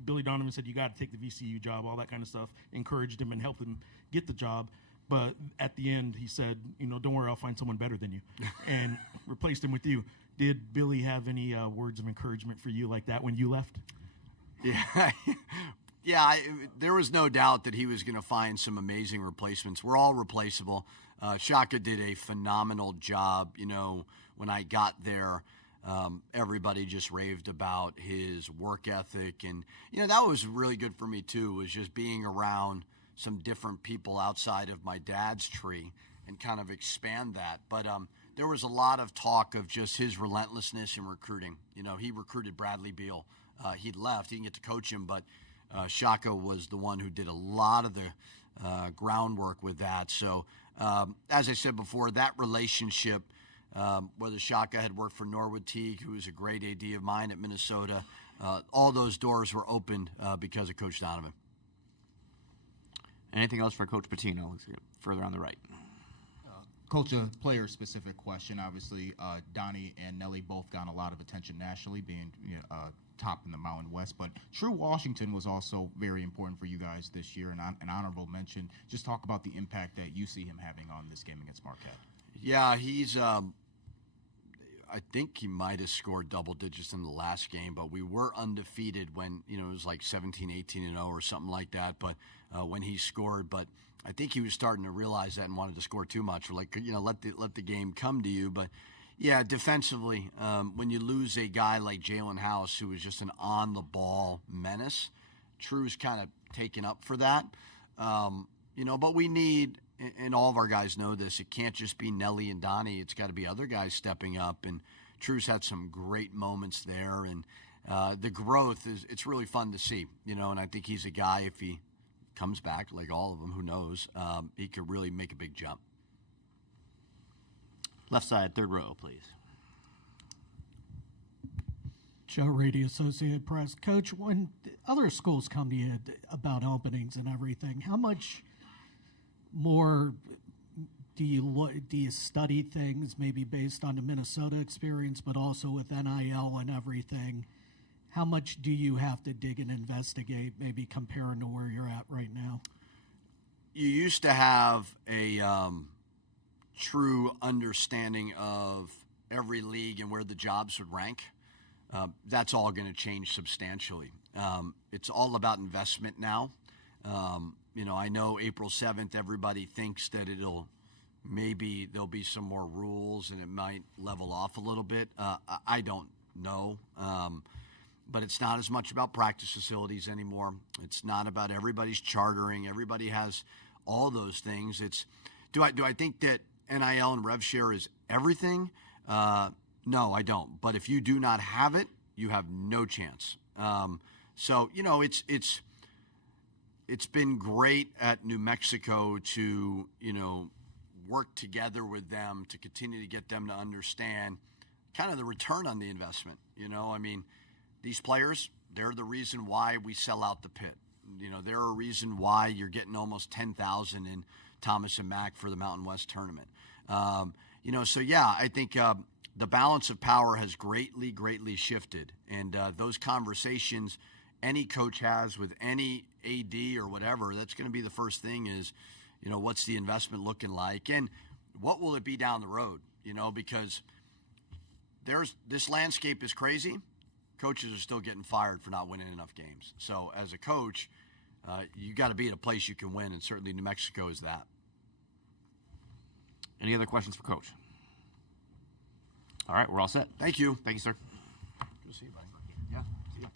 Billy Donovan said you got to take the VCU job, all that kind of stuff, encouraged him and helped him get the job. But at the end, he said, don't worry, I'll find someone better than you, and replaced him with you. Did Billy have any words of encouragement for you like that when you left? Yeah. Yeah, there was no doubt that he was going to find some amazing replacements. We're all replaceable. Shaka did a phenomenal job. When I got there, everybody just raved about his work ethic. And, that was really good for me, too, was just being around some different people outside of my dad's tree and kind of expand that. But there was a lot of talk of just his relentlessness in recruiting. He recruited Bradley Beal. He'd left. He didn't get to coach him, but Shaka was the one who did a lot of the groundwork with that. So, as I said before, that relationship, whether Shaka had worked for Norwood Teague, who was a great AD of mine at Minnesota, all those doors were opened because of Coach Donovan. Anything else for Coach Pitino? Let's get further on the right. Coach, a player-specific question. Obviously, Donnie and Nelly both got a lot of attention nationally, being top in the Mountain West. But True Washington was also very important for you guys this year, and an honorable mention. Just talk about the impact that you see him having on this game against Marquette. Yeah, he's I think he might have scored double digits in the last game, but we were undefeated when, it was like 17, 18-0 or something like that. But when he scored, but I think he was starting to realize that and wanted to score too much. Or let the game come to you. But yeah, defensively, when you lose a guy like Jalen House, who is just an on-the-ball menace, True's kind of taken up for that. But we need, and all of our guys know this, it can't just be Nelly and Donnie. It's got to be other guys stepping up. And True's had some great moments there. And the growth, it's really fun to see, and I think he's a guy, if he comes back, like all of them, who knows, he could really make a big jump. Left side, third row, please. Joe Rady, Associated Press. Coach, when other schools come to you about openings and everything, how much more do you study things maybe based on the Minnesota experience, but also with NIL and everything? How much do you have to dig and investigate, maybe comparing to where you're at right now? You used to have a true understanding of every league and where the jobs would rank. That's all going to change substantially. It's all about investment now. I know April 7th, everybody thinks that there'll be some more rules and it might level off a little bit. I don't know. But it's not as much about practice facilities anymore. It's not about everybody's chartering. Everybody has all those things. Do I think that NIL and rev share is everything? No, I don't. But if you do not have it, you have no chance. It's been great at New Mexico to, work together with them to continue to get them to understand kind of the return on the investment. These players, they're the reason why we sell out the pit. They're a reason why you're getting almost 10,000 in Thomas and Mack for the Mountain West tournament. I think the balance of power has greatly, greatly shifted. And those conversations any coach has with any AD or whatever, that's going to be the first thing is, what's the investment looking like? And what will it be down the road? Because this landscape is crazy. Coaches are still getting fired for not winning enough games. So as a coach, you got to be in a place you can win, and certainly New Mexico is that. Any other questions for Coach? All right, we're all set. Thank you. Thank you, sir. Good to see you, buddy. Yeah. See you.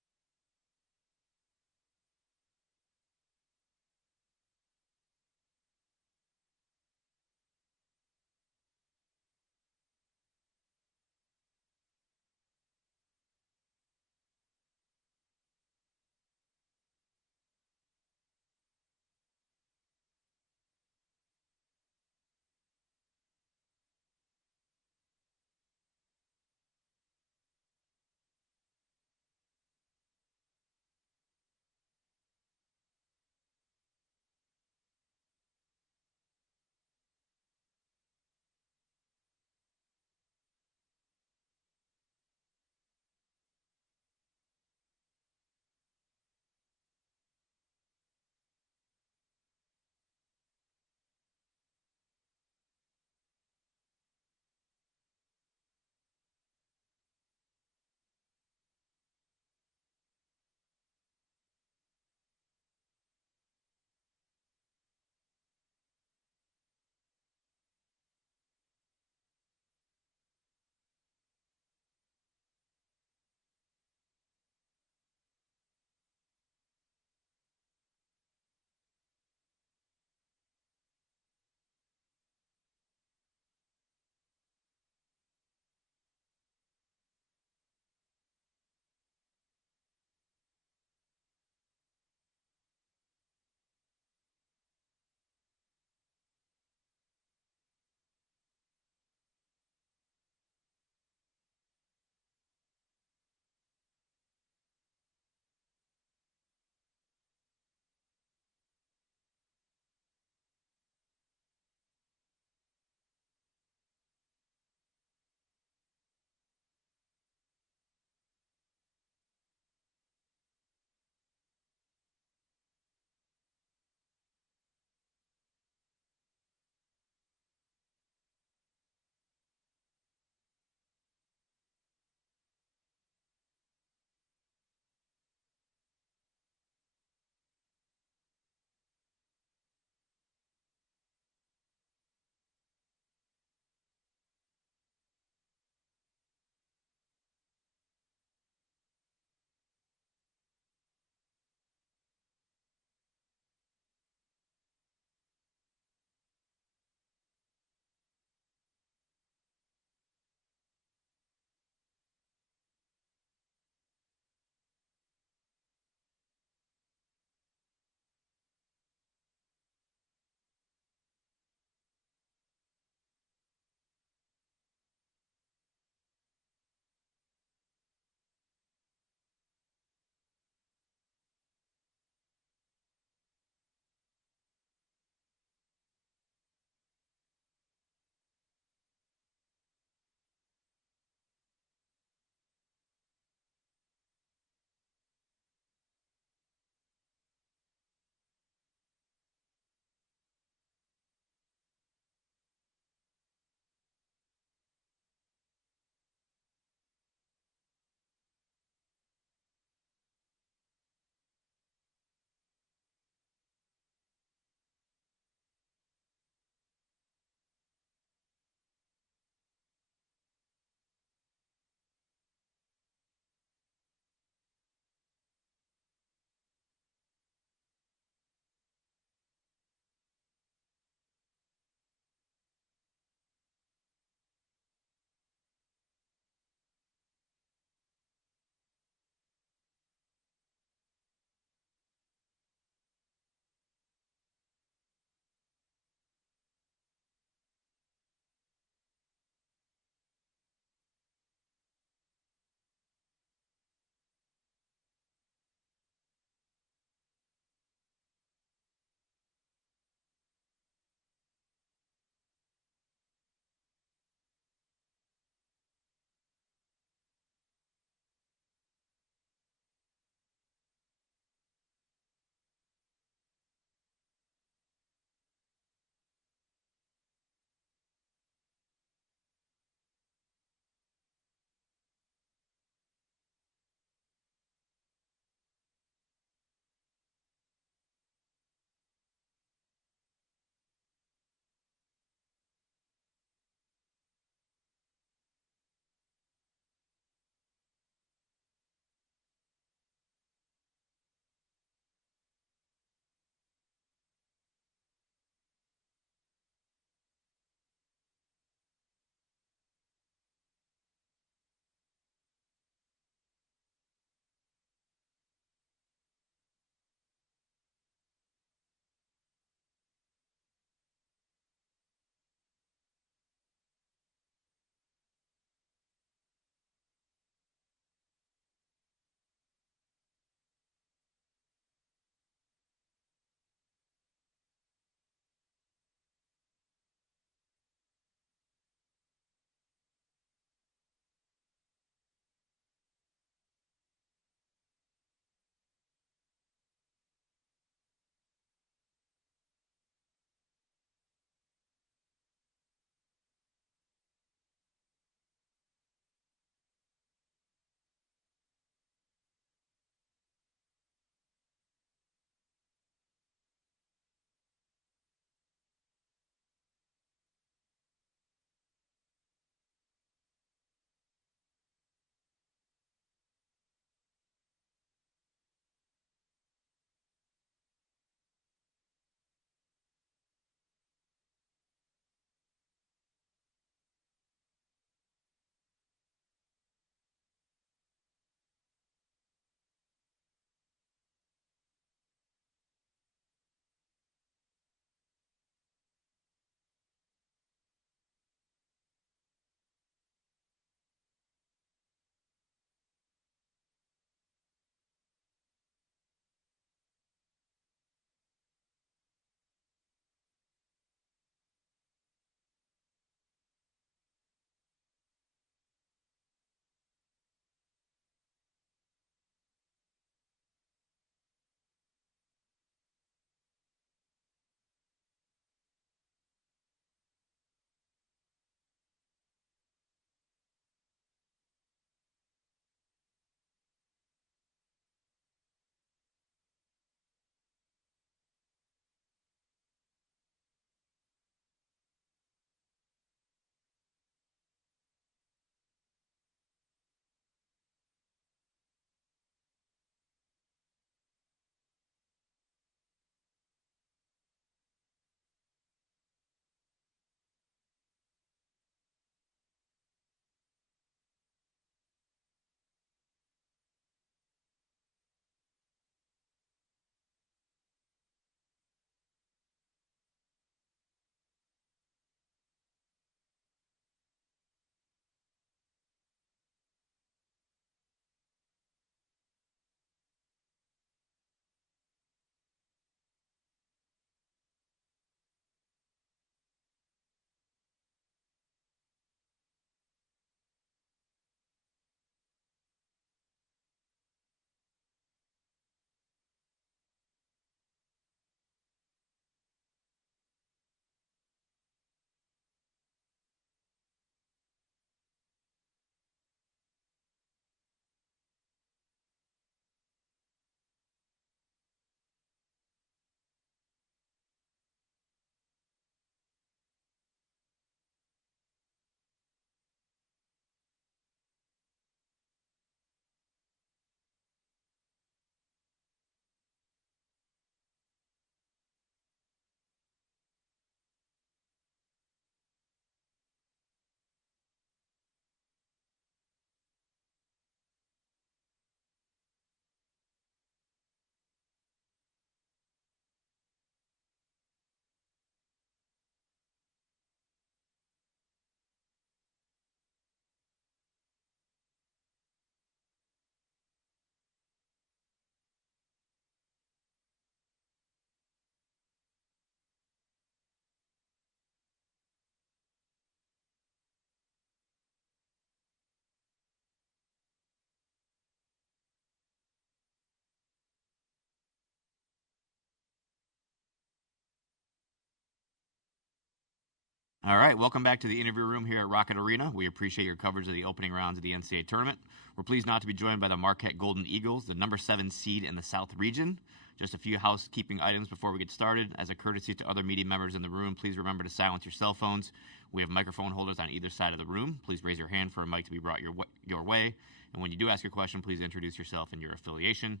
All right, welcome back to the interview room here at Rocket Arena. We appreciate your coverage of the opening rounds of the NCAA Tournament. We're pleased not to be joined by the Marquette Golden Eagles, the number 7 seed in the South region. Just a few housekeeping items before we get started. As a courtesy to other media members in the room, please remember to silence your cell phones. We have microphone holders on either side of the room. Please raise your hand for a mic to be brought your way. And when you do ask a question, please introduce yourself and your affiliation.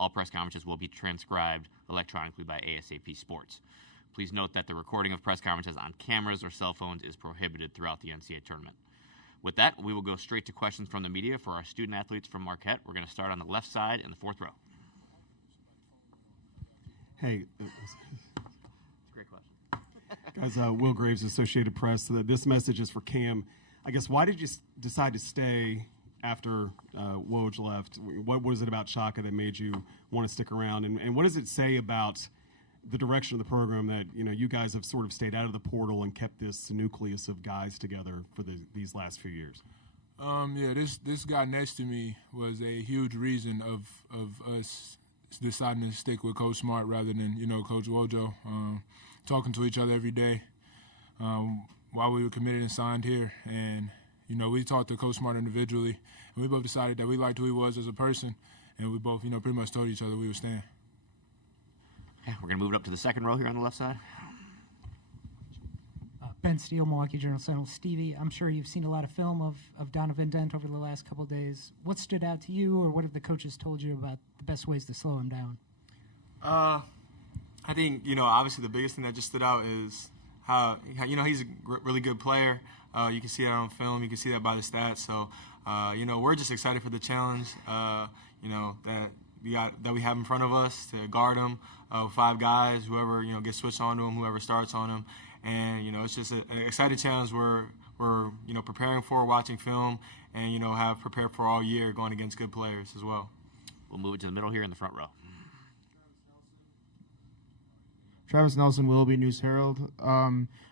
All press conferences will be transcribed electronically by ASAP Sports. Please note that the recording of press conferences on cameras or cell phones is prohibited throughout the NCAA tournament. With that, we will go straight to questions from the media for our student athletes from Marquette. We're going to start on the left side in the 4th row. Hey, Great question. guys, Will Graves, Associated Press. This message is for Cam. I guess, why did you decide to stay after Woj left? What was it about Shaka that made you want to stick around? And what does it say about the direction of the program that you guys have sort of stayed out of the portal and kept this nucleus of guys together for these last few years? Yeah, this guy next to me was a huge reason of us deciding to stick with Coach Smart rather than Coach Wojo. Talking to each other every day while we were committed and signed here, and we talked to Coach Smart individually, and we both decided that we liked who he was as a person, and we both pretty much told each other we would stand. Okay, we're going to move it up to the 2nd row here on the left side. Ben Steele, Milwaukee Journal-Sentinel. Stevie, I'm sure you've seen a lot of film of Donovan Dent over the last couple of days. What stood out to you, or what have the coaches told you about the best ways to slow him down? I think, obviously the biggest thing that just stood out is how he's a really good player. You can see that on film. You can see that by the stats. So, we're just excited for the challenge, that we have in front of us to guard him, 5 guys, whoever, gets switched onto him, whoever starts on him. And, it's just an exciting challenge we're preparing for, watching film, and, have prepared for all year going against good players as well. We'll move it to the middle here in the front row. Travis Nelson, Willoughby News Herald.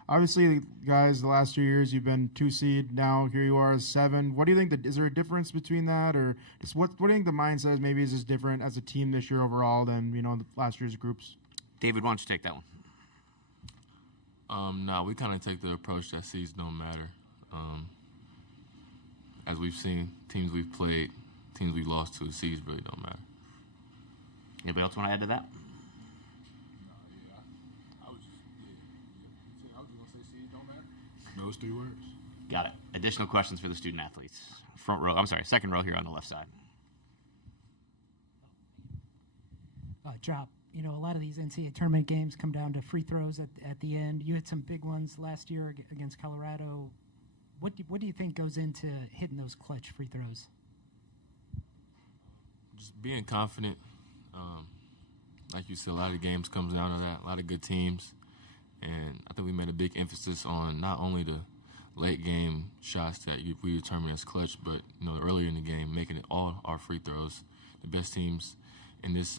Obviously, guys, the last 2 years you've been 2 seed. Now here you are as 7. What do you think? Is there a difference between that, or just what do you think the mindset is? Maybe is this different as a team this year overall than the last year's groups? David, why don't you take that one? No, we kind of take the approach that seeds don't matter. As we've seen, teams we've played, teams we lost to, seeds really don't matter. Anybody else want to add to that? Those 3 words. Got it. Additional questions for the student athletes. 2nd row here on the left side. Drop. A lot of these NCAA tournament games come down to free throws at the end. You hit some big ones last year against Colorado. What do you think goes into hitting those clutch free throws? Just being confident. Like you said, a lot of the games comes down to that. A lot of good teams. And I think we made a big emphasis on not only the late game shots that we determine as clutch, but earlier in the game, making it all our free throws. The best teams in this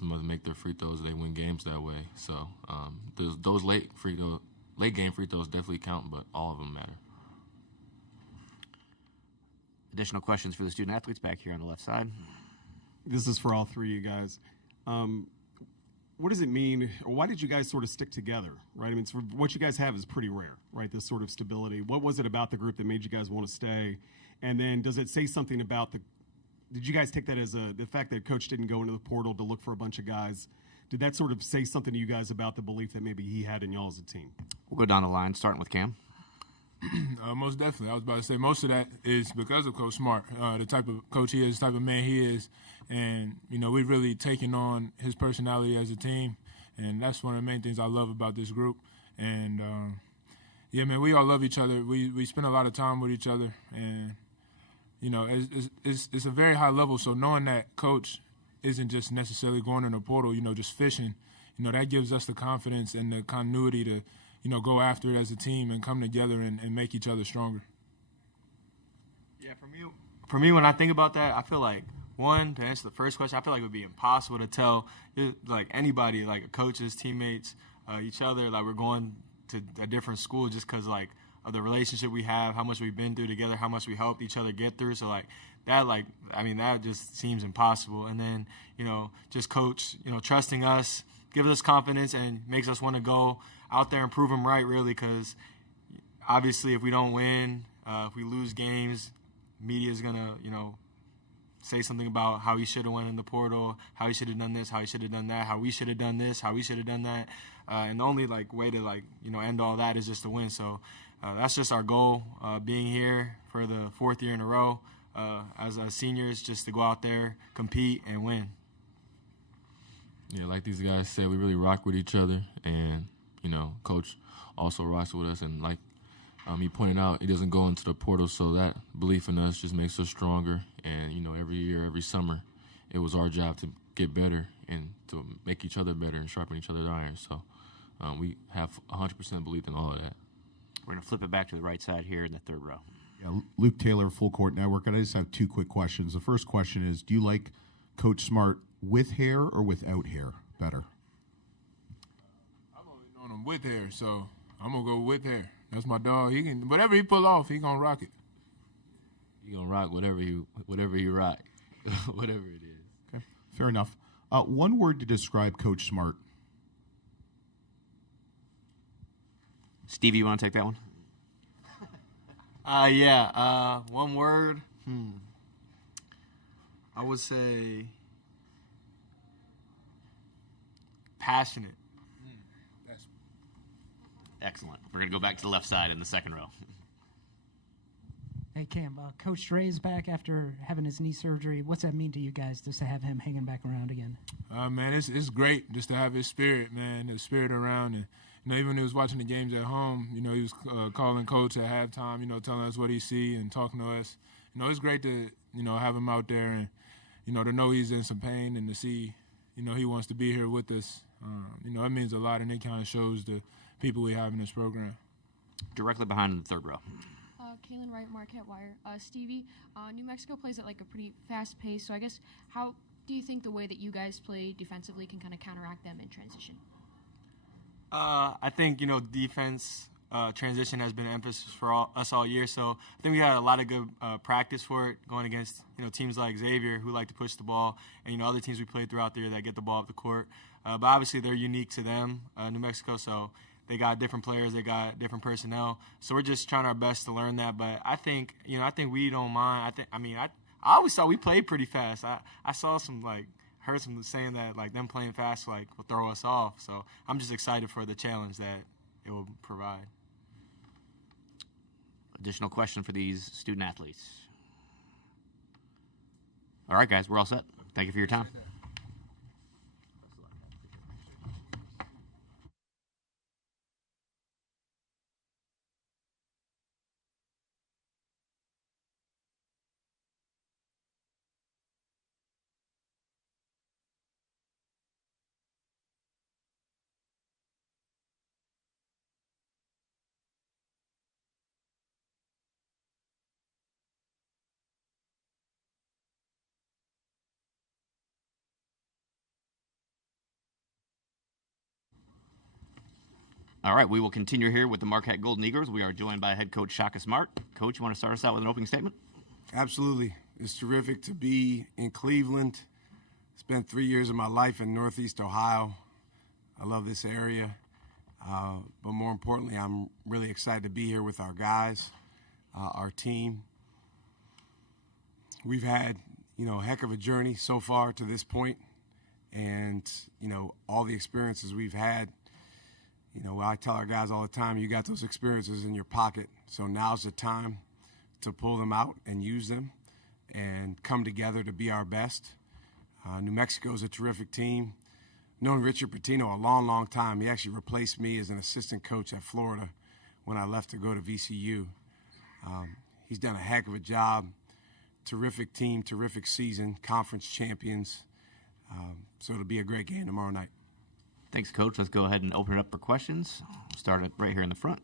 month make their free throws. They win games that way. So those late game free throws definitely count, but all of them matter. Additional questions for the student athletes back here on the left side. This is for all 3 of you guys. What does it mean, or why did you guys sort of stick together, right? I mean, what you guys have is pretty rare, right, this sort of stability. What was it about the group that made you guys want to stay? And then does it say something about did you guys take that as the fact that Coach didn't go into the portal to look for a bunch of guys? Did that sort of say something to you guys about the belief that maybe he had in y'all as a team? We'll go down the line, starting with Cam. Most definitely. I was about to say most of that is because of Coach Smart, the type of coach he is, the type of man he is. And, we've really taken on his personality as a team. And that's one of the main things I love about this group. And, yeah, man, we all love each other. We spend a lot of time with each other. And, it's a very high level. So knowing that Coach isn't just necessarily going in the portal, just fishing, that gives us the confidence and the continuity to, go after it as a team and come together and make each other stronger. Yeah, for me, when I think about that, I feel like, one, to answer the first question, I feel like it would be impossible to tell, like, anybody, like coaches, teammates, each other, like we're going to a different school just because, like, of the relationship we have, how much we've been through together, how much we helped each other get through. So, that just seems impossible. And then, just Coach, trusting us, gives us confidence and makes us want to go out there and prove him right, really, because, obviously, if we don't win, if we lose games, media's gonna, say something about how he should have went in the portal, how he should have done this, how he should have done that, how we should have done this, how we should have done that. And the only way to end all that is just to win. So that's just our goal, being here for the 4th year in a row as seniors, just to go out there, compete, and win. Yeah, like these guys said, we really rock with each other, and Coach also rocks with us. And like he pointed out, he doesn't go into the portal, so that belief in us just makes us stronger. And every year, every summer, it was our job to get better and to make each other better and sharpen each other's iron. So we have 100% belief in all of that. We're going to flip it back to the right side here in the 3rd row. Yeah, Luke Taylor, Full Court Network. And I just have 2 quick questions. The first question is, do you like Coach Smart with hair or without hair better? I've only known him with hair, so I'm going to go with hair. That's my dog. He can, whatever he pull off, he going to rock it. He going to rock whatever you rock, whatever it is. Okay, fair enough. One word to describe Coach Smart. Stevie, you want to take that one? One word. I would say passionate. Excellent. We're going to go back to the left side in the 2nd row. Hey, Cam, Coach Dre's back after having his knee surgery. What's that mean to you guys, just to have him hanging back around again? Man, it's great just to have his spirit, man, the spirit around. And even when he was watching the games at home, he was calling Coach at halftime, telling us what he see and talking to us. It's great to, have him out there and, to know he's in some pain and to see, he wants to be here with us. It means a lot, and it kind of shows the people we have in this program. Directly behind in the 3rd row. Kaylin Wright, Marquette Wire. Stevie, New Mexico plays at a pretty fast pace, so I guess how do you think the way that you guys play defensively can kind of counteract them in transition? I think, defense transition has been an emphasis for us all year, so I think we had a lot of good practice for it going against, teams like Xavier who like to push the ball, and, other teams we played throughout the year that get the ball up the court. But obviously they're unique to them, New Mexico, so they got different players, they got different personnel. So we're just trying our best to learn that. But I think, I think we don't mind. I always thought we played pretty fast. I saw some, heard some saying that, them playing fast, will throw us off. So I'm just excited for the challenge that it will provide. Additional question for these student athletes. All right, guys, we're all set. Thank you for your time. All right, we will continue here with the Marquette Golden Eagles. We are joined by head coach Shaka Smart. Coach, you want to start us out with an opening statement? Absolutely. It's terrific to be in Cleveland. Spent 3 years of my life in Northeast Ohio. I love this area. But more importantly, I'm really excited to be here with our guys, our team. We've had, a heck of a journey so far to this point. And, all the experiences we've had, I tell our guys all the time, you got those experiences in your pocket. So now's the time to pull them out and use them and come together to be our best. New Mexico is a terrific team. Known Richard Pitino a long, long time. He actually replaced me as an assistant coach at Florida when I left to go to VCU. He's done a heck of a job. Terrific team, terrific season, conference champions. So it'll be a great game tomorrow night. Thanks, Coach. Let's go ahead and open it up for questions. We'll start it right here in the front.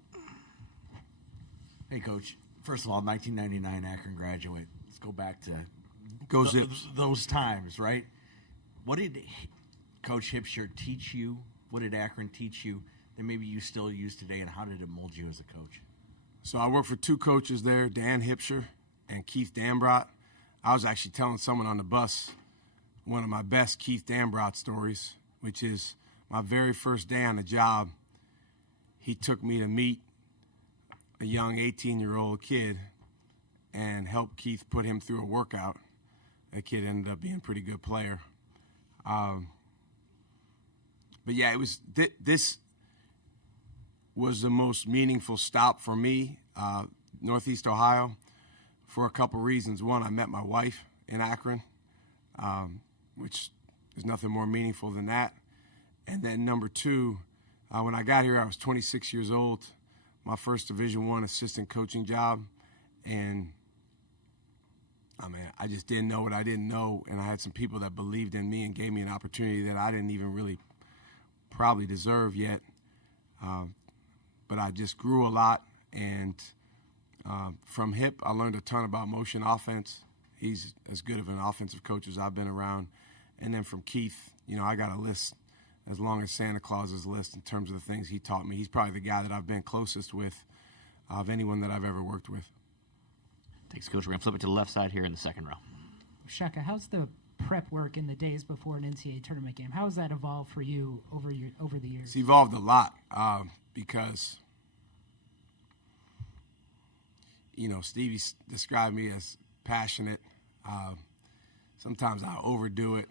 Hey, Coach. First of all, 1999 Akron graduate. Let's go back to Go Zips. Those times, right? What did Coach Hipsher teach you? What did Akron teach you that maybe you still use today, and how did it mold you as a coach? So I worked for 2 coaches there, Dan Hipsher and Keith Dambrot. I was actually telling someone on the bus one of my best Keith Dambrot stories, which is my very first day on the job. He took me to meet a young 18-year-old kid and help Keith put him through a workout. That kid ended up being a pretty good player. But yeah, it was this was the most meaningful stop for me, Northeast Ohio, for a couple reasons. One, I met my wife in Akron, which is nothing more meaningful than that. And then number two, when I got here, I was 26 years old, my first Division I assistant coaching job, and I mean, I just didn't know what I didn't know, and I had some people that believed in me and gave me an opportunity that I didn't even really probably deserve yet. But I just grew a lot, and from Hip, I learned a ton about motion offense. He's as good of an offensive coach as I've been around. And then from Keith, you know, I got a list as long as Santa Claus's list in terms of the things he taught me. He's probably the guy that I've been closest with of anyone that I've ever worked with. Thanks, Coach. We're going to flip it to the left side here in the second row. Shaka, how's the prep work in the days before an NCAA tournament game? How has that evolved for you over the years? It's evolved a lot because, you know, Stevie described me as passionate. Sometimes I overdo it.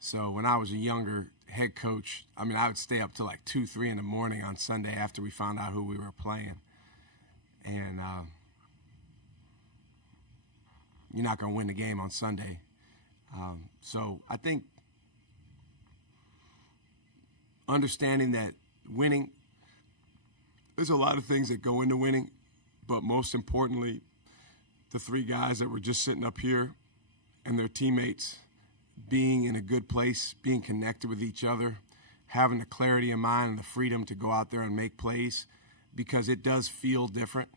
So when I was a younger head coach, I mean, I would stay up till like 2, 3 in the morning on Sunday after we found out who we were playing. And you're not going to win the game on Sunday. So I think understanding that winning, there's a lot of things that go into winning, but most importantly, the three guys that were just sitting up here and their teammates being in a good place, being connected with each other, having the clarity of mind and the freedom to go out there and make plays, because it does feel different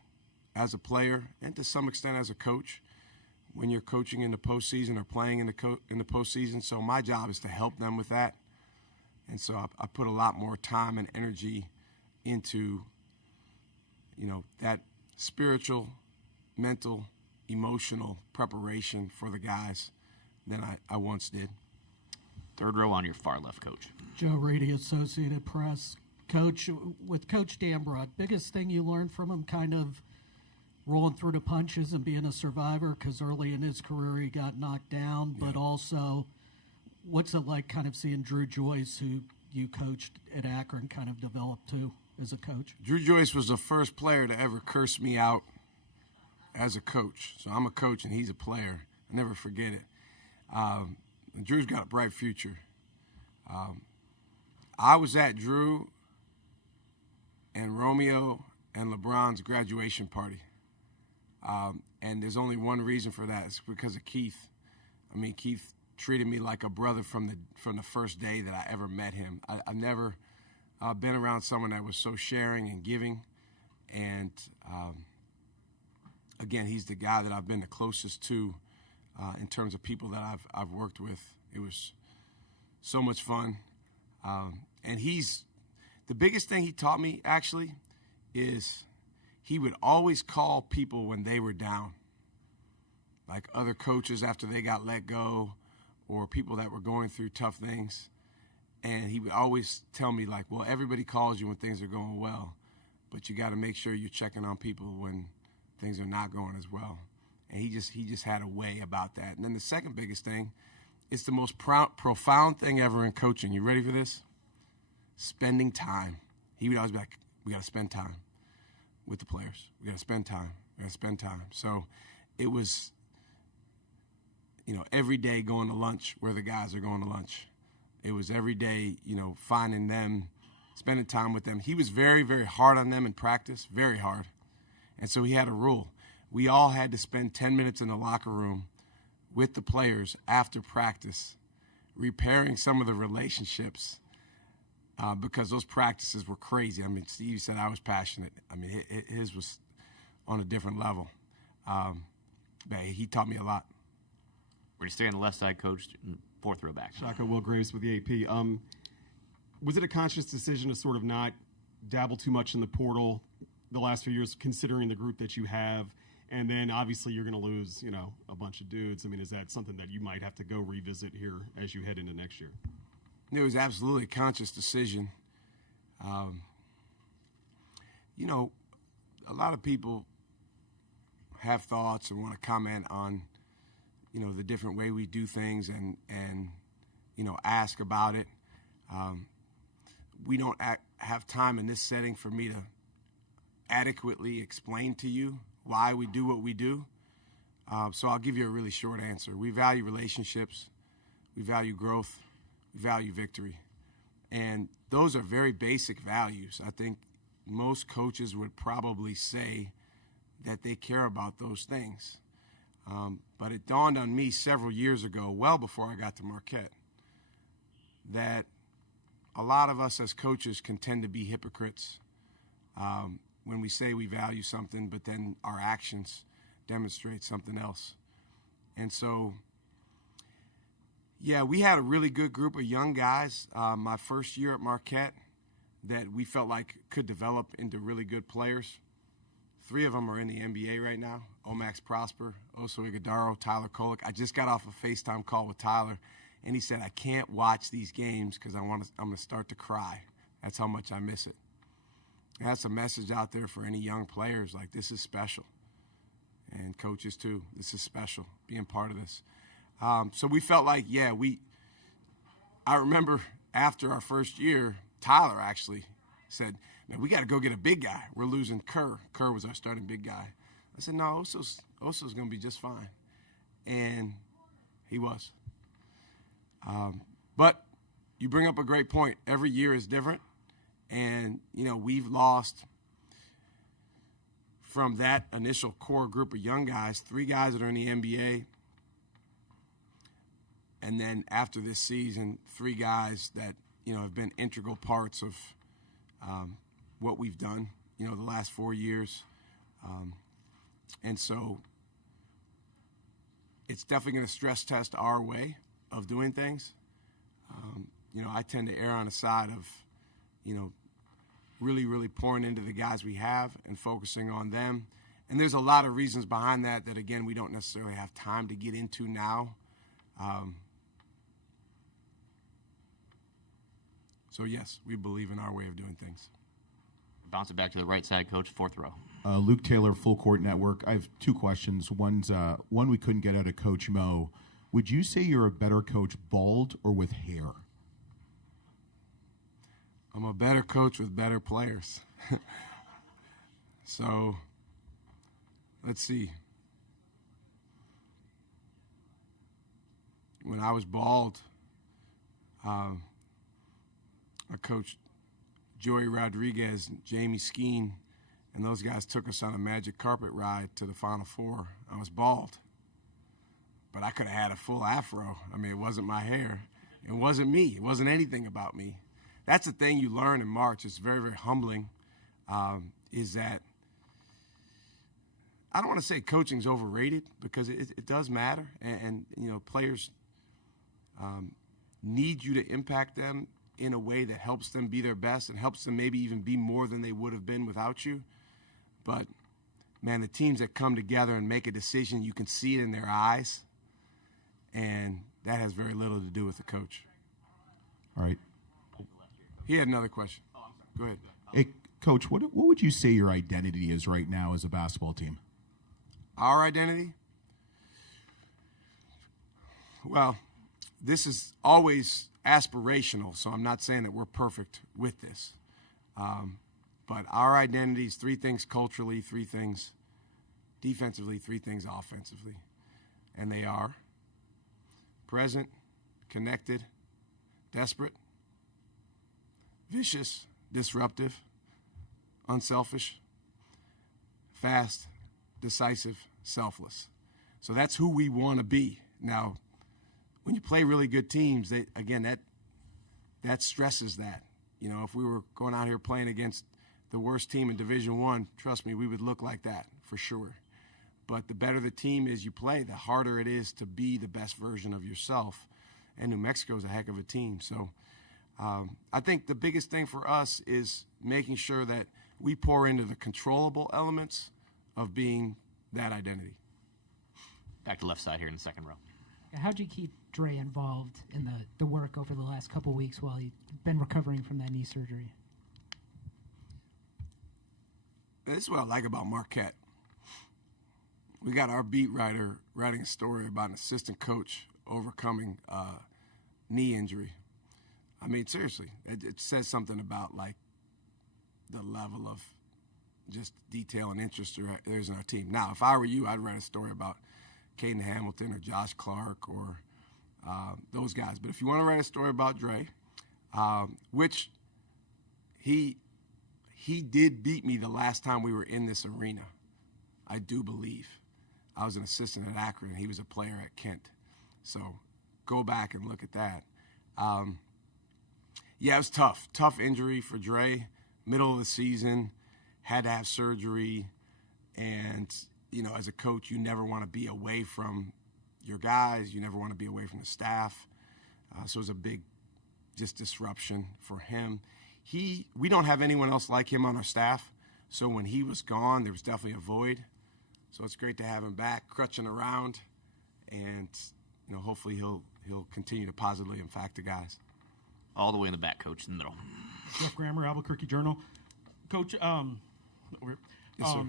as a player and to some extent as a coach when you're coaching in the postseason or playing in the postseason. So my job is to help them with that. And so I put a lot more time and energy into, you know, that spiritual, mental, emotional preparation for the guys than I once did. Third row on your far left, Coach. Joe Rady, Associated Press. Coach, with Coach Dambrot, biggest thing you learned from him, kind of rolling through the punches and being a survivor, because early in his career he got knocked down, but also what's it like kind of seeing Drew Joyce, who you coached at Akron, kind of develop too as a coach? Drew Joyce was the first player to ever curse me out as a coach. So I'm a coach and he's a player. I never forget it. Drew's got a bright future. I was at Drew and Romeo and LeBron's graduation party. And there's only one reason for that. It's because of Keith. I mean, Keith treated me like a brother from the first day that I ever met him. I've never been around someone that was so sharing and giving. And again, he's the guy that I've been the closest to in terms of people that I've worked with. It was so much fun. And the biggest thing he taught me actually is he would always call people when they were down, like other coaches after they got let go or people that were going through tough things. And he would always tell me, like, well, everybody calls you when things are going well, but you got to make sure you're checking on people when things are not going as well. And he just had a way about that. And then the second biggest thing, it's the most profound thing ever in coaching. You ready for this? Spending time. He would always be like, we got to spend time with the players. We got to spend time. We got to spend time. So it was, you know, every day going to lunch where the guys are going to lunch. It was every day, you know, finding them, spending time with them. He was very, very hard on them in practice, very hard. And so he had a rule. We all had to spend 10 minutes in the locker room with the players after practice, repairing some of the relationships because those practices were crazy. I mean, Steve said I was passionate. I mean, his was on a different level. But he taught me a lot. We're going to stay on the left side, Coach. Fourth row back. Shaka, Will Graves with the AP. Was it a conscious decision to sort of not dabble too much in the portal the last few years, considering the group that you have? And then obviously you're going to lose, you know, a bunch of dudes. I mean, is that something that you might have to go revisit here as you head into next year? It was absolutely a conscious decision. You know, a lot of people have thoughts and want to comment on, the different way we do things and ask about it. We don't have time in this setting for me to adequately explain to you why we do what we do. So I'll give you a really short answer. We value relationships. We value growth. We value victory. And those are very basic values. I think most coaches would probably say that they care about those things. But it dawned on me several years ago, well before I got to Marquette, that a lot of us as coaches can tend to be hypocrites when we say we value something, but then our actions demonstrate something else. And so, yeah, we had a really good group of young guys my first year at Marquette that we felt like could develop into really good players. 3 of them are in the NBA right now: Omax Prosper, Oso Iguodaro, Tyler Kolek. I just got off a FaceTime call with Tyler, and he said, I can't watch these games because I'm going to start to cry. That's how much I miss it. And that's a message out there for any young players. Like, this is special. And coaches, too. This is special, being part of this. So we felt like, I remember after our first year, Tyler actually said, man, we got to go get a big guy. We're losing Kerr. Kerr was our starting big guy. I said, no, Oso's going to be just fine. And he was. But you bring up a great point. Every year is different. And, we've lost from that initial core group of young guys, 3 guys that are in the NBA. And then after this season, 3 guys that, have been integral parts of what we've done, the last 4 years. And so it's definitely going to stress test our way of doing things. I tend to err on the side of, really, really pouring into the guys we have and focusing on them. And there's a lot of reasons behind that, again, we don't necessarily have time to get into now. So, yes, we believe in our way of doing things. Bounce it back to the right side, Coach, 4th row. Luke Taylor, Full Court Network. I have 2 questions. One we couldn't get out of Coach Mo. Would you say you're a better coach bald or with hair? I'm a better coach with better players. So, let's see. When I was bald, I coached Joey Rodriguez, Jamie Skeen, and those guys took us on a magic carpet ride to the Final Four. I was bald, but I could have had a full afro. I mean, it wasn't my hair. It wasn't me. It wasn't anything about me. That's the thing you learn in March. It's very, very humbling, is that I don't want to say coaching's overrated because it does matter, and players need you to impact them in a way that helps them be their best and helps them maybe even be more than they would have been without you. But, man, the teams that come together and make a decision, you can see it in their eyes, and that has very little to do with the coach. All right. He had another question. Go ahead. Hey, Coach, what would you say your identity is right now as a basketball team? Our identity? Well, this is always aspirational, so I'm not saying that we're perfect with this. But our identity is 3 things culturally, 3 things defensively, 3 things offensively. And they are present, connected, desperate, vicious, disruptive, unselfish, fast, decisive, selfless. So that's who we want to be. Now, when you play really good teams, that stresses that. If we were going out here playing against the worst team in Division I, trust me, we would look like that for sure. But the better the team is you play, the harder it is to be the best version of yourself. And New Mexico is a heck of a team. So I think the biggest thing for us is making sure that we pour into the controllable elements of being that identity. Back to left side here in the 2nd row. How'd you keep Dre involved in the work over the last couple weeks while you've been recovering from that knee surgery? This is what I like about Marquette. We got our beat writer writing a story about an assistant coach overcoming knee injury. I mean, seriously, it says something about, like, the level of just detail and interest there is in our team. Now, if I were you, I'd write a story about Caden Hamilton or Josh Clark or those guys. But if you want to write a story about Dre, which he did beat me the last time we were in this arena, I do believe. I was an assistant at Akron, and he was a player at Kent. So go back and look at that. Yeah, it was tough. Tough injury for Dre. Middle of the season, had to have surgery. And, you know, as a coach, you never want to be away from your guys. You never want to be away from the staff. So it was a big just disruption for him. We don't have anyone else like him on our staff. So when he was gone, there was definitely a void. So it's great to have him back, crutching around. And, you know, hopefully he'll continue to positively impact the guys. All the way in the back, Coach, in the middle. Jeff Grammer, Albuquerque Journal. Coach, Yes, sir.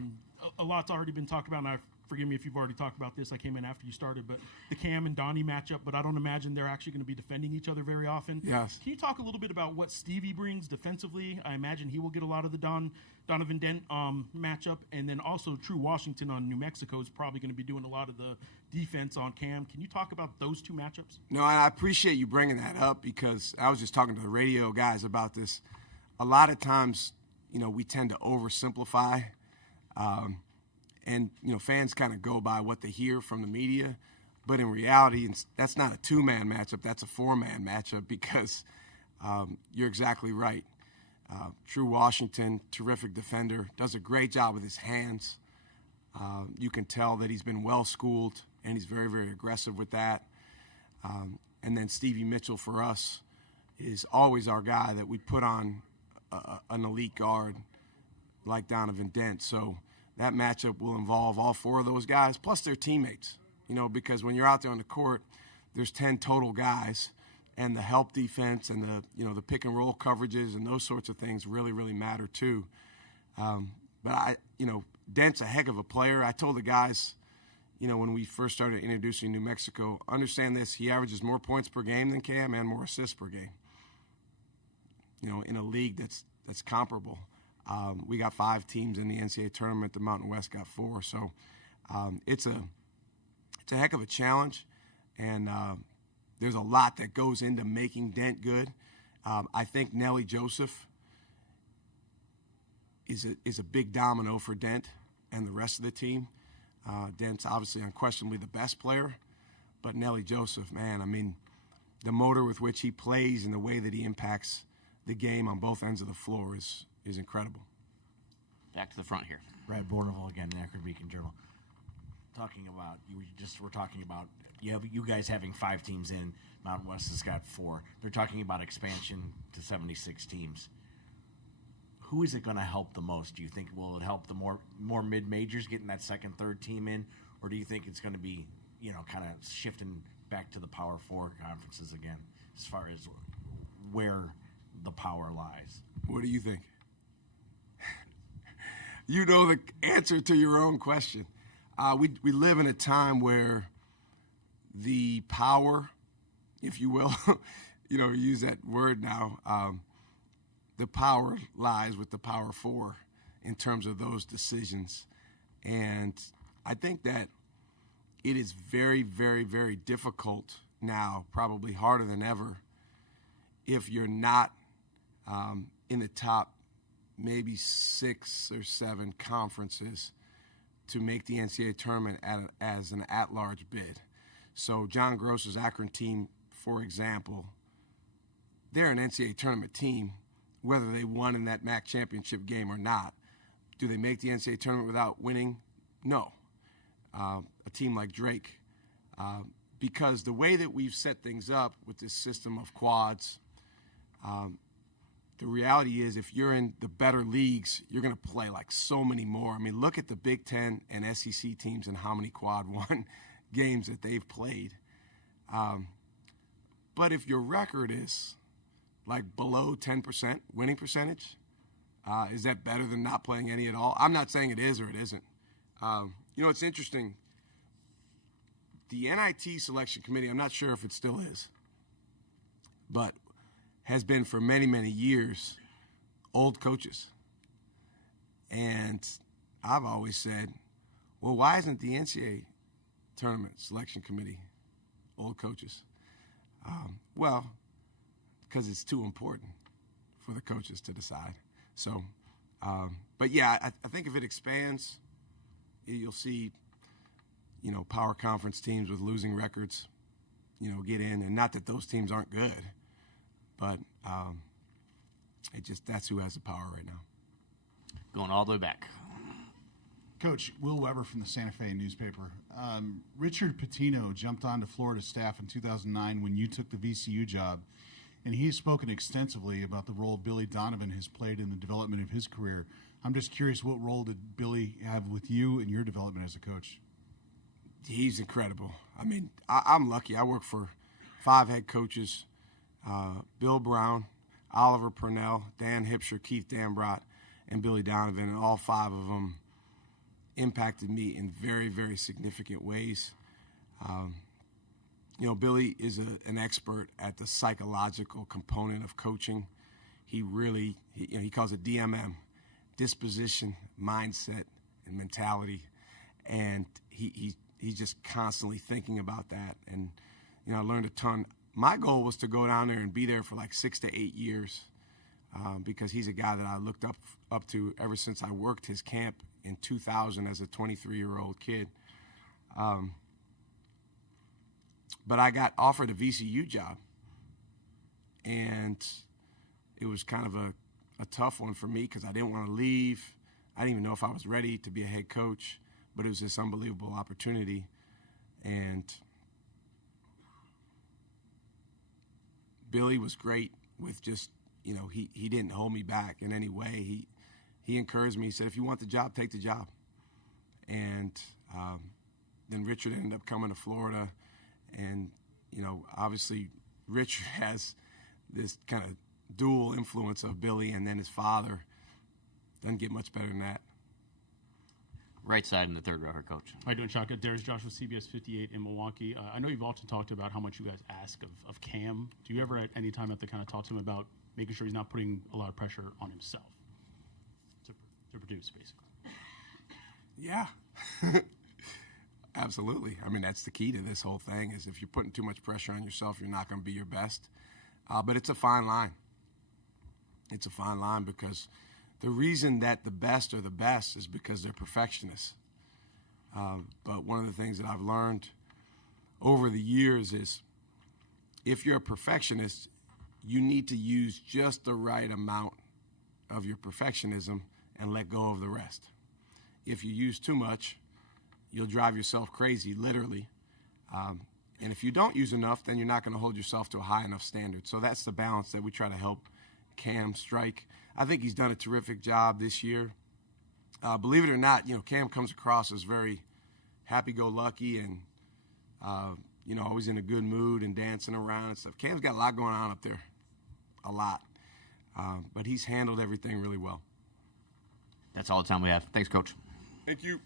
a lot's already been talked about, and forgive me if you've already talked about this. I came in after you started, but the Cam and Donnie matchup, but I don't imagine they're actually going to be defending each other very often. Yes. Can you talk a little bit about what Stevie brings defensively? I imagine he will get a lot of the Donovan Dent matchup, and then also True Washington on New Mexico is probably going to be doing a lot of the defense on Cam. Can you talk about those two matchups? No, and I appreciate you bringing that up because I was just talking to the radio guys about this. A lot of times, you know, we tend to oversimplify, and, you know, fans kind of go by what they hear from the media. But in reality, that's not a two-man matchup. That's a four-man matchup because you're exactly right. True Washington, terrific defender, does a great job with his hands. You can tell that he's been well-schooled, and he's very, very aggressive with that. And then Stevie Mitchell, for us, is always our guy that we put on an elite guard like Donovan Dent. So that matchup will involve all four of those guys, plus their teammates, you know, because when you're out there on the court, there's 10 total guys, and the help defense and the pick and roll coverages and those sorts of things really, really matter too. But Dent's a heck of a player. I told the guys, you know, when we first started introducing New Mexico, understand this, he averages more points per game than Cam and more assists per game. You know, in a league that's comparable. We got 5 teams in the NCAA tournament. The Mountain West got 4. So it's a heck of a challenge, and there's a lot that goes into making Dent good. I think Nelly Joseph is a big domino for Dent and the rest of the team. Dent's obviously unquestionably the best player, but Nelly Joseph, man, I mean, the motor with which he plays and the way that he impacts the game on both ends of the floor is incredible. Back to the front here. Brad Bourneval again, the Akron Beacon Journal. We're talking about you guys having 5 teams in. Mountain West has got 4. They're talking about expansion to 76 teams. Who is it going to help the most? Do you think will it help the more mid majors getting that second, third team in, or do you think it's going to be, you know, kind of shifting back to the Power 4 conferences again, as far as where the power lies? What do you think? You know the answer to your own question. We live in a time where the power, if you will, you know, use that word now, the power lies with the Power 4 in terms of those decisions. And I think that it is very, very, very difficult now, probably harder than ever, if you're not in the top maybe 6 or 7 conferences to make the NCAA tournament as an at-large bid. So John Gross's Akron team, for example, they're an NCAA tournament team, whether they won in that MAC championship game or not. Do they make the NCAA tournament without winning? No. A team like Drake, because the way that we've set things up with this system of quads, the reality is if you're in the better leagues, you're going to play like so many more. I mean, look at the Big Ten and SEC teams and how many quad 1 games that they've played. But if your record is like below 10% winning percentage, Is that better than not playing any at all? I'm not saying it is or it isn't. It's interesting. The NIT selection committee, I'm not sure if it still is, but has been for many, many years old coaches. And I've always said, well, why isn't the NCAA Tournament selection committee old coaches? Well, because it's too important for the coaches to decide. So, but yeah, I think if it expands, you'll see, power conference teams with losing records, get in. And not that those teams aren't good, but that's who has the power right now. Going all the way back. Coach, Will Weber from the Santa Fe newspaper. Richard Pitino jumped onto Florida staff in 2009 when you took the VCU job, and he has spoken extensively about the role Billy Donovan has played in the development of his career. I'm just curious, what role did Billy have with you in your development as a coach? He's incredible. I mean, I'm lucky. I work for 5 head coaches, Bill Brown, Oliver Purnell, Dan Hipsher, Keith Dambrot, and Billy Donovan, and all 5 of them impacted me in very, very significant ways. Billy is an expert at the psychological component of coaching. He really, he calls it DMM, disposition, mindset, and mentality. And he's just constantly thinking about that. And, I learned a ton. My goal was to go down there and be there for like 6 to 8 years because he's a guy that I looked up to ever since I worked his camp in 2000 as a 23-year-old kid. But I got offered a VCU job, and it was kind of a tough one for me because I didn't want to leave. I didn't even know if I was ready to be a head coach, but it was this unbelievable opportunity. And Billy was great with just, he didn't hold me back in any way. He encouraged me. He said, if you want the job, take the job. And then Richard ended up coming to Florida. And, obviously Richard has this kind of dual influence of Billy and then his father. Doesn't get much better than that. Right side in the third row, her coach. How you doing, Chaka? Darius Joshua, CBS 58 in Milwaukee. I know you've often talked about how much you guys ask of Cam. Do you ever at any time have to kind of talk to him about making sure he's not putting a lot of pressure on himself to produce, basically? Yeah. Absolutely. I mean, that's the key to this whole thing is if you're putting too much pressure on yourself, you're not going to be your best. But it's a fine line. It's a fine line because the reason that the best are the best is because they're perfectionists. But one of the things that I've learned over the years is if you're a perfectionist, you need to use just the right amount of your perfectionism and let go of the rest. If you use too much, you'll drive yourself crazy, literally. And if you don't use enough, then you're not going to hold yourself to a high enough standard. So that's the balance that we try to help Cam strike. I think he's done a terrific job this year. Believe it or not, Cam comes across as very happy-go-lucky and, always in a good mood and dancing around and stuff. Cam's got a lot going on up there, a lot. But he's handled everything really well. That's all the time we have. Thanks, Coach. Thank you.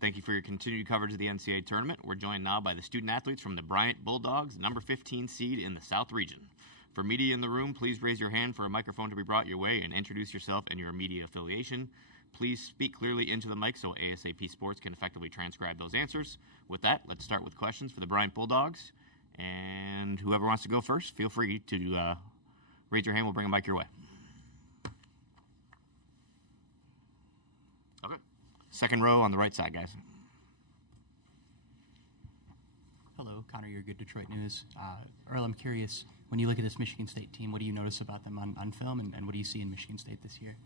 Thank you for your continued coverage of the NCAA tournament. We're joined now by the student athletes from the Bryant Bulldogs, number 15 seed in the South region. For media in the room, please raise your hand for a microphone to be brought your way and introduce yourself and your media affiliation. Please speak clearly into the mic so ASAP Sports can effectively transcribe those answers. With that, let's start with questions for the Bryant Bulldogs. And whoever wants to go first, feel free to raise your hand. We'll bring a mic your way. Okay. Second row on the right side, guys. Hello, Connor, you're good Detroit News. Earl, I'm curious, when you look at this Michigan State team, what do you notice about them on film, and what do you see in Michigan State this year?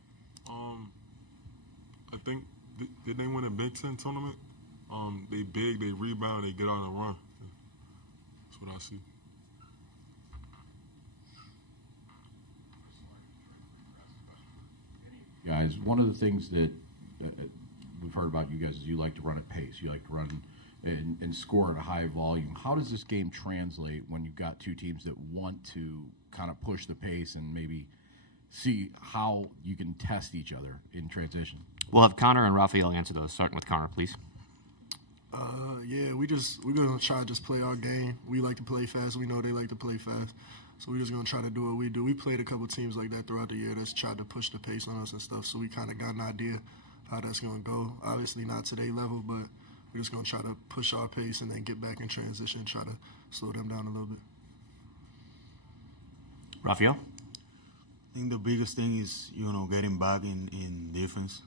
I think, did they win a Big Ten tournament? They big, they rebound, they get on a run. That's what I see. Guys, one of the things that we've heard about you guys is you like to run at pace. You like to run and score at a high volume. How does this game translate when you've got two teams that want to kind of push the pace and maybe see how you can test each other in transition? We'll have Connor and Raphael answer those, starting with Connor, please. Yeah, we're going to try to just play our game. We like to play fast. We know they like to play fast. So we're just going to try to do what we do. We played a couple teams like that throughout the year that's tried to push the pace on us and stuff, so we kind of got an idea how that's going to go. Obviously not to their level, but we're just going to try to push our pace and then get back in transition and try to slow them down a little bit. Raphael? I think the biggest thing is, getting back in defense.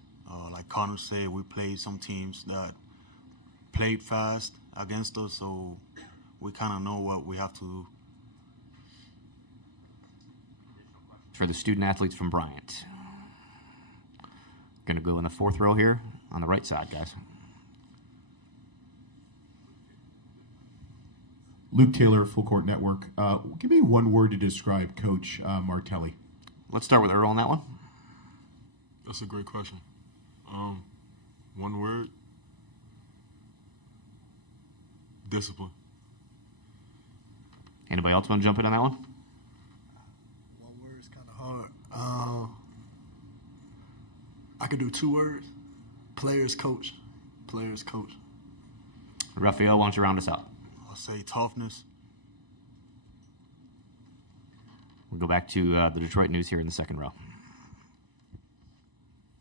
Like Connor said, we played some teams that played fast against us, so we kind of know what we have to do. For the student athletes from Bryant. Going to go in the fourth row here on the right side, guys. Luke Taylor, Full Court Network. Give me one word to describe Coach Martelli. Let's start with Earl on that one. That's a great question. One word. Discipline. Anybody else want to jump in on that one? One word is kind of hard. I could do two words. Players coach. Players coach. Raphael, why don't you round us out? I'll say toughness. We'll go back to the Detroit News here in the second row.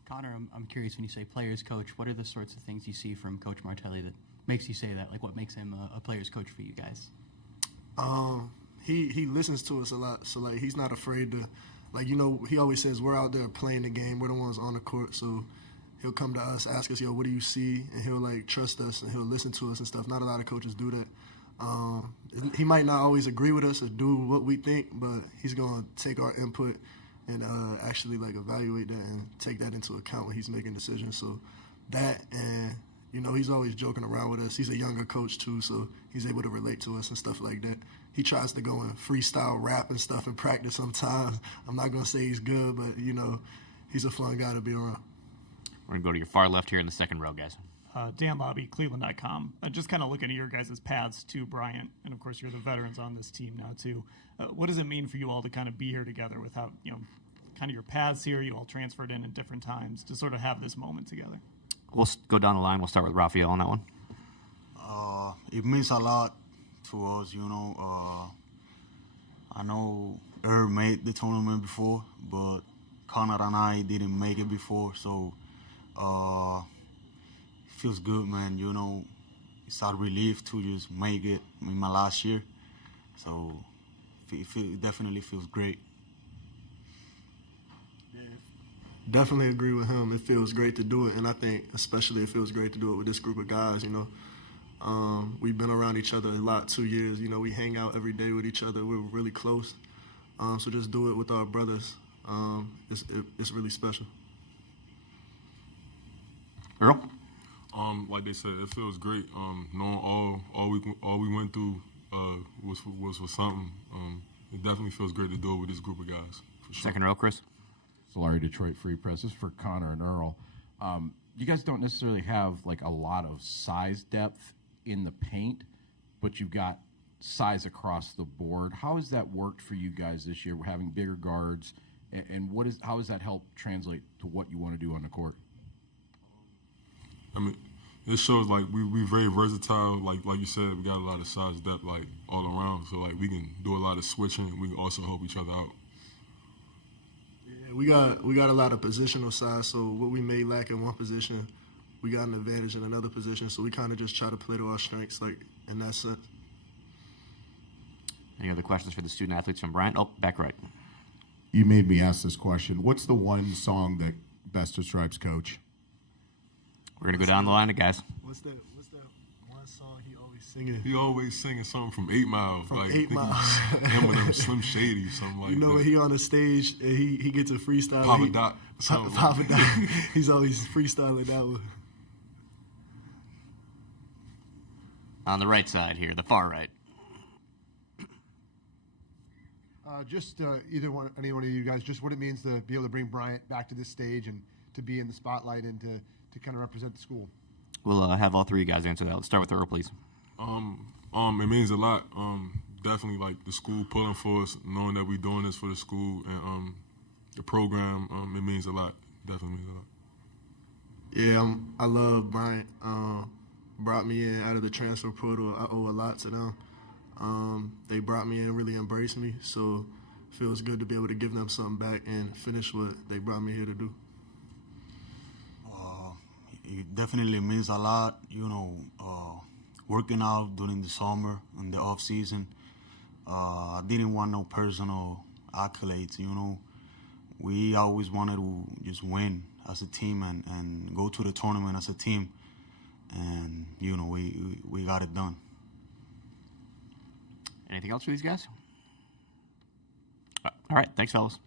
Connor, I'm curious, when you say players coach, what are the sorts of things you see from Coach Martelli that makes you say that? Like, what makes him a players coach for you guys? He listens to us a lot, so like he's not afraid to, he always says we're out there playing the game, we're the ones on the court, so he'll come to us, ask us, what do you see, and he'll trust us and he'll listen to us and stuff. Not a lot of coaches do that. He might not always agree with us or do what we think, but he's gonna take our input and actually evaluate that and take that into account when he's making decisions. So that, and he's always joking around with us. He's a younger coach too, so he's able to relate to us and stuff like that. He tries to go and freestyle rap and stuff in practice sometimes. I'm not gonna say he's good, but he's a fun guy to be around. We're gonna go to your far left here in the second row, guys. Dan Lobby, Cleveland.com. Just kind of looking at your guys' paths to Bryant, and of course you're the veterans on this team now too. What does it mean for you all to kind of be here together with how, kind of your paths here, you all transferred in at different times to sort of have this moment together? We'll go down the line. We'll start with Raphael on that one. It means a lot to us, I know Herb made the tournament before, but Connor and I didn't make it before, so it feels good, man. It's a relief to just make it in my last year, so it definitely feels great. Definitely agree with him. It feels great to do it, and I think especially it feels great to do it with this group of guys. We've been around each other a lot, 2 years. We hang out every day with each other. We're really close. So just do it with our brothers. It's really special. Earl? Like they said, it feels great. Knowing all we went through was for something. It definitely feels great to do it with this group of guys. For sure. Second row, Chris. Solari, Detroit Free Press. This is for Connor and Earl. You guys don't necessarily have a lot of size depth in the paint, but you've got size across the board. How has that worked for you guys this year? We're having bigger guards, and how has that helped translate to what you want to do on the court? I mean, it shows like we very versatile. Like you said, we got a lot of size depth like all around. So like we can do a lot of switching. We can also help each other out. Yeah, we got a lot of positional size. So what we may lack in one position, we got an advantage in another position. So we kind of just try to play to our strengths, like in that sense. Any other questions for the student athletes from Bryant? Oh, back right. You made me ask this question. What's the one song that best describes Coach? We're gonna go down the line, guys. What's that one song he always singing? He always singing something from 8 Mile. From like 8 Mile. Eminem, Slim Shady, something like You know that. when he on the stage and he gets a freestyle. Papa Doc. Papa Doc. He's always freestyling that one. On the right side here, the far right. Any one of you guys, just what it means to be able to bring Bryant back to this stage and to be in the spotlight and to kind of represent the school. We'll have all three of you guys answer that. Let's start with Earl, please. It means a lot. Definitely like the school pulling for us, knowing that we're doing this for the school and the program. It means a lot. Definitely means a lot. Yeah, I love Bryant. Brought me in out of the transfer portal. I owe a lot to them. They brought me in, really embraced me, so it feels good to be able to give them something back and finish what they brought me here to do. It definitely means a lot, working out during the summer and the off season. I didn't want no personal accolades, We always wanted to just win as a team and go to the tournament as a team. And, we got it done. Anything else for these guys? All right. Thanks, fellas.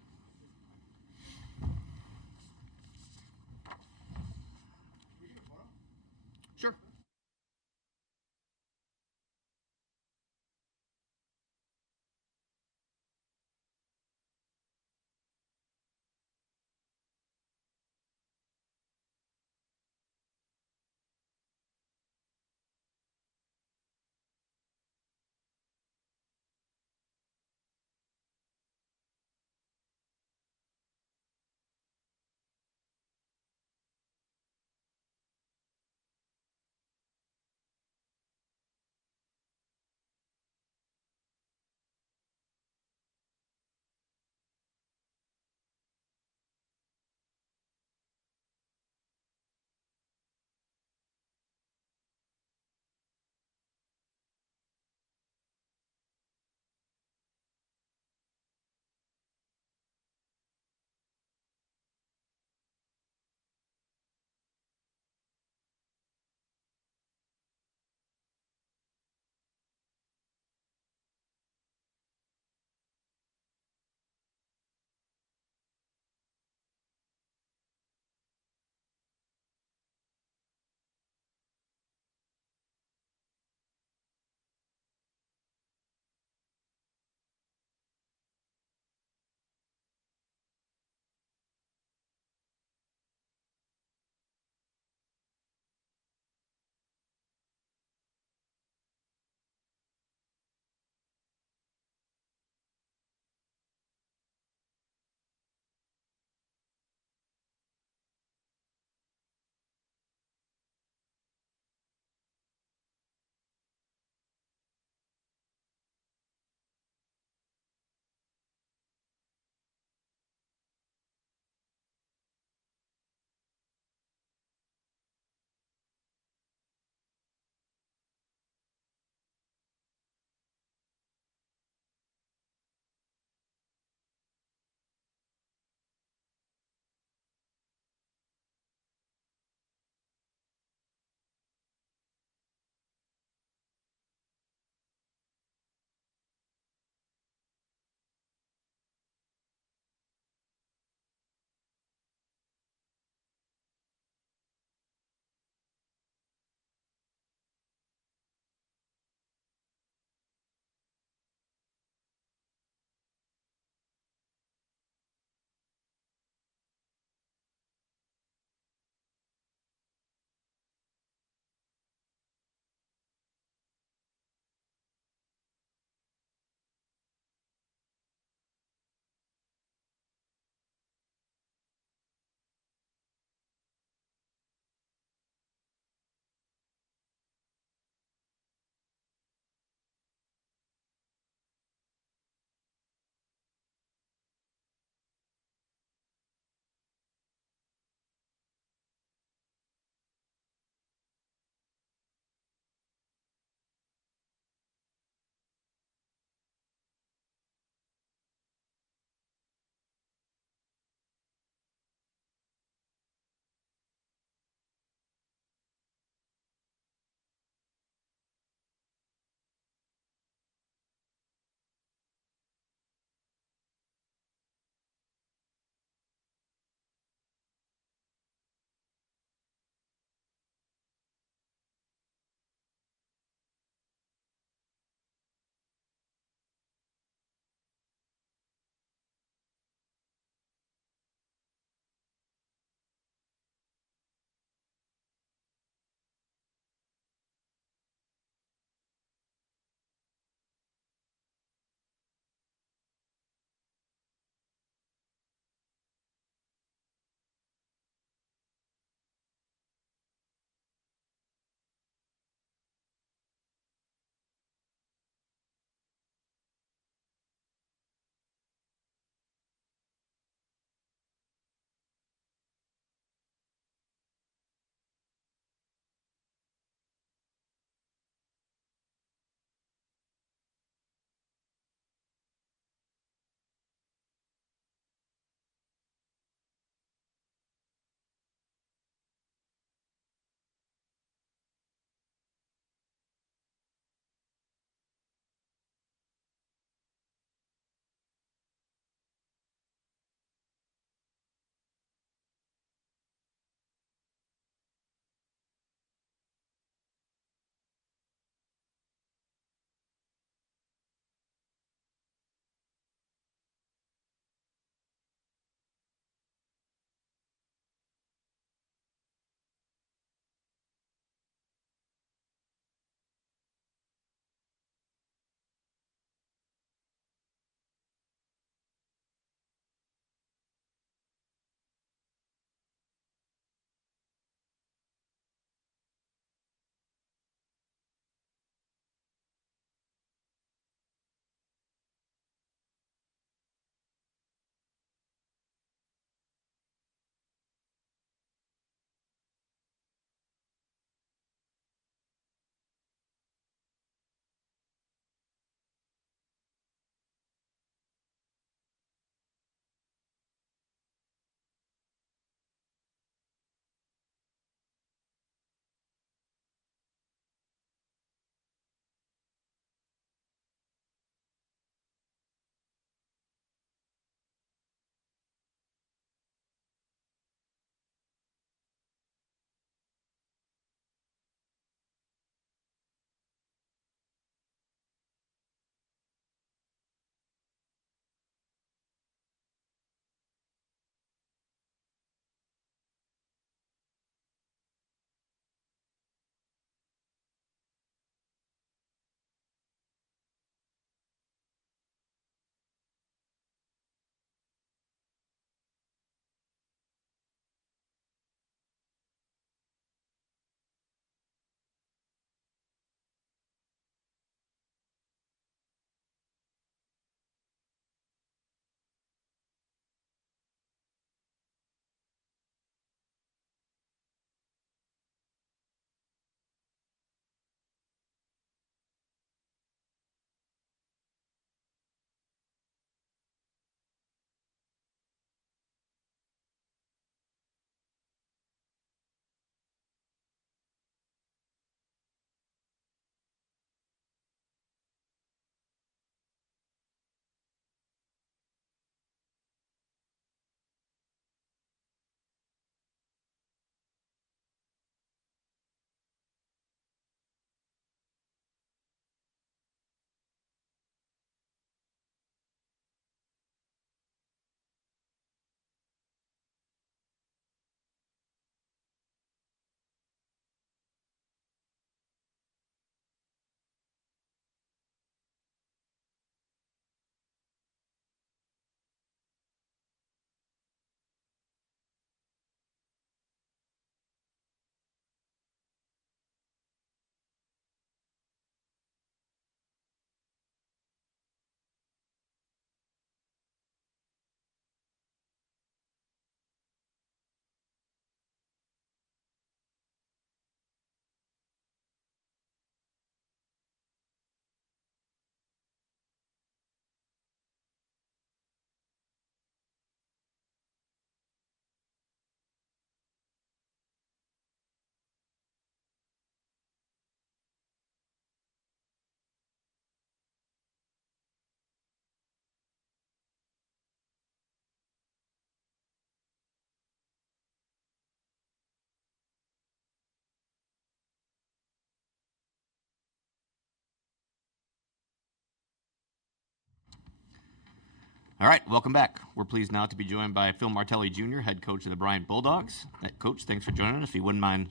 All right, welcome back. We're pleased now to be joined by Phil Martelli Jr., head coach of the Bryant Bulldogs. Coach, thanks for joining us. If you wouldn't mind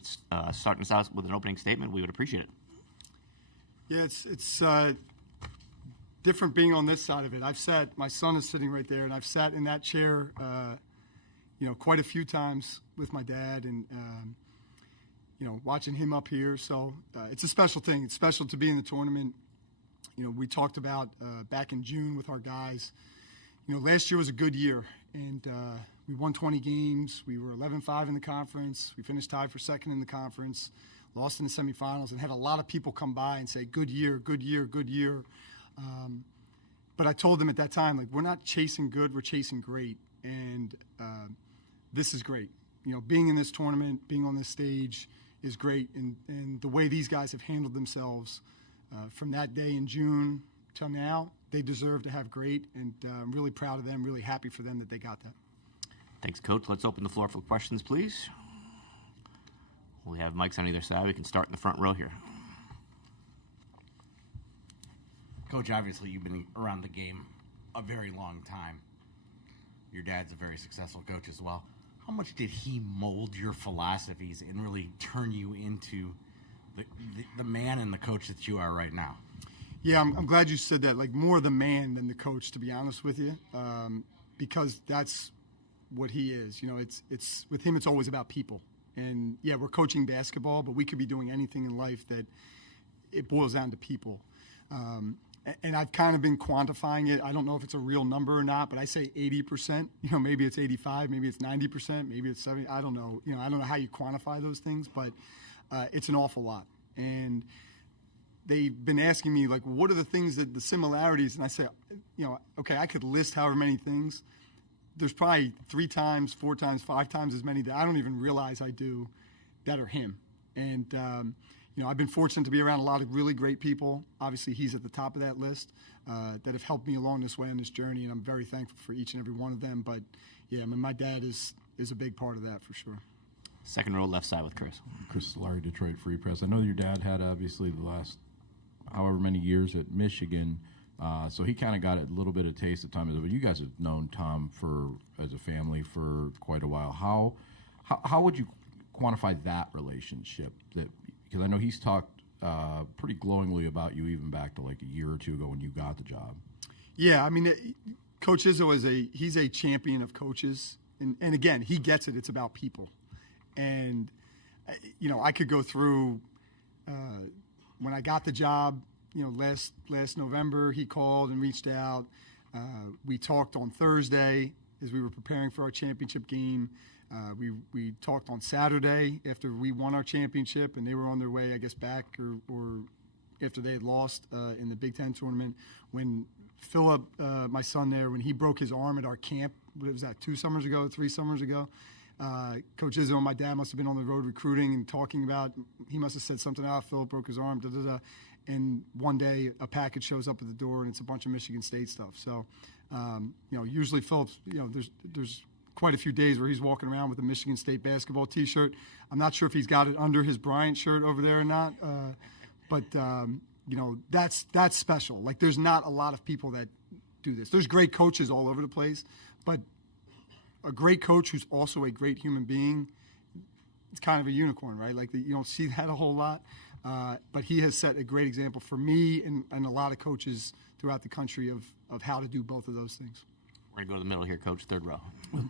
starting us out with an opening statement, we would appreciate it. Yeah, it's different being on this side of it. My son is sitting right there, and I've sat in that chair, quite a few times with my dad, and watching him up here. So it's a special thing. It's special to be in the tournament. We talked about back in June with our guys. Last year was a good year, and we won 20 games. We were 11-5 in the conference. We finished tied for second in the conference, lost in the semifinals, and had a lot of people come by and say, good year, good year, good year. But I told them at that time, we're not chasing good, we're chasing great. And this is great. Being in this tournament, being on this stage is great. And the way these guys have handled themselves from that day in June till now, they deserve to have great, and I'm really proud of them, really happy for them that they got that. Thanks, Coach. Let's open the floor for questions, please. We have mics on either side. We can start in the front row here. Coach, obviously you've been around the game a very long time. Your dad's a very successful coach as well. How much did he mold your philosophies and really turn you into the man and the coach that you are right now? Yeah, I'm glad you said that. More the man than the coach, to be honest with you, because that's what he is. It's with him. It's always about people. And yeah, we're coaching basketball, but we could be doing anything in life that it boils down to people. And I've kind of been quantifying it. I don't know if it's a real number or not, but I say 80%. Maybe it's 85, maybe it's 90%, maybe it's 70. I don't know. I don't know how you quantify those things, but it's an awful lot. And they've been asking me, what are the things the similarities? And I say, okay, I could list however many things. There's probably 3 times, 4 times, 5 times as many that I don't even realize I do that are him. And, I've been fortunate to be around a lot of really great people. Obviously, he's at the top of that list that have helped me along this way on this journey, and I'm very thankful for each and every one of them. But, yeah, my dad is a big part of that for sure. Second row, left side with Chris. Chris Solari, Detroit Free Press. I know your dad had, obviously, the last however many years at Michigan, so he kind of got a little bit of taste of time. But you guys have known Tom as a family for quite a while. How would you quantify that relationship? Because I know he's talked pretty glowingly about you even back to a year or two ago when you got the job. Yeah, Coach Izzo he's a champion of coaches, and again, he gets it. It's about people, and I could go through when I got the job. Last November, he called and reached out. We talked on Thursday as we were preparing for our championship game. We talked on Saturday after we won our championship, and they were on their way, I guess, back or after they had lost in the Big Ten tournament. When Philip, my son there, when he broke his arm at our camp, what was that, 3 summers ago? Coach Izzo and my dad must have been on the road recruiting and talking about, he must have said something out, Philip broke his arm, and one day a package shows up at the door and it's a bunch of Michigan State stuff. So, usually Philip's, there's quite a few days where he's walking around with a Michigan State basketball T-shirt. I'm not sure if he's got it under his Bryant shirt over there or not, but that's special. There's not a lot of people that do this. There's great coaches all over the place, but a great coach who's also a great human being, it's kind of a unicorn, right? You don't see that a whole lot, but he has set a great example for me and a lot of coaches throughout the country of how to do both of those things. We're going to go to the middle here, Coach, third row.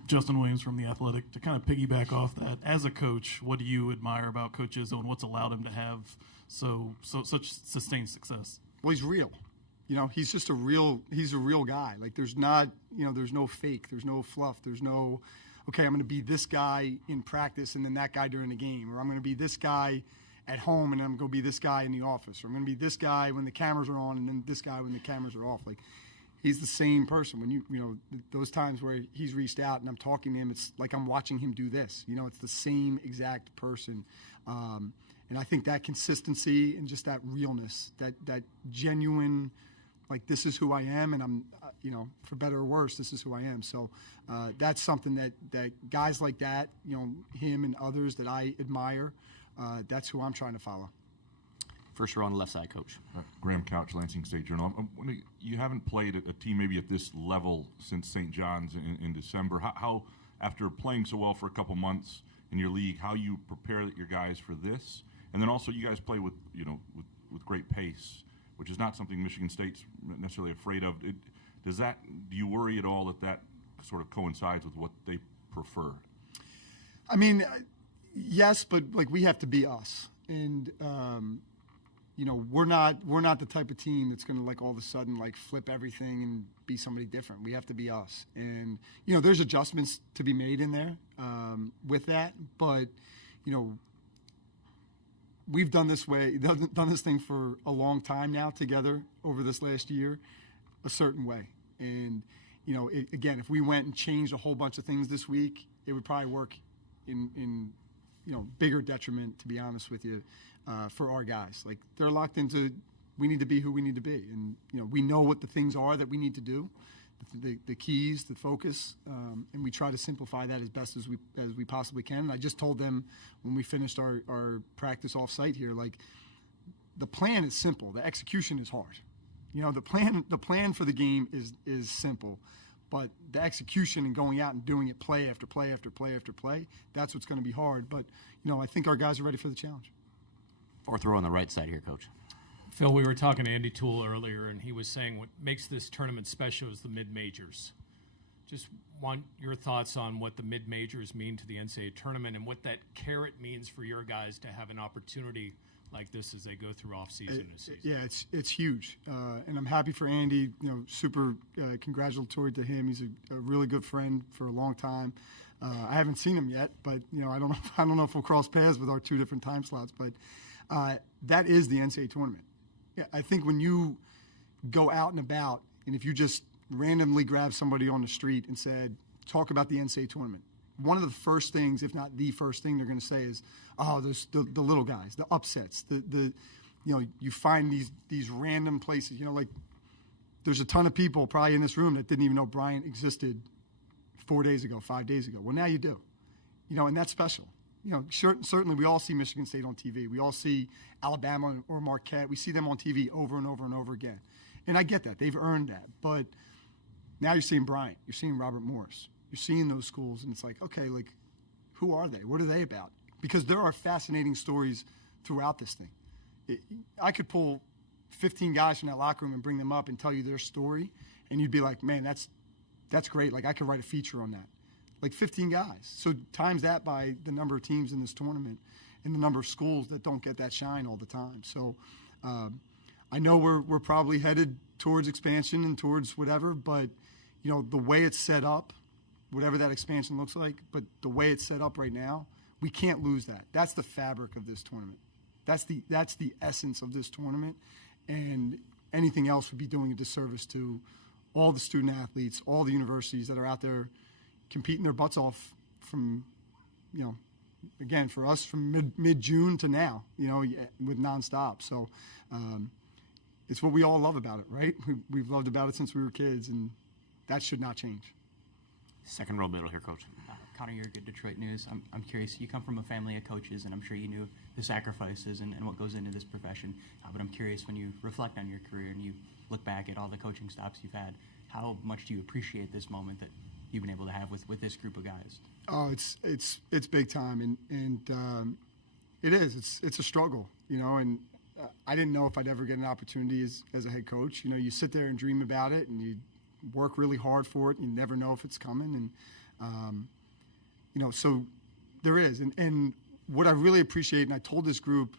Justin Williams from The Athletic. To kind of piggyback off that, as a coach, what do you admire about Coach Izzo and what's allowed him to have such sustained success? Well, he's real. He's just a real guy. There's not, there's no fake, there's no fluff, there's no, okay, I'm going to be this guy in practice and then that guy during the game, or I'm going to be this guy at home and I'm going to be this guy in the office, or I'm going to be this guy when the cameras are on and then this guy when the cameras are off. He's the same person. When those times where he's reached out and I'm talking to him, it's like I'm watching him do this. It's the same exact person. And I think that consistency and just that realness, that genuine, this is who I am, and I'm, for better or worse, this is who I am. So that's something that guys like that, him and others that I admire, that's who I'm trying to follow. First row on the left side, Coach. Graham Couch, Lansing State Journal. I'm wondering, you haven't played a team maybe at this level since St. John's in December. How, after playing so well for a couple months in your league, how you prepare your guys for this? And then also you guys play with great pace, which is not something Michigan State's necessarily afraid of. Do you worry at all that sort of coincides with what they prefer? I mean, yes, but like we have to be us, and we're not the type of team that's going to like all of a sudden like flip everything and be somebody different. We have to be us, and there's adjustments to be made in there with that, but we've done this thing for a long time now together over this last year, a certain way. And, again, if we went and changed a whole bunch of things this week, it would probably work in bigger detriment, to be honest with you, for our guys. Like, they're locked into, we need to be who we need to be. And, we know what the things are that we need to do, the keys, the focus, and we try to simplify that as best as we possibly can. And I just told them when we finished our practice off-site here, like, the plan is simple. The execution is hard. The plan for the game is simple, but the execution and going out and doing it play after play after play after play, that's what's going to be hard. But, I think our guys are ready for the challenge. Fourth row on the right side here, Coach. Phil, we were talking to Andy Tulle earlier, and he was saying what makes this tournament special is the mid-majors. Just want your thoughts on what the mid-majors mean to the NCAA tournament and what that carrot means for your guys to have an opportunity like this as they go through off-season and season. Yeah, it's huge, and I'm happy for Andy. Super congratulatory to him. He's a really good friend for a long time. I haven't seen him yet, but I don't know if we'll cross paths with our two different time slots. But that is the NCAA tournament. Yeah, I think when you go out and about, and if you just randomly grab somebody on the street and said, "Talk about the NCAA tournament," one of the first things, if not the first thing, they're going to say is, "Oh, there's the little guys, the upsets, you find these random places, like there's a ton of people probably in this room that didn't even know Bryant existed 4 days ago, 5 days ago. Well, now you do, and that's special. Certainly we all see Michigan State on TV. We all see Alabama or Marquette. We see them on TV over and over and over again, and I get that they've earned that. But now you're seeing Bryant, you're seeing Robert Morris. You're seeing those schools, and it's like, okay, like, who are they? What are they about? Because there are fascinating stories throughout this thing. I could pull 15 guys from that locker room and bring them up and tell you their story, and you'd be like, man, that's great. Like, I could write a feature on that. Like 15 guys. So times that by the number of teams in this tournament and the number of schools that don't get that shine all the time. So I know we're probably headed towards expansion and towards whatever, but, the way it's set up, whatever that expansion looks like, but the way it's set up right now, we can't lose that. That's the fabric of this tournament. That's the essence of this tournament, and anything else would be doing a disservice to all the student athletes, all the universities that are out there competing their butts off from, again, for us from mid-June to now, with nonstop. So it's what we all love about it, right? We've loved about it since we were kids, and that should not change. Second row middle here, Coach. Connor, you're good Detroit News. I'm curious, you come from a family of coaches, and I'm sure you knew the sacrifices and what goes into this profession. But I'm curious, when you reflect on your career and you look back at all the coaching stops you've had, how much do you appreciate this moment that you've been able to have with this group of guys? Oh, it's big time, and it is. It's a struggle, and I didn't know if I'd ever get an opportunity as a head coach. You sit there and dream about it, and you work really hard for it. You never know if it's coming, and so there is. And what I really appreciate, and I told this group,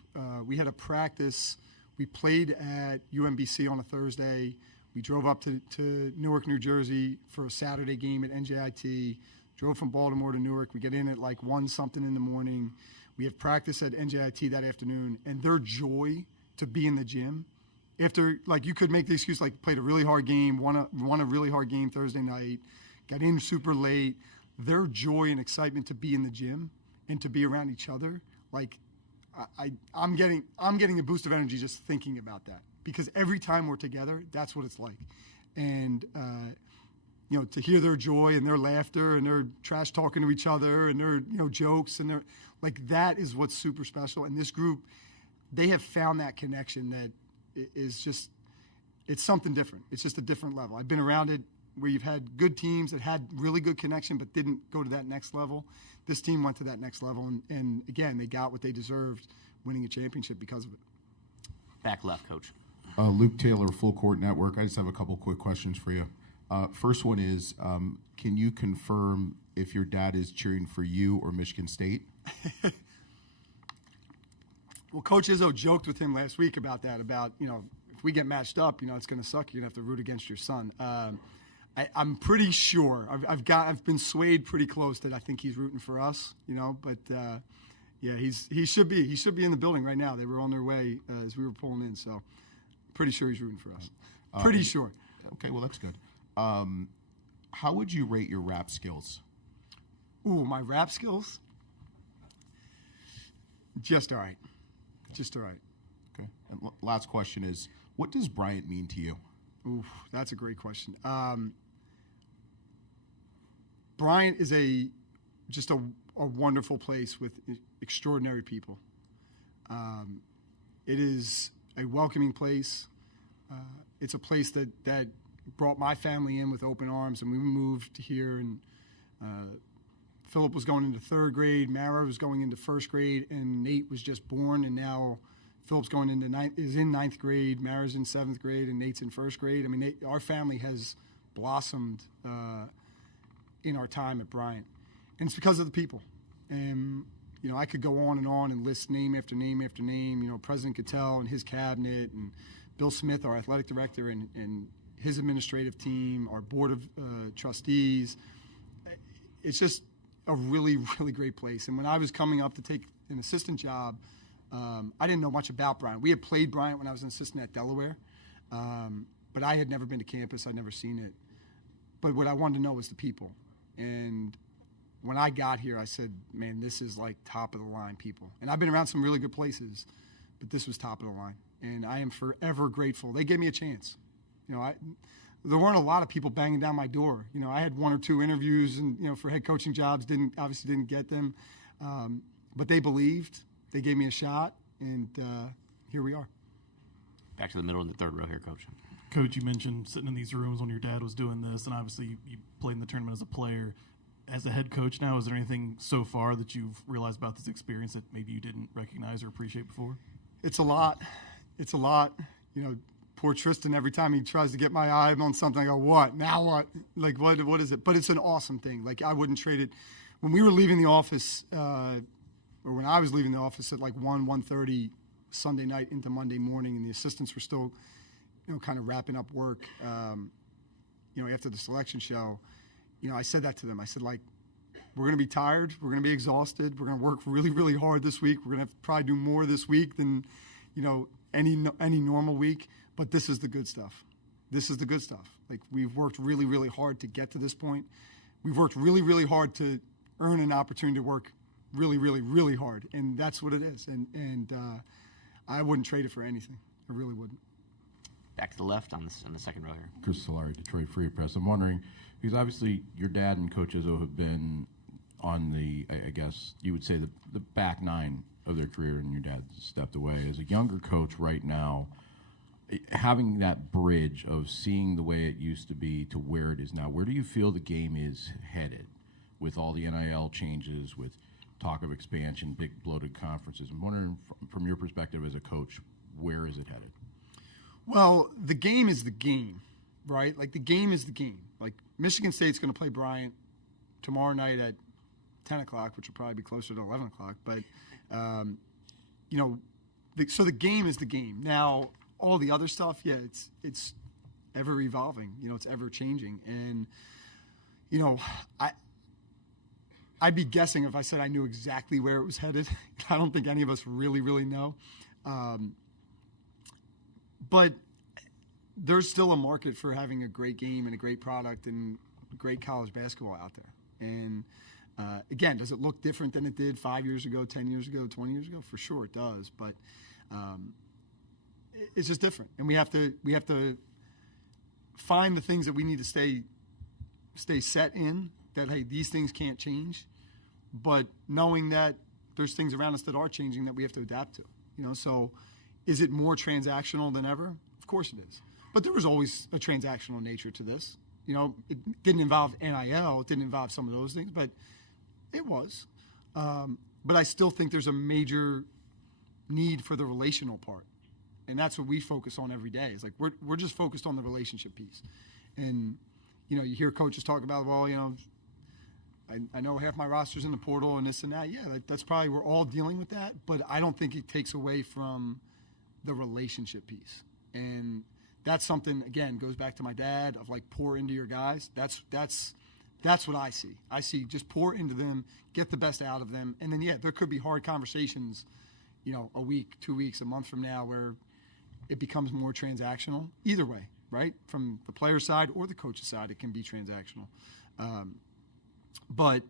we had a practice. We played at UMBC on a Thursday. We drove up to Newark, New Jersey for a Saturday game at NJIT. Drove from Baltimore to Newark. We get in at like 1-something in the morning. We have practice at NJIT that afternoon, and their joy to be in the gym. After, like, you could make the excuse, like, played a really hard game, won a really hard game Thursday night, got in super late. Their joy and excitement to be in the gym and to be around each other, like, I'm getting a boost of energy just thinking about that, because every time we're together, that's what it's like. And to hear their joy and their laughter and their trash talking to each other and their jokes and their, like, that is what's super special. And this group, they have found that connection that is just, it's something different. It's just a different level. I've been around it where you've had good teams that had really good connection but didn't go to that next level. This team went to that next level, and again, they got what they deserved, winning a championship because of it. Back left, Coach. Luke Taylor, Full Court Network. I just have a couple quick questions for you. First one is, can you confirm if your dad is cheering for you or Michigan State? Well, Coach Izzo joked with him last week about that, if we get matched up, it's going to suck. You're going to have to root against your son. I'm pretty sure. I've been swayed pretty close that I think he's rooting for us, but yeah, he should be. He should be in the building right now. They were on their way as we were pulling in, so pretty sure he's rooting for us. Pretty sure. Okay, well, that's good. How would you rate your rap skills? Ooh, my rap skills? Just all right. Just all right. Okay. And last question is, what does Bryant mean to you? Ooh, that's a great question. Bryant is just a wonderful place with extraordinary people. It is a welcoming place. It's a place that brought my family in with open arms, and we moved here, and Philip was going into third grade, Mara was going into first grade, and Nate was just born, and now Philip's going into is in ninth grade, Mara's in seventh grade, and Nate's in first grade. I mean, our family has blossomed in our time at Bryant, and it's because of the people. And I could go on and list name after name after name. President Cattell and his cabinet, and Bill Smith, our athletic director, and his administrative team, our board of trustees. It's just a really, really great place. And when I was coming up to take an assistant job, I didn't know much about Bryant. We had played Bryant when I was an assistant at Delaware, but I had never been to campus. I'd never seen it. But what I wanted to know was the people. And when I got here, I said, man, this is like top of the line people. And I've been around some really good places, but this was top of the line. And I am forever grateful. They gave me a chance. There weren't a lot of people banging down my door. I had one or two interviews, and for head coaching jobs, obviously didn't get them, but they believed. They gave me a shot, and here we are. Back to the middle in the third row here, Coach. Coach, you mentioned sitting in these rooms when your dad was doing this, and obviously you played in the tournament as a player. As a head coach now, is there anything so far that you've realized about this experience that maybe you didn't recognize or appreciate before? It's a lot. It's a lot. Poor Tristan, every time he tries to get my eye on something, I go, what? Now what? Like, what is it? But it's an awesome thing. Like, I wouldn't trade it. When we were leaving the office, or when I was leaving the office at like 1:30 Sunday night into Monday morning, and the assistants were still, kind of wrapping up work, after the selection show, I said that to them. I said, like, we're going to be tired. We're going to be exhausted. We're going to work really, really hard this week. We're going to probably do more this week than, any normal week. But this is the good stuff. This is the good stuff. Like, we've worked really, really hard to get to this point. We've worked really, really hard to earn an opportunity to work really, really, really hard. And that's what it is. And I wouldn't trade it for anything. I really wouldn't. Back to the left on the second row here. Chris Solari, Detroit Free Press. I'm wondering, because obviously your dad and Coach Izzo have been on the, I guess you would say, the back nine of their career, and your dad stepped away. As a younger coach right now, having that bridge of seeing the way it used to be to where it is now, where do you feel the game is headed with all the NIL changes, with talk of expansion, big bloated conferences? I'm wondering, from your perspective as a coach, where is it headed? Well, the game is the game, right? Like, the game is the game. Like, Michigan State's going to play Bryant tomorrow night at 10 o'clock, which will probably be closer to 11 o'clock. But, so the game is the game. Now, all the other stuff, yeah, it's ever evolving. It's ever changing. And, I'd be guessing if I said I knew exactly where it was headed. I don't think any of us really, really know. But there's still a market for having a great game and a great product and great college basketball out there. And, again, does it look different than it did 5 years ago, 10 years ago, 20 years ago? For sure it does. But it's just different. And we have to find the things that we need to stay set in, that, hey, these things can't change. But knowing that there's things around us that are changing that we have to adapt to. So is it more transactional than ever? Of course it is. But there was always a transactional nature to this. It didn't involve NIL, it didn't involve some of those things, but it was. But I still think there's a major need for the relational part. And that's what we focus on every day. It's like we're just focused on the relationship piece. And, you hear coaches talk about, well, I know half my roster's in the portal and this and that. Yeah, that's probably, we're all dealing with that. But I don't think it takes away from the relationship piece. And that's something, again, goes back to my dad of like pour into your guys. That's what I see. I see just pour into them, get the best out of them. And then, yeah, there could be hard conversations, a week, 2 weeks, a month from now where it becomes more transactional. Either way, right? From the player side or the coach's side, it can be transactional. But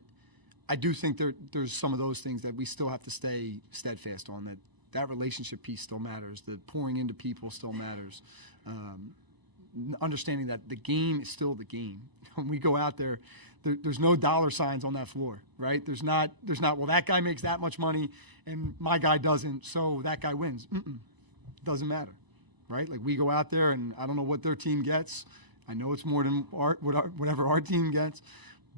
I do think there's some of those things that we still have to stay steadfast on, that relationship piece still matters. The pouring into people still matters. Understanding that the game is still the game. When we go out there, there's no dollar signs on that floor, right? There's not, well, that guy makes that much money and my guy doesn't, so that guy wins. Doesn't matter, right? Like we go out there and I don't know what their team gets. I know it's more than whatever our team gets,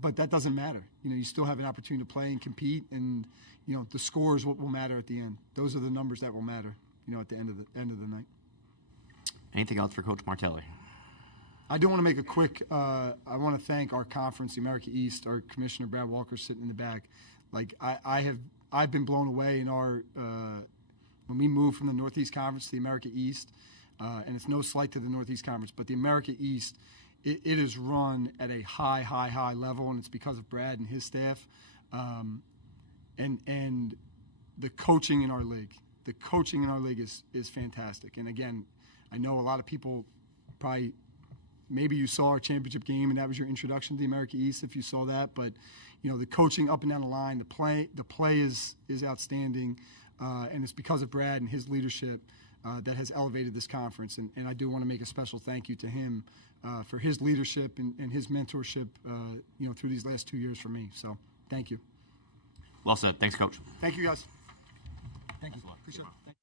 but that doesn't matter. You still have an opportunity to play and compete, and the score is what will matter at the end. Those are the numbers that will matter, at the end of the night. Anything else for Coach Martelli? I do want to make a quick. I want to thank our conference, the America East. Our commissioner Brad Walker sitting in the back. Like I've been blown away in our when we moved from the Northeast Conference to the America East, and it's no slight to the Northeast Conference, but the America East, it is run at a high level, and it's because of Brad and his staff, and the coaching in our league. The coaching in our league is fantastic. And again, I know a lot of people probably. Maybe you saw our championship game, and that was your introduction to the America East. If you saw that, but the coaching up and down the line, the play is outstanding, and it's because of Brad and his leadership that has elevated this conference. And I do want to make a special thank you to him for his leadership and his mentorship, through these last 2 years for me. So thank you. Well said. Thanks, Coach. Thank you, guys. Thank you. Appreciate it.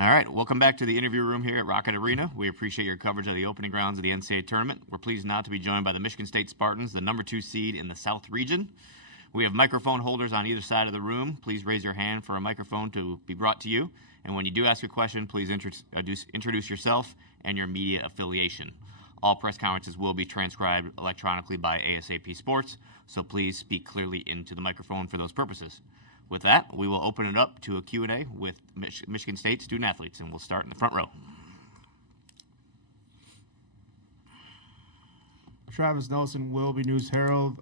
All right, welcome back to the interview room here at Rocket Arena. We appreciate your coverage of the opening rounds of the NCAA Tournament. We're pleased now to be joined by the Michigan State Spartans, the number 2 seed in the South region. We have microphone holders on either side of the room. Please raise your hand for a microphone to be brought to you. And when you do ask a question, please introduce yourself and your media affiliation. All press conferences will be transcribed electronically by ASAP Sports, so please speak clearly into the microphone for those purposes. With that, we will open it up to a Q&A with Michigan State student-athletes, and we'll start in the front row. Travis Nelson, Willoughby News Herald.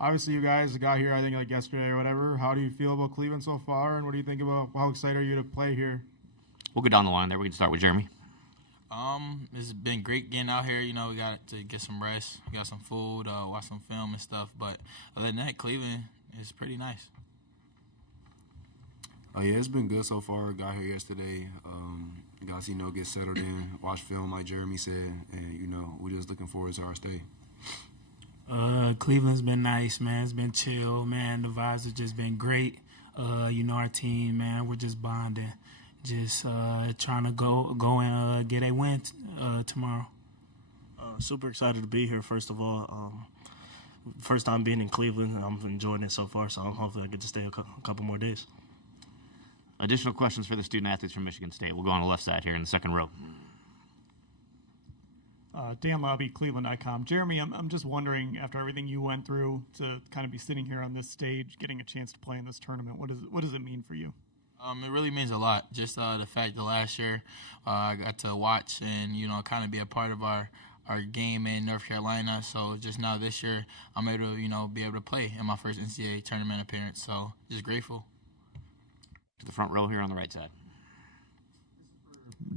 Obviously, you guys got here, I think, like yesterday or whatever. How do you feel about Cleveland so far, and what do you think about how excited are you to play here? We'll go down the line there. We can start with Jeremy. It's been great getting out here. You know, we got to get some rest, we got some food, watch some film and stuff. But other than that, Cleveland is pretty nice. Yeah, it's been good so far. Got here yesterday. Got to, get settled in, watch film like Jeremy said, and, we're just looking forward to our stay. Cleveland's been nice, man. It's been chill, man. The vibes have just been great. Our team, man, we're just bonding. Just trying to go and get a win tomorrow. Super excited to be here, first of all. First time being in Cleveland. I'm enjoying it so far, so hopefully I get to stay a couple more days. Additional questions for the student-athletes from Michigan State. We'll go on the left side here in the second row. Dan Lobby, Cleveland.com. Jeremy, I'm just wondering, after everything you went through, to kind of be sitting here on this stage, getting a chance to play in this tournament, what does it mean for you? It really means a lot. Just the fact that last year I got to watch and, kind of be a part of our game in North Carolina. So just now this year, I'm able to, be able to play in my first NCAA tournament appearance. So just grateful. To the front row here on the right side.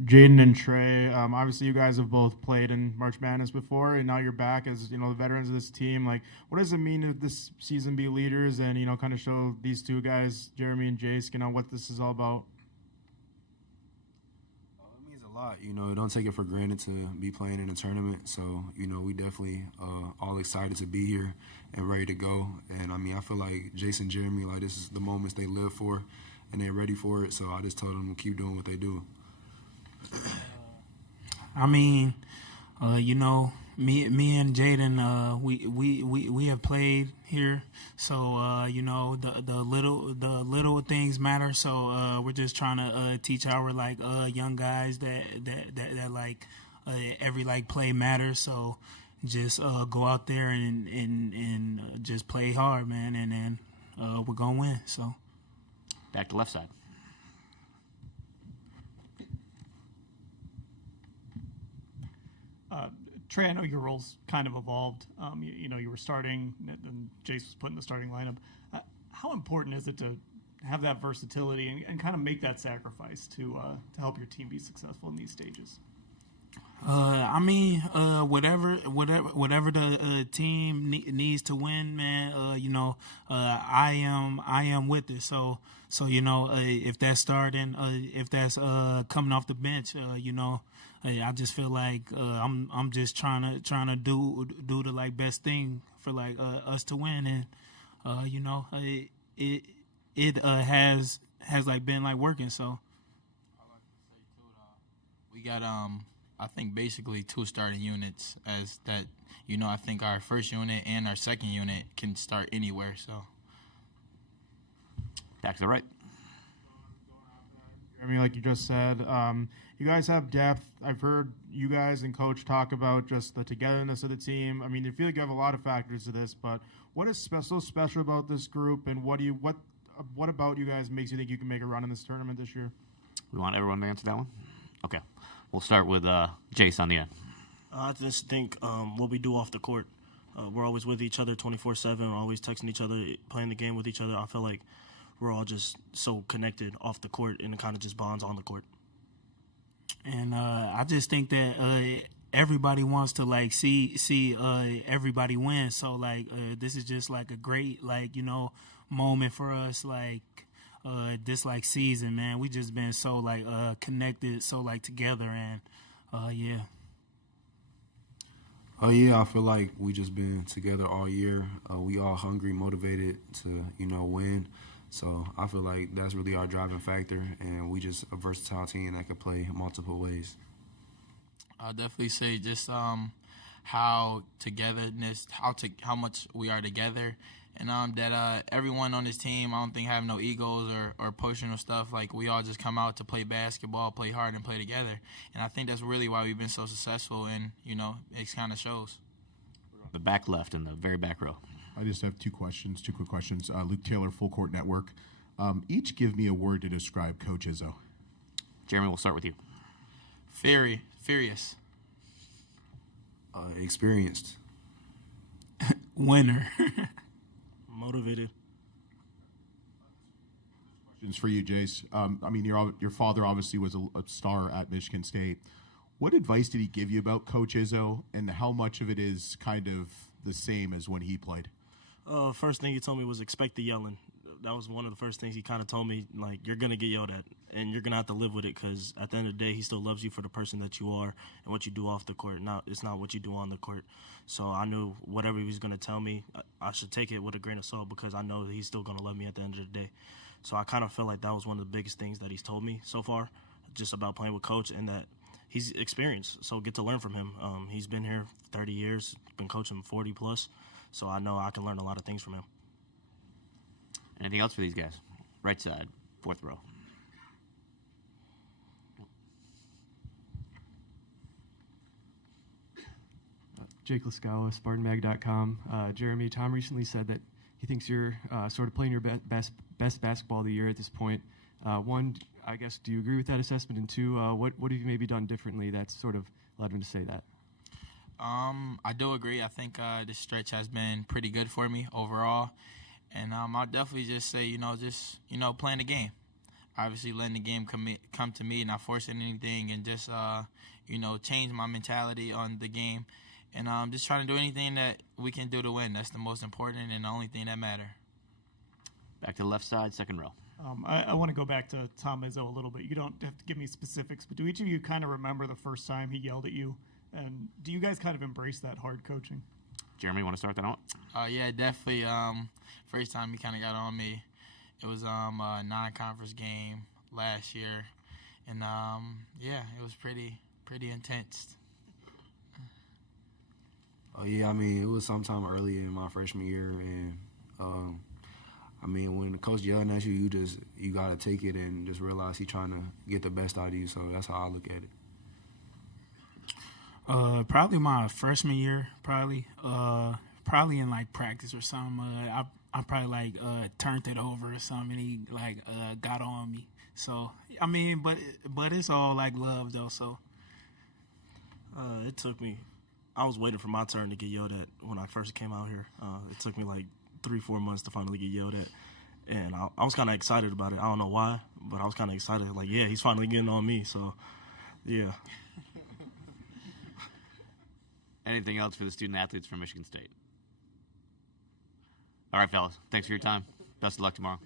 Jaden and Trey, obviously you guys have both played in March Madness before, and now you're back as, the veterans of this team. Like, what does it mean to this season be leaders and, kind of show these two guys, Jeremy and Jace, what this is all about? It means a lot. Don't take it for granted to be playing in a tournament. So, we definitely all excited to be here and ready to go. And, I feel like Jace and Jeremy, this is the moments they live for, and they're ready for it. So I just told them to keep doing what they do. Me and Jaden, we have played here, so the little things matter. So we're just trying to teach our young guys that every play matters. So just go out there and just play hard, man, and then we're gonna win. So back to left side. Trey, I know your role's kind of evolved. You were starting, and Jace was put in the starting lineup. How important is it to have that versatility and kind of make that sacrifice to help your team be successful in these stages? Whatever the team needs to win, man. I am with it. So if that's starting, if that's coming off the bench, I just feel like I'm just trying to do the best thing for us to win, and it has been working. So we got I think basically 2 starting units as that. I think our first unit and our second unit can start anywhere. So back to the right. Like you just said, you guys have depth. I've heard you guys and Coach talk about just the togetherness of the team. I feel like you have a lot of factors to this, but what is so special about this group, and what about you guys makes you think you can make a run in this tournament this year? We want everyone to answer that one? Okay. We'll start with Jace on the end. I just think what we do off the court, we're always with each other 24/7. We're always texting each other, playing the game with each other. I feel like we're all just so connected off the court, and it kind of just bonds on the court. And I just think that everybody wants to see everybody win. So this is just a great moment for us this season, man. We just been so connected, so together, and yeah. Oh yeah, I feel like we just been together all year. We all hungry, motivated to win. So I feel like that's really our driving factor, and we just a versatile team that could play multiple ways. I'll definitely say just how togetherness, how much we are together, and that everyone on this team, I don't think have no egos or pushing or stuff. Like we all just come out to play basketball, play hard, and play together. And I think that's really why we've been so successful. And it kind of shows. The back left in the very back row. I just have two quick questions. Luke Taylor, Full Court Network. Each give me a word to describe Coach Izzo. Jeremy, we'll start with you. Furious. Experienced. Winner. Motivated. Questions for you, Jace. I mean, your father obviously was a star at Michigan State. What advice did he give you about Coach Izzo, and how much of it is kind of the same as when he played? First thing he told me was expect the yelling. That was one of the first things he kind of told me, like, you're going to get yelled at, and you're going to have to live with it because at the end of the day, he still loves you for the person that you are and what you do off the court. It's not what you do on the court. So I knew whatever he was going to tell me, I should take it with a grain of salt because I know that he's still going to love me at the end of the day. So I kind of felt like that was one of the biggest things that he's told me so far, just about playing with Coach, and that he's experienced, so get to learn from him. He's been here 30 years, been coaching 40+, so I know I can learn a lot of things from him. Anything else for these guys? Right side, fourth row. Jake Lascala, SpartanMag.com. Jeremy, Tom recently said that he thinks you're sort of playing your best basketball of the year at this point. One, I guess, do you agree with that assessment? And two, what have you maybe done differently that's sort of led him to say that? I do agree. I think this stretch has been pretty good for me overall. And I'll definitely just say, playing the game. Obviously, letting the game come to me, not forcing anything, and just, change my mentality on the game. And just trying to do anything that we can do to win. That's the most important and the only thing that matters. Back to the left side, second row. I want to go back to Tom Izzo a little bit. You don't have to give me specifics, but do each of you kind of remember the first time he yelled at you? And do you guys kind of embrace that hard coaching? Jeremy, want to start that out? Yeah, definitely. First time he kind of got on me, it was a non-conference game last year, and it was pretty intense. Oh yeah, I mean it was sometime early in my freshman year, and I mean when the coach yelling at you, you gotta take it and just realize he's trying to get the best out of you. So that's how I look at it. Probably my freshman year, probably in like practice or something. I probably turned it over or something, and he got on me. So I mean, but it's all like love though. So it took me. I was waiting for my turn to get yelled at when I first came out here. It took me like 3-4 months to finally get yelled at, and I was kind of excited about it. I don't know why, but I was kind of excited. Like, yeah, he's finally getting on me. So, yeah. Anything else for the student athletes from Michigan State? All right, fellas. Thanks for your time. Best of luck tomorrow.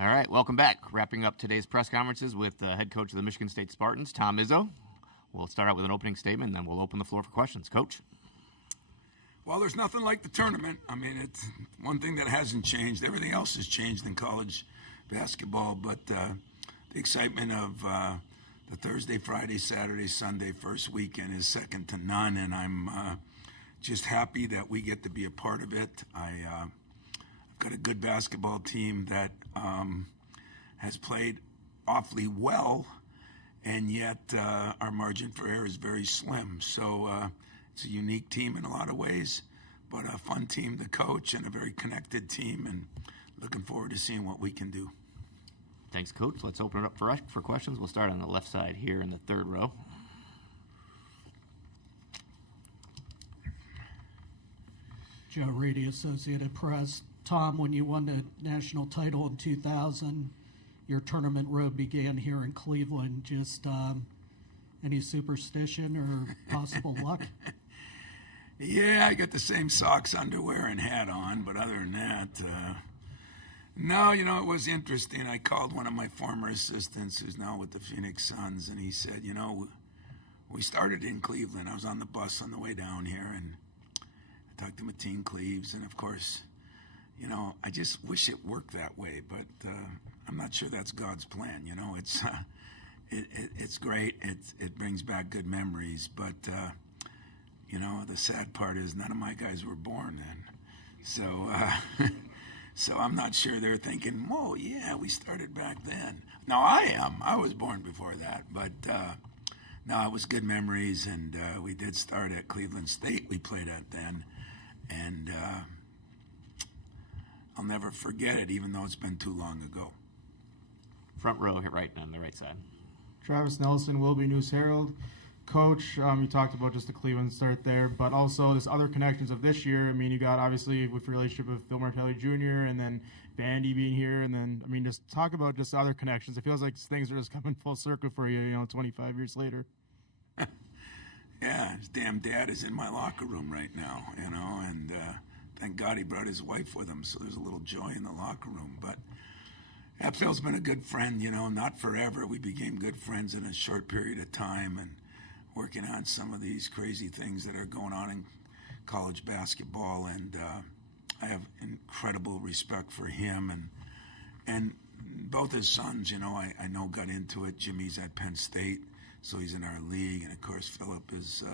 All right, welcome back. Wrapping up today's press conferences with the head coach of the Michigan State Spartans, Tom Izzo. We'll start out with an opening statement, and then we'll open the floor for questions. Coach? Well, there's nothing like the tournament. I mean, it's one thing that hasn't changed. Everything else has changed in college basketball, but the excitement of the Thursday, Friday, Saturday, Sunday first weekend is second to none, and I'm just happy that we get to be a part of it. I've got a good basketball team that has played awfully well, and yet our margin for error is very slim. So it's a unique team in a lot of ways, but a fun team to coach and a very connected team, and looking forward to seeing what we can do. Thanks, Coach. Let's open it up for questions. We'll start on the left side here in the third row. Joe Reedy, Associated Press. Tom, when you won the national title in 2000, your tournament road began here in Cleveland. Just any superstition or possible luck? Yeah, I got the same socks, underwear, and hat on, but other than that, no, you know, it was interesting. I called one of my former assistants who's now with the Phoenix Suns, and he said, you know, we started in Cleveland. I was on the bus on the way down here, and I talked to Mateen Cleaves, and of course, you know, I just wish it worked that way, but I'm not sure that's God's plan. You know, it's great. It brings back good memories, but you know, the sad part is none of my guys were born then, so so I'm not sure they're thinking, "Whoa, yeah, we started back then." No, I am. I was born before that, but no, it was good memories, and we did start at Cleveland State. We played at then, and I'll never forget it, even though it's been too long ago. Front row, hit right on the right side. Travis Nelson, Wilby News Herald. Coach, you talked about just the Cleveland start there, but also there's other connections of this year. I mean, you got obviously with your relationship with Phil Martelli Jr. and then Vandy being here, and then, I mean, just talk about just other connections. It feels like things are just coming full circle for you, you know, 25 years later. Yeah, his damn dad is in my locker room right now, you know, and thank God he brought his wife with him, so there's a little joy in the locker room. But Phil's been a good friend, you know, not forever. We became good friends in a short period of time, and working on some of these crazy things that are going on in college basketball, and I have incredible respect for him, and both his sons, you know, I know got into it. Jimmy's at Penn State, so he's in our league, and of course Philip has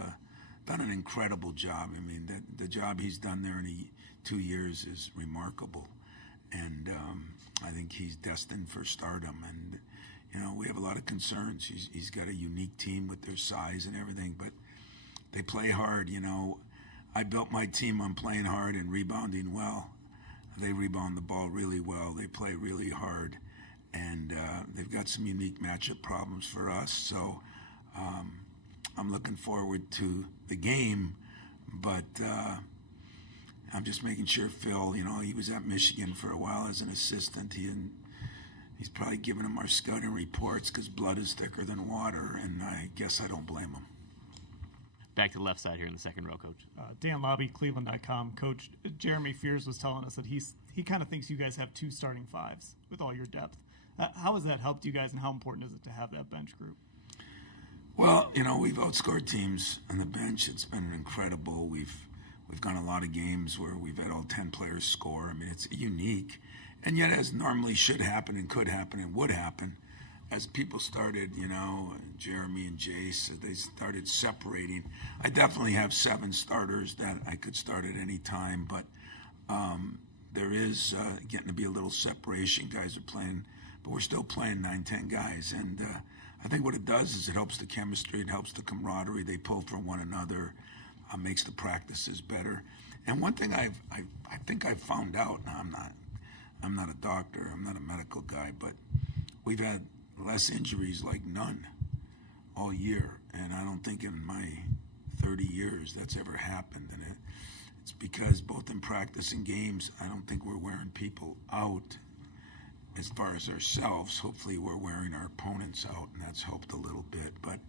done an incredible job. I mean, the job he's done there in 2 years is remarkable, and I think he's destined for stardom. And you know, we have a lot of concerns. He's got a unique team with their size and everything, but they play hard. You know, I built my team on playing hard and rebounding well. They rebound the ball really well. They play really hard, and they've got some unique matchup problems for us. So I'm looking forward to the game, but I'm just making sure Phil, you know, he was at Michigan for a while as an assistant. He's probably giving him our scouting reports because blood is thicker than water, and I guess I don't blame him. Back to the left side here in the second row, Coach. Dan Lobby, Cleveland.com. Coach, Jeremy Fears was telling us that he kind of thinks you guys have two starting fives with all your depth. How has that helped you guys, and how important is it to have that bench group? Well, you know, we've outscored teams on the bench. It's been incredible. We've gone a lot of games where we've had all 10 players score. I mean, it's unique. And yet, as normally should happen and could happen and would happen, as people started, you know, Jeremy and Jace, they started separating. I definitely have 7 starters that I could start at any time, but there is getting to be a little separation. Guys are playing, but we're still playing 9-10 guys. And I think what it does is it helps the chemistry, it helps the camaraderie. They pull for one another, makes the practices better. And one thing I think I've found out, now I'm not a doctor, I'm not a medical guy, but we've had less injuries, like none, all year. And I don't think in my 30 years that's ever happened. And it's because both in practice and games, I don't think we're wearing people out as far as ourselves. Hopefully we're wearing our opponents out, and that's helped a little bit. But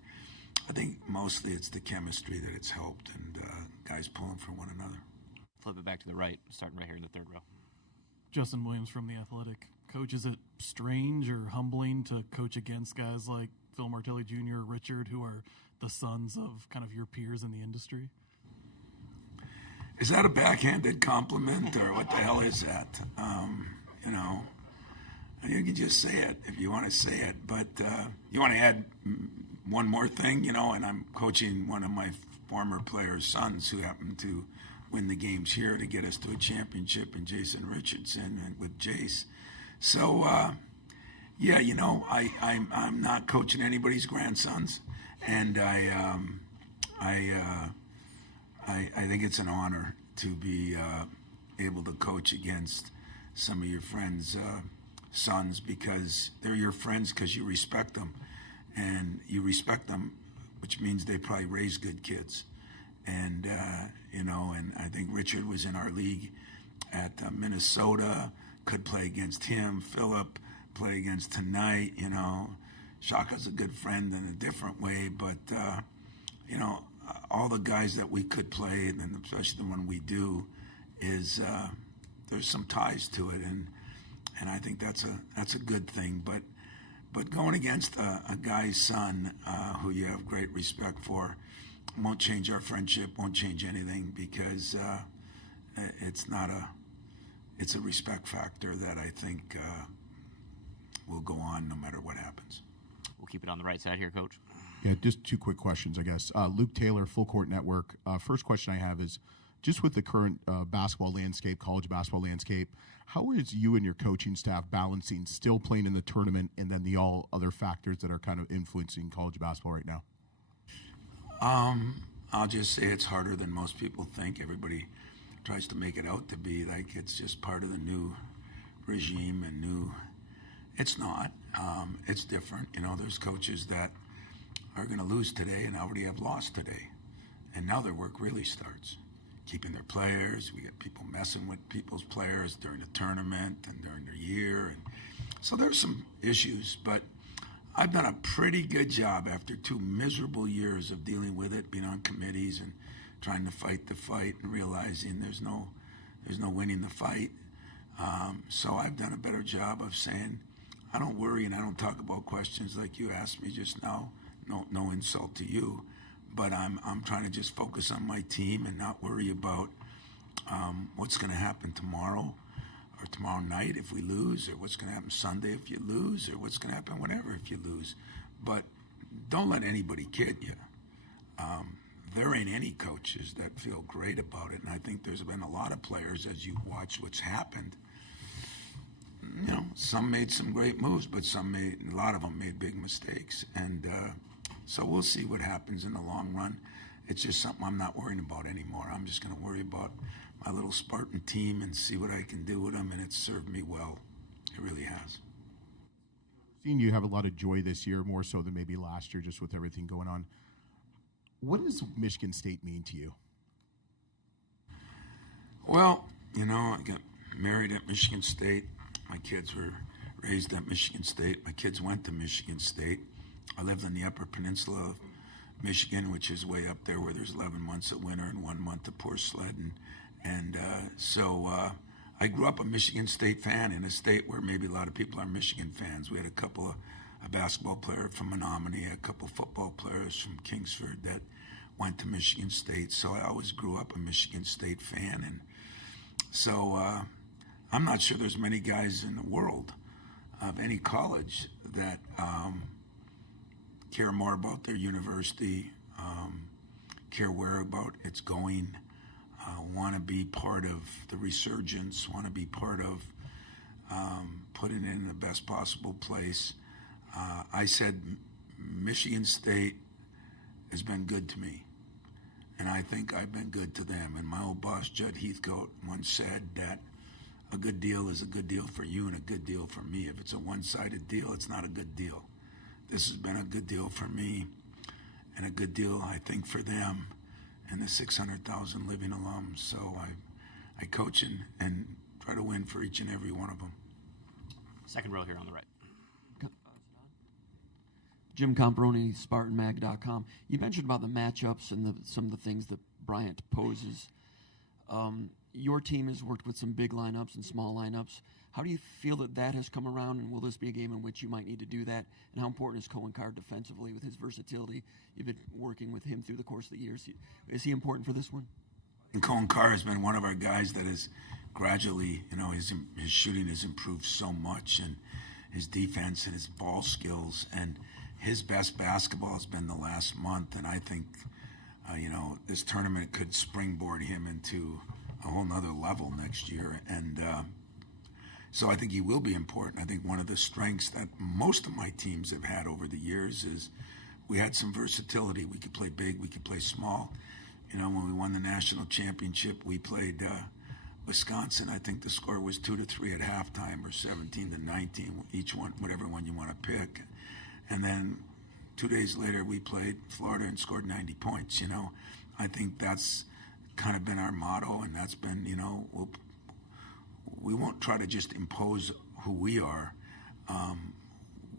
I think mostly it's the chemistry that it's helped, and guys pulling for one another. Flip it back to the right, starting right here in the third row. Justin Williams from The Athletic. Coach, is it strange or humbling to coach against guys like Phil Martelli Jr. or Richard, who are the sons of kind of your peers in the industry? Is that a backhanded compliment, or what the hell is that? You know, you can just say it if you want to say it. But you want to add one more thing, you know, and I'm coaching one of my former players' sons who happened to win the games here to get us to a championship, and Jason Richardson and with Jace. So, yeah, you know, I'm not coaching anybody's grandsons, and I think it's an honor to be able to coach against some of your friends' sons, because they're your friends because you respect them, and you respect them, which means they probably raise good kids. And, you know, and I think Richard was in our league at Minnesota, could play against him. Philip play against tonight, you know. Shaka's a good friend in a different way, but, you know, all the guys that we could play, and especially the one we do, is there's some ties to it, and I think that's a good thing. But going against a guy's son who you have great respect for won't change our friendship, won't change anything, because it's a respect factor that I think will go on no matter what happens. We'll keep it on the right side here, Coach. Yeah, just two quick questions, I guess. Luke Taylor, Full Court Network. First question I have is, just with the current basketball landscape, college basketball landscape, how is you and your coaching staff balancing still playing in the tournament and then the all other factors that are kind of influencing college basketball right now? I'll just say it's harder than most people think. Everybody tries to make it out to be like it's just part of the new regime and new. It's not. It's different. You know, there's coaches that are going to lose today and already have lost today. And now their work really starts. Keeping their players. We get people messing with people's players during the tournament and during their year. And so there's some issues, but I've done a pretty good job after 2 miserable years of dealing with it, being on committees and trying to fight the fight and realizing there's no winning the fight. So I've done a better job of saying, I don't worry and I don't talk about questions like you asked me just now. No insult to you, but I'm trying to just focus on my team and not worry about what's going to happen tomorrow or tomorrow night if we lose, or what's going to happen Sunday if you lose, or what's going to happen whenever if you lose. But don't let anybody kid you. There ain't any coaches that feel great about it, and I think there's been a lot of players, as you watch what's happened, you know, some made some great moves, but a lot of them made big mistakes. And so we'll see what happens in the long run. It's just something I'm not worrying about anymore. I'm just going to worry about my little Spartan team and see what I can do with them, and it's served me well. It really has. Seeing you have a lot of joy this year, more so than maybe last year, just with everything going on. What does Michigan State mean to you? Well, you know, I got married at Michigan State. My kids were raised at Michigan State. My kids went to Michigan State. I lived on the Upper Peninsula of Michigan, which is way up there where there's 11 months of winter and 1 month of poor sledding. And so I grew up a Michigan State fan in a state where maybe a lot of people are Michigan fans. We had a couple of basketball players from Menominee, a couple football players from Kingsford that went to Michigan State. So I always grew up a Michigan State fan. And so I'm not sure there's many guys in the world of any college that care more about their university, care where about it's going, want to be part of the resurgence, want to be part of putting it in the best possible place. I said Michigan State has been good to me, and I think I've been good to them. And my old boss, Judd Heathcote, once said that a good deal is a good deal for you and a good deal for me. If it's a one-sided deal, it's not a good deal. This has been a good deal for me and a good deal, I think, for them and the 600,000 living alums. So I coach and try to win for each and every one of them. Second row here on the right. Jim Comparoni, SpartanMag.com. You mentioned about the matchups and some of the things that Bryant poses. your team has worked with some big lineups and small lineups. How do you feel that has come around, and will this be a game in which you might need to do that? And how important is Cohen Carr defensively with his versatility? You've been working with him through the course of the years. Is he important for this one? And Cohen Carr has been one of our guys that has gradually, his shooting has improved so much, and his defense and his ball skills, and his best basketball has been the last month. And I think, this tournament could springboard him into a whole nother level next year. And so I think he will be important. I think one of the strengths that most of my teams have had over the years is we had some versatility. We could play big, we could play small. When we won the national championship, we played Wisconsin. I think the score was 2-3 at halftime, or 17-19, each one, whatever one you want to pick. And then 2 days later, we played Florida and scored 90 points. I think that's kind of been our motto, and that's been, we won't try to just impose who we are.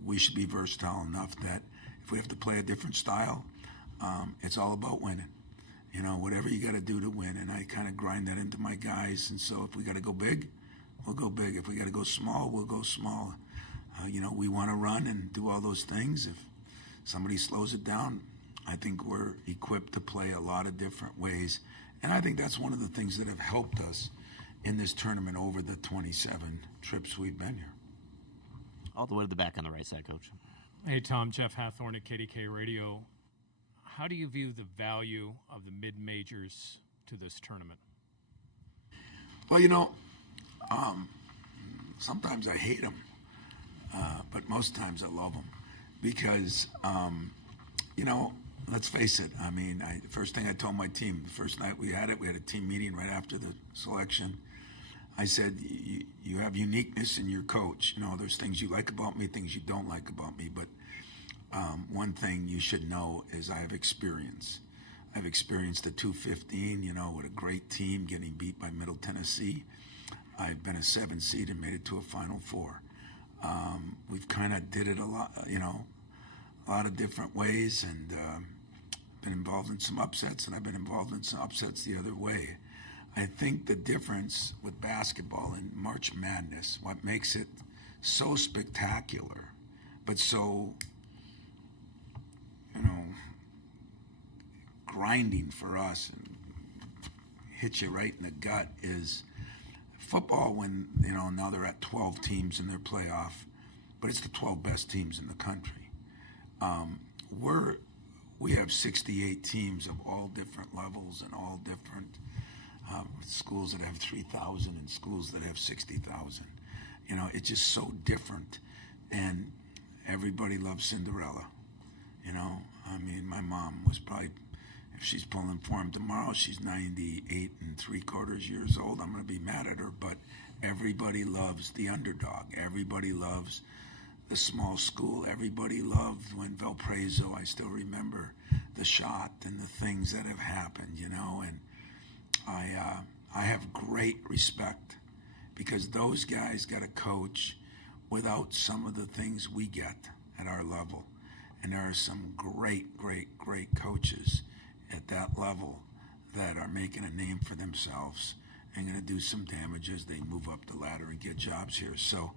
We should be versatile enough that if we have to play a different style, it's all about winning. Whatever you got to do to win, and I kind of grind that into my guys. And so if we got to go big, we'll go big. If we got to go small, we'll go small. We want to run and do all those things. If somebody slows it down, I think we're equipped to play a lot of different ways. And I think that's one of the things that have helped us in this tournament over the 27 trips we've been here. All the way to the back on the right side, Coach. Hey, Tom, Jeff Hathorn at KDK Radio. How do you view the value of the mid-majors to this tournament? Well, sometimes I hate them, but most times I love them because, let's face it. The first thing I told my team, the first night we had a team meeting right after the selection. I said, you have uniqueness in your coach. There's things you like about me, things you don't like about me, but one thing you should know is I have experience. I've experienced the 215, with a great team getting beat by Middle Tennessee. I've been a 7 seed and made it to a Final Four. We've kind of did it a lot, a lot of different ways, and been involved in some upsets, and I've been involved in some upsets the other way. I think the difference with basketball and March Madness, what makes it so spectacular, but so, grinding for us and hit you right in the gut, is football when, now they're at 12 teams in their playoff, but it's the 12 best teams in the country. We have 68 teams of all different levels and all different schools that have 3,000 and schools that have 60,000. It's just so different, and everybody loves Cinderella. My mom was probably, if she's pulling for him tomorrow, she's 98 3/4 years old. I'm going to be mad at her, but everybody loves the underdog. Everybody loves the small school. Everybody loved when Valparaiso, I still remember the shot and the things that have happened, and I have great respect because those guys got to coach without some of the things we get at our level. And there are some great, great, great coaches at that level that are making a name for themselves and going to do some damage as they move up the ladder and get jobs here. So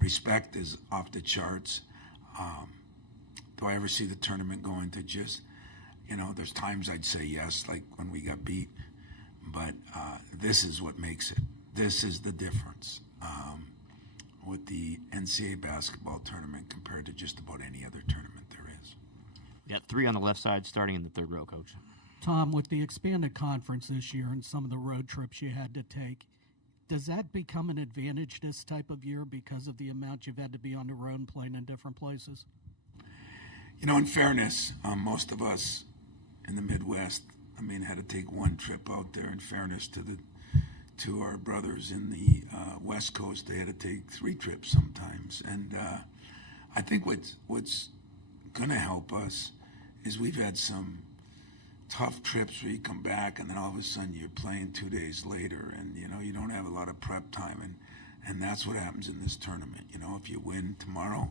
respect is off the charts. Do I ever see the tournament going to just, there's times I'd say yes, like when we got beat. But this is what makes it. This is the difference with the NCAA basketball tournament compared to just about any other tournament there is. We got 3 on the left side starting in the third row, Coach. Tom, with the expanded conference this year and some of the road trips you had to take, does that become an advantage this type of year because of the amount you've had to be on the road and playing in different places? In fairness, most of us in the Midwest, had to take one trip out there. In fairness to our brothers in the West Coast, they had to take 3 trips sometimes. And I think what's going to help us is we've had some tough trips where you come back and then all of a sudden you're playing 2 days later, and you don't have a lot of prep time, and that's what happens in this tournament. If you win tomorrow,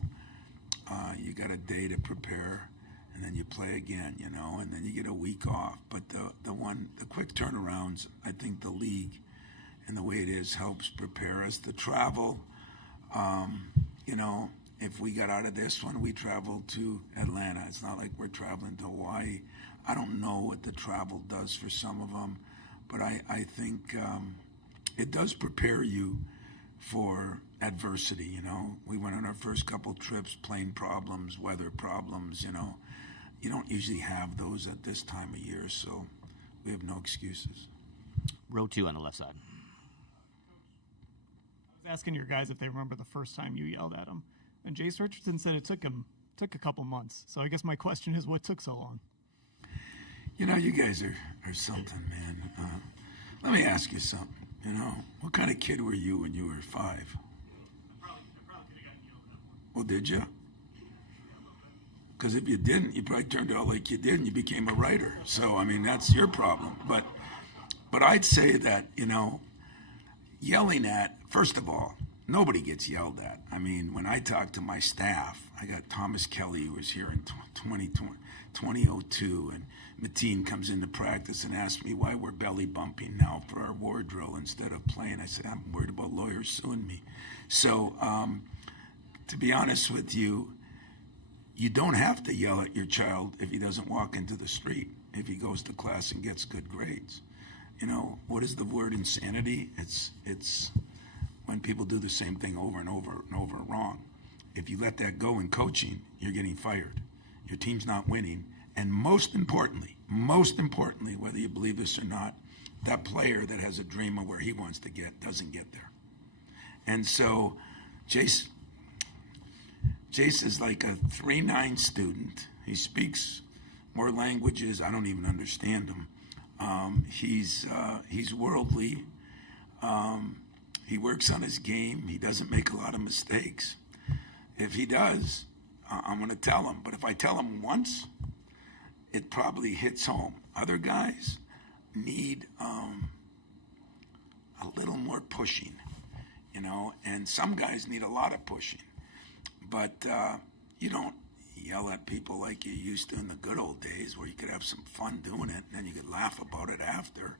you got a day to prepare, and then you play again, you know, and then you get a week off. But the quick turnarounds, I think the league and the way it is helps prepare us. The travel, you know, if we got out of this one, we traveled to Atlanta. It's not like we're traveling to Hawaii. I don't know what the travel does for some of them, but I think it does prepare you for adversity, you know. We went on our first couple trips, plane problems, weather problems, you know. You don't usually have those at this time of year, so we have no excuses. Row 2 on the left side. I was asking your guys if they remember the first time you yelled at him, and Jace Richardson said it took a couple months. So I guess my question is, what took so long? You know, you guys are something, man. Let me ask you something. You know, what kind of kid were you when you were 5? Well, did you? Because if you didn't, you probably turned out like you did and you became a writer. So, I mean, that's your problem. But I'd say that, you know, yelling at, first of all, nobody gets yelled at. I mean, when I talk to my staff, I got Thomas Kelly, who was here in 2002, and Mateen comes into practice and asks me why we're belly bumping now for our war drill instead of playing. I said, I'm worried about lawyers suing me. So, to be honest with you, you don't have to yell at your child if he doesn't walk into the street, if he goes to class and gets good grades. You know, what is the word insanity? It's when people do the same thing over and over and over wrong. If you let that go in coaching, you're getting fired. Your team's not winning. And most importantly, whether you believe this or not, that player that has a dream of where he wants to get doesn't get there. And so Jace is like a 3.9 student. He speaks more languages. I don't even understand them. He's worldly. He works on his game. He doesn't make a lot of mistakes. If he does, I'm going to tell him. But if I tell him once, it probably hits home. Other guys need a little more pushing, you know, and some guys need a lot of pushing. But you don't yell at people like you used to in the good old days where you could have some fun doing it and then you could laugh about it after.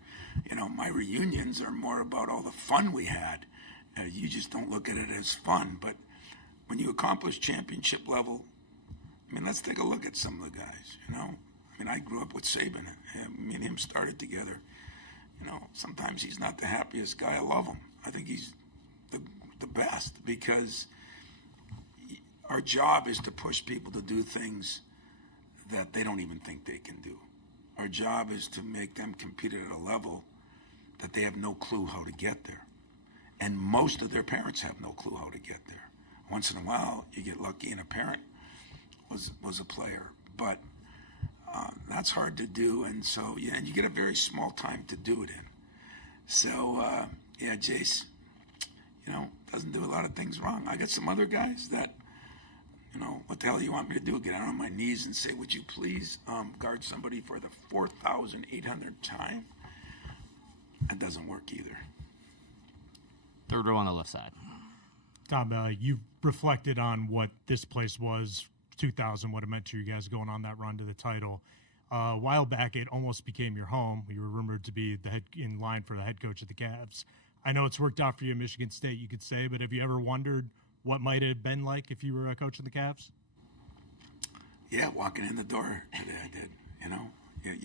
You know, my reunions are more about all the fun we had. You just don't look at it as fun. But when you accomplish championship level, I mean, let's take a look at some of the guys, you know. I mean, I grew up with Saban. Me and him started together. You know, sometimes he's not the happiest guy. I love him. I think he's the best because our job is to push people to do things that they don't even think they can do. Our job is to make them compete at a level that they have no clue how to get there. And most of their parents have no clue how to get there. Once in a while, you get lucky and a parent was a player. But that's hard to do, and so, yeah, and you get a very small time to do it in. So, yeah, Jace, you know, doesn't do a lot of things wrong. I got some other guys that, you know, what the hell do you want me to do? Get down on my knees and say, would you please guard somebody for the 4,800th time? That doesn't work either. Third row on the left side. Tom, you've reflected on what this place was, 2000, what it meant to you guys going on that run to the title. A while back, it almost became your home. You were rumored to be the head in line for the head coach of the Cavs. I know it's worked out for you at Michigan State, you could say, but have you ever wondered what might it have been like if you were a coach of the Cavs? Yeah, walking in the door today, I did. You know, I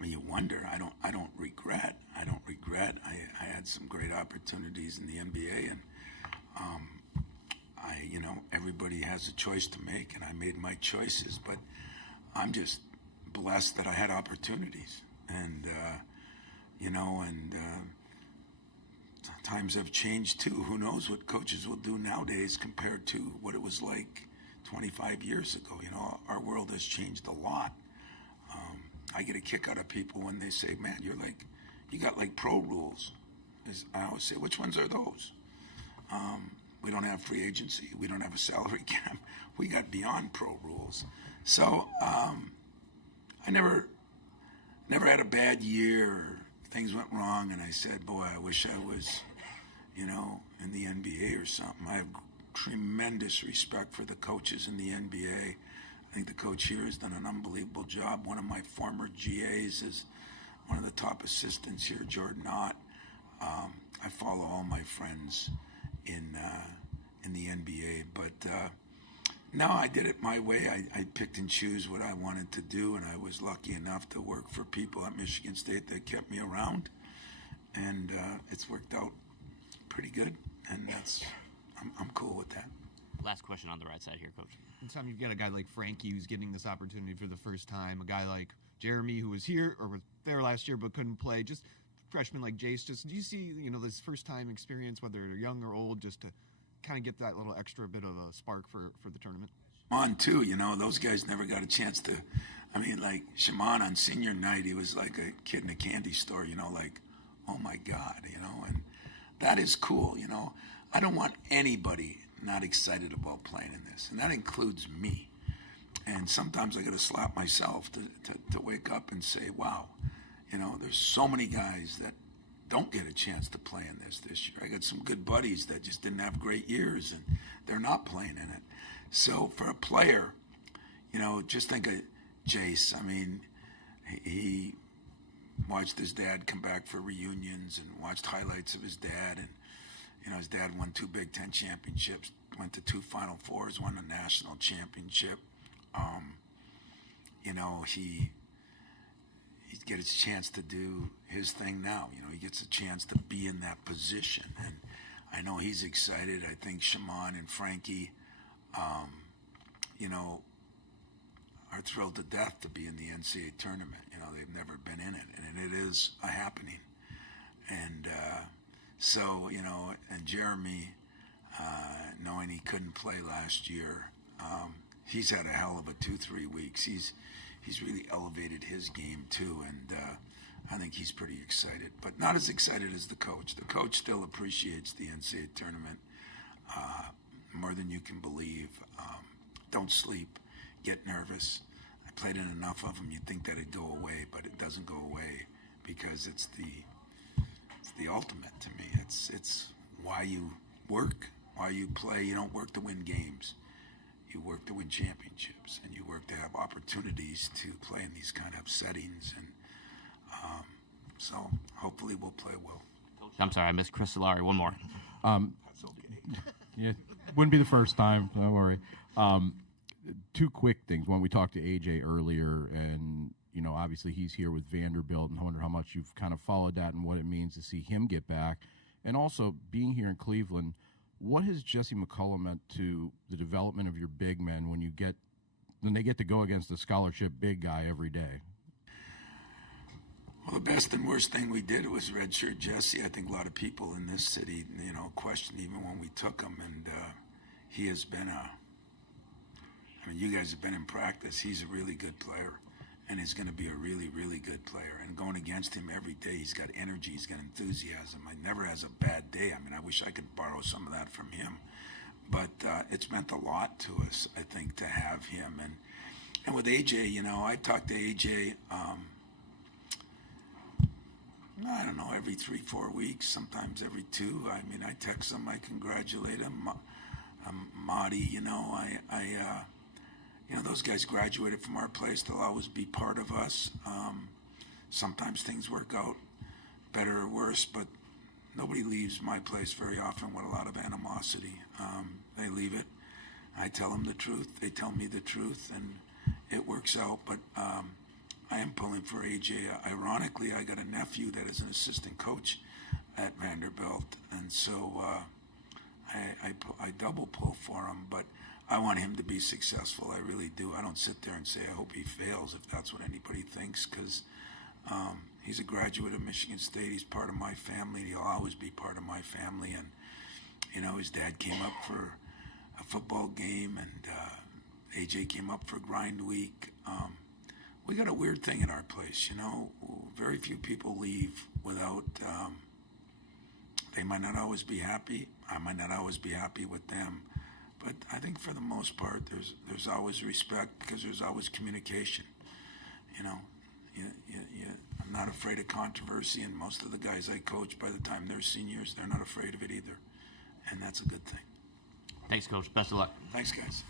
mean, you wonder. I don't regret. I had some great opportunities in the NBA, and you know, everybody has a choice to make, and I made my choices. But I'm just blessed that I had opportunities, and you know, and times have changed too. Who knows what coaches will do nowadays compared to what it was like 25 years ago? You know, our world has changed a lot. I get a kick out of people when they say, "Man, you got like pro rules." I always say, "Which ones are those?" We don't have free agency. We don't have a salary cap. We got beyond pro rules. So I never had a bad year or things went wrong and I said, boy, I wish I was, you know, in the NBA or something. I have tremendous respect for the coaches in the NBA. I think the coach here has done an unbelievable job. One of my former GAs is one of the top assistants here, Jordan Ott. I follow all my friends in the NBA, but no, I did it my way. I picked and choose what I wanted to do, and I was lucky enough to work for people at Michigan State that kept me around, and it's worked out pretty good, and I'm cool with that. Last question on the right side here, Coach. Anytime you've got a guy like Frankie who's getting this opportunity for the first time, a guy like Jeremy who was here or was there last year but couldn't play, just freshmen like Jace, just do you see, this first time experience, whether they're young or old, just to kind of get that little extra bit of a spark for the tournament? On too, those guys never got a chance to. I mean, like Shimon on senior night, he was like a kid in a candy store, like, oh my God, and that is cool, I don't want anybody not excited about playing in this, and that includes me. And sometimes I got to slap myself to wake up and say, wow, there's so many guys that don't get a chance to play in this year. I got some good buddies that just didn't have great years, and they're not playing in it. So for a player, just think of Jace. I mean, he watched his dad come back for reunions and watched highlights of his dad, and his dad won 2 Big Ten championships, went to 2 Final Fours, won a national championship. He gets a chance to do his thing now. He gets a chance to be in that position, and I know he's excited. I think Shimon and Frankie, are thrilled to death to be in the NCAA tournament. They've never been in it, and it is a happening. And and Jeremy, knowing he couldn't play last year, he's had a hell of a 2-3 weeks. He's really elevated his game too, and I think he's pretty excited, but not as excited as the coach. The coach still appreciates the NCAA tournament more than you can believe. Don't sleep, get nervous. I played in enough of them, you'd think that it'd go away, but it doesn't go away because it's the ultimate to me. It's why you work, why you play. You don't work to win games. You work to win championships, and you work to have opportunities to play in these kind of settings. And so hopefully we'll play well. I'm sorry, I missed Chris Solari. One more. That's okay. Yeah, wouldn't be the first time. Don't worry. 2 quick things. One, we talked to AJ earlier, and obviously he's here with Vanderbilt, and I wonder how much you've kind of followed that and what it means to see him get back. And also being here in Cleveland, what has Jesse McCullough meant to the development of your big men when they get to go against a scholarship big guy every day? Well, the best and worst thing we did was redshirt Jesse. I think a lot of people in this city, questioned even when we took him, and he has been you guys have been in practice. He's a really good player, and he's going to be a really, really good player. And going against him every day, he's got energy, he's got enthusiasm. He never has a bad day. I mean, I wish I could borrow some of that from him. But it's meant a lot to us, I think, to have him. And with AJ, I talk to AJ, I don't know, every 3-4 weeks, sometimes every 2. I mean, I text him, I congratulate him. Marty, those guys graduated from our place. They'll always be part of us. Sometimes things work out better or worse, but nobody leaves my place very often with a lot of animosity. They leave it. I tell them the truth. They tell me the truth, and it works out. But I am pulling for AJ. Ironically, I got a nephew that is an assistant coach at Vanderbilt, and so I double pull for him. But I want him to be successful. I really do. I don't sit there and say I hope he fails, if that's what anybody thinks, because he's a graduate of Michigan State. He's part of my family. He'll always be part of my family. And his dad came up for a football game, and AJ came up for grind week. We got a weird thing in our place, very few people leave without, they might not always be happy. I might not always be happy with them. But I think for the most part, there's always respect, because there's always communication. I'm not afraid of controversy, and most of the guys I coach, by the time they're seniors, they're not afraid of it either. And that's a good thing. Thanks, Coach. Best of luck. Thanks, guys.